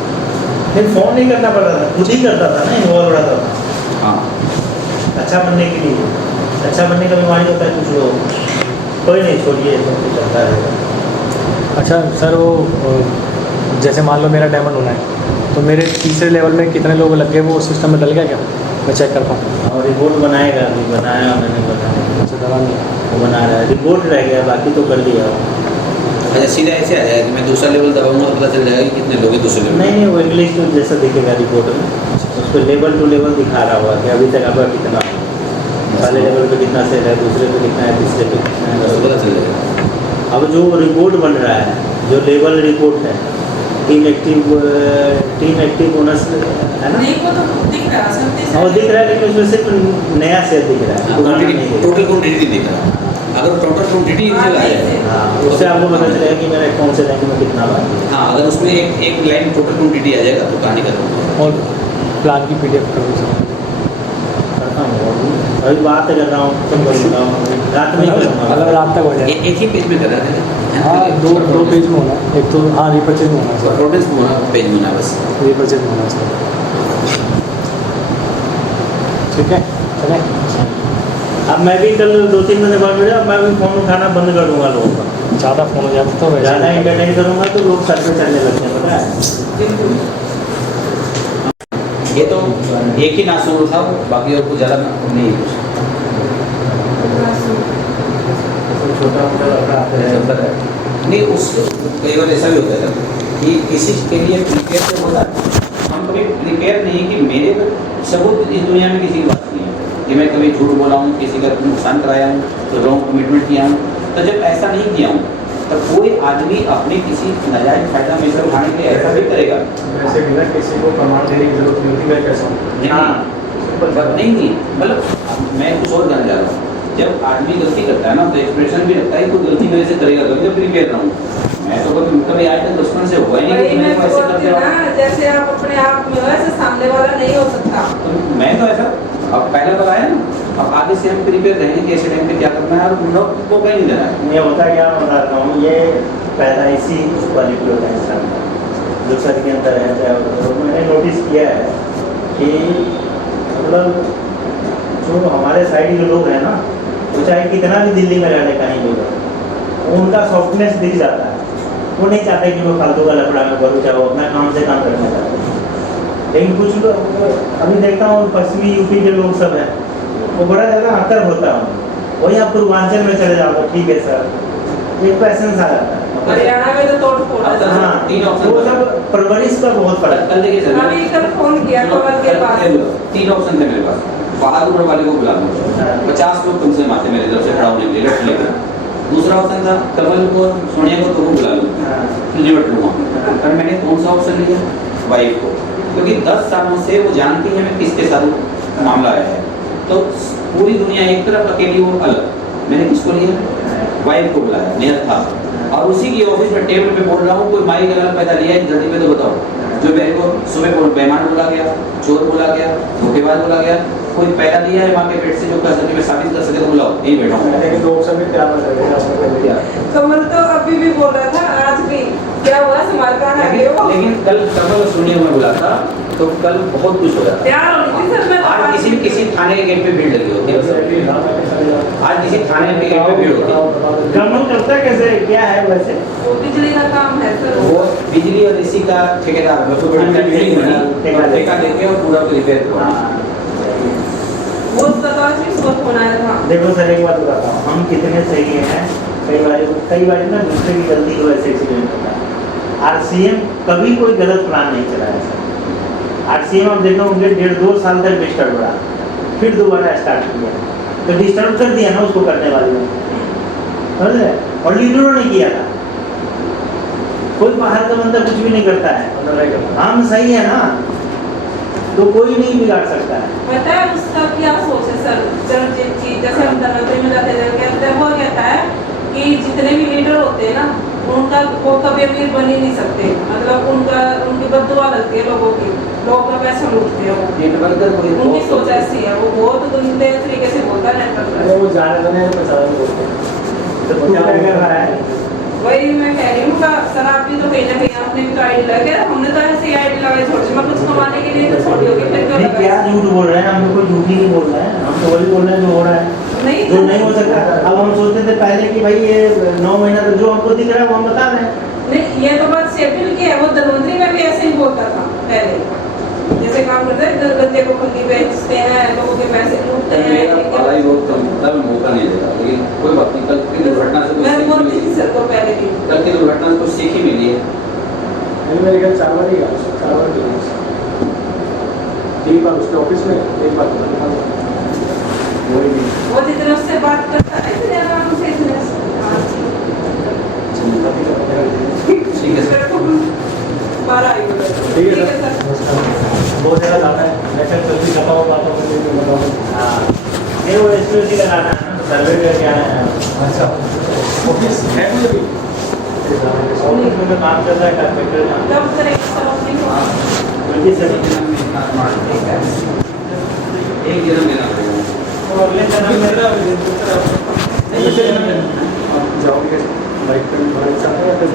नहीं फ़ोन नहीं करना पड़ता था, खुद ही करता था ना, इन्वॉल्व रहता था हाँ अच्छा बनने के लिए। अच्छा बनने का बीमारी होता है कुछ लोग, कोई नहीं, छोड़िए, सब कुछ चलता रहेगा। अच्छा सर, वो जैसे मान लो मेरा डायमंड होना है, तो मेरे तीसरे लेवल में कितने लोग लग गए, वो सिस्टम में डल गया क्या? मैं चेक कर पाऊँ। और रिपोर्ट बनाएगा, अभी बनाया मैंने, बनाया अच्छा, दवा नहीं। वो बना रहा है, रिपोर्ट रह गया, बाकी तो कर दिया। अच्छा, सीधा ऐसे आ जाएगा कि मैं दूसरा लेवल दबाऊंगा तो पता चल जाएगा कि कितने लोग हैं दूसरे लेवल। नहीं, वो इंग्लिश तो जैसा दिखेगा रिपोर्ट में, उस पर लेवल टू लेवल दिखा रहा होगा कि अभी तक आपका कितना, पहले लेवल पे कितना सेल है, दूसरे पे कितना है, तीसरे पे कितना है, तो पता चल जाएगा। अब जो रिपोर्ट बन रहा है, जो लेवल रिपोर्ट है टीम एक्टिव बोनस है ना। नहीं वो तो दिख रहा है सर। हाँ वो दिख रहा है, लेकिन उसमें सिर्फ नया शेयर दिख रहा है, पुराना नहीं दिख टोटल क्वांटिटी दिख रहा है। अगर टोटल क्वांटिटी हाँ, आ जाए, रहा। हाँ उससे आपको पता चलेगा कि मेरा कौन से बैंक में कितना बाकी है। हाँ अगर उसमें एक लाइन टोटल क्वांटिटी आ जाएगा तो कहानी खत्म हो जाएगी। और प्लान की PDF कर दो सर। करता हूँ अभी बात कर रहा हूँ, तुम करूँगा रात में ही अगर करूँगा। रात तक हो जाए। एक ही पेज में कर रहा है। हाँ दो पेज में होना है। एक तो हाँ रीपर्चेज में होना है सर। प्रोडक्ट्स में होना, पेज में होना बस। रीपर्चेज में होना है सर। ठीक है चलें। अब मैं भी कल 2-3 दिन बाद मिला, अब मैं भी फ़ोन उठाना बंद कर दूँगा लोगों का। ज़्यादा फ़ोन हो जाता तो वैसे ज़्यादा इंटरटेन करूँगा तो लोग सर पे चढ़ने लगते हैं, पता है। बिल्कुल। ये तो एक ही नासुर था, बाकी और कुछ ज़्यादा नहीं है कुछ। छोटा मोटा लफड़ा आता है। चलता है। नहीं उस कई बार ऐसा भी होता है कि किसी के लिए प्रिपेयर तो होता है, हम कभी प्रिपेयर नहीं कि मेरे को सबूत इस दुनिया में किसी की बात नहीं है कि मैं कभी झूठ बोला हूँ, किसी का नुकसान कराया हूँ, तो रॉन्ग कमिटमेंट किया हूँ। तो जब ऐसा नहीं किया हूँ तब कोई आदमी अपने किसी नाजायज फायदा में से उठाने के लिए ऐसा भी करेगा। वैसे भी ना किसी को प्रमाण देने की जरूरत नहीं होती। मैं कैसा हूँ हाँ नहीं मतलब मैं कुछ और जानना चाह रहा हूँ। जब आदमी गलती करता है ना तो एक्सप्रेशन भी लगता है कि कोई गलती मेरे से करेगा, कभी तो प्रिपेयर रहूँ। मैं तो कभी आज तक बचपन से हुआ ही नहीं वही कि मैं मैं ऐसे बोलती करते हूँ रहा। ना, जैसे आप अपने आप में हो ऐसे सामने वाला नहीं हो सकता। तो मैं तो ऐसा अब पहले बताया ना, अब आगे से हम प्रिपेयर रहेंगे कि ऐसे टाइम पे क्या करना है और लोग को कहीं नहीं देना है। ये होता क्या मैं बताता हूँ, ये पैदाइशी क्वालिटी होता है इंसान का, जो सर के अंदर है। चाहे मैंने नोटिस किया है कि मतलब जो हमारे साइड के लोग हैं ना, वो चाहे कितना भी दिल्ली में रहने कहीं भी हो, उनका सॉफ्टनेस दिख जाता है। वो नहीं चाहते कि वो फालतू का लफड़ा में करूँ, चाहे वो अपना काम से काम करना चाहते हैं। लेकिन कुछ लोग अभी देखता हूँ पश्चिमी यूपी के लोग सब हैं, वो बड़ा ज़्यादा अंतर होता है। वही आप पूर्वांचल में चले जाओ तो ठीक है सर, एक पैसेंस आ जाता है। हरियाणा में तो तोड़ फोड़ है। हाँ तीन ऑप्शन वो सब परवरिश का बहुत फर्क है। कल देखिए सर, अभी कल फोन किया कमल के पास। 3 ऑप्शन थे मेरे पास। बहादुर वाले को बुला लो, 50 लोग तुमसे मारते मेरे तरफ से खड़ा होने के लिए लट लेकर। दूसरा ऑप्शन था कमल को सोनिया को तो वो बुला लो, निपट लूँगा। पर मैंने कौन सा ऑप्शन लिया? वाइफ को, क्योंकि 10 सालों से वो जानती है मैं किसके साथ मामला आया है। तो पूरी दुनिया एक तरफ, अकेली वो अलग। मैंने किसको लिया? वाइफ को बुलाया, नियत था। और उसी की ऑफिस में टेबल पे बोल रहा हूँ, कोई माई गलत पैदा लिया इस धरती पे तो बताओ। जो मेरे को सुबह को बेईमान बोला गया, चोर बोला गया, धोखेबाज बोला गया, कोई पैदा लिया है माँ के पेट से जो कह सके मैं साबित कर सके तो बुलाओ, यही बैठा हूँ। लेकिन दो ऑप्शन में क्या लगेगा? कमल तो अभी भी बोल रहा था, आज भी क्या हुआ समारकांड आ गया वो। लेकिन कल कमल सोनिया में बुला था तो कल बहुत कुछ हो जाता। तैयार होनी थी सर मैं। आज किसी थाने के गेट पे भीड़ लगी होती है। आज किसी थाने के गेट पे भीड़ होती है। कमल करता कैसे, क्या है वैसे? वो बिजली का काम है सर। वो बिजली और इसी का ठेकेदार है, तो बड़ी बिल्डिंग बनी, ठेका लेके और पूरा रिपेयर करवाना। वो उसका तो आज भी सुबह फोन आया था। देखो सर एक बात बताता हूँ, हम कितने सही हैं। कई बार ना दूसरे की गलती की वजह से एक्सीडेंट होता है। RCM कभी कोई गलत प्लान नहीं चलाया सर। RCM आप देखो होंगे 1.5-2 साल तक डिस्टर्ब रहा, फिर दोबारा स्टार्ट किया तो डिस्टर्ब कर दिया ना उसको करने वाले ने, समझ रहे? और लीडरों ने किया था। कोई बाहर का बंदा कुछ भी नहीं करता है, हम सही है ना तो कोई नहीं बिगाड़ सकता है। पता है उसका क्या सोच है सर? चरणजीत जी जैसे हम धनवंतरी में जाते हैं, वो कहता है कि जितने भी लीडर होते हैं ना, उनका वो कभी अमीर बन ही नहीं सकते। मतलब उनकी बददुआ लगती है लोगों की, लोग का पैसा लूटते हैं वो। उनकी सोच ऐसी है, वो बहुत गंदे तरीके से बोलता है। वो जाने बने तो तू क्या कर रहा है? वही मैं कह रही हूँ सर, आप भी तो कहीं ना कहीं आपने भी तो आईडी लगाया, हमने तो ऐसे ही आईडी लगाई छोटी, मैं कुछ कमाने के लिए तो छोटी होगी फिर क्यों नहीं, लगाई? क्या झूठ बोल रहे हैं? हम तो कोई झूठ ही नहीं बोल रहे हैं, हम तो वही बोल रहे हैं जो हो रहा है, नहीं जो नहीं हो सकता। अब हम सोचते थे पहले कि भाई ये 9 महीना तो जो हमको दिख रहा है वो हम बता रहे हैं। नहीं, ये तो बात शेड्यूल की है। वो धनवंतरी में भी ऐसे ही बोलता था पहले, जैसे काम करते हैं गंदे को खंडी बेचते हैं, लोगों के पैसे लूटते हैं। मौका नहीं देगा, लेकिन कोई बात नहीं। कल की दुर्घटना से मैं बोलती थी सर को पहले भी। कल की दुर्घटना से कुछ सीख ही मिली है। मेरे घर 4 बार ही गया, 4 बार गया। 3 बार उसके ऑफिस में, 1 बार वो जितने उससे बात करता है इतने आराम से ठीक है सर। ठीक है ठीक सर है, सर। नमस्कार। बहुत ज़्यादा ज़्यादा है मैं फिर जल्दी बताओ बातों को नहीं बताऊँ। हाँ नहीं वो एसपीओसी लगाना है ना, सर्वे करके आए हैं। अच्छा ऑफिस है कोई अभी ऑफिस में काम चल रहा है, कारपेंटर काम कब करेंगे सर अपनी जल्दी से एक जन्म देना पड़ेगा। और अगले जन्म में जाओगे बाइक पे बाइक चाहते हैं या फिर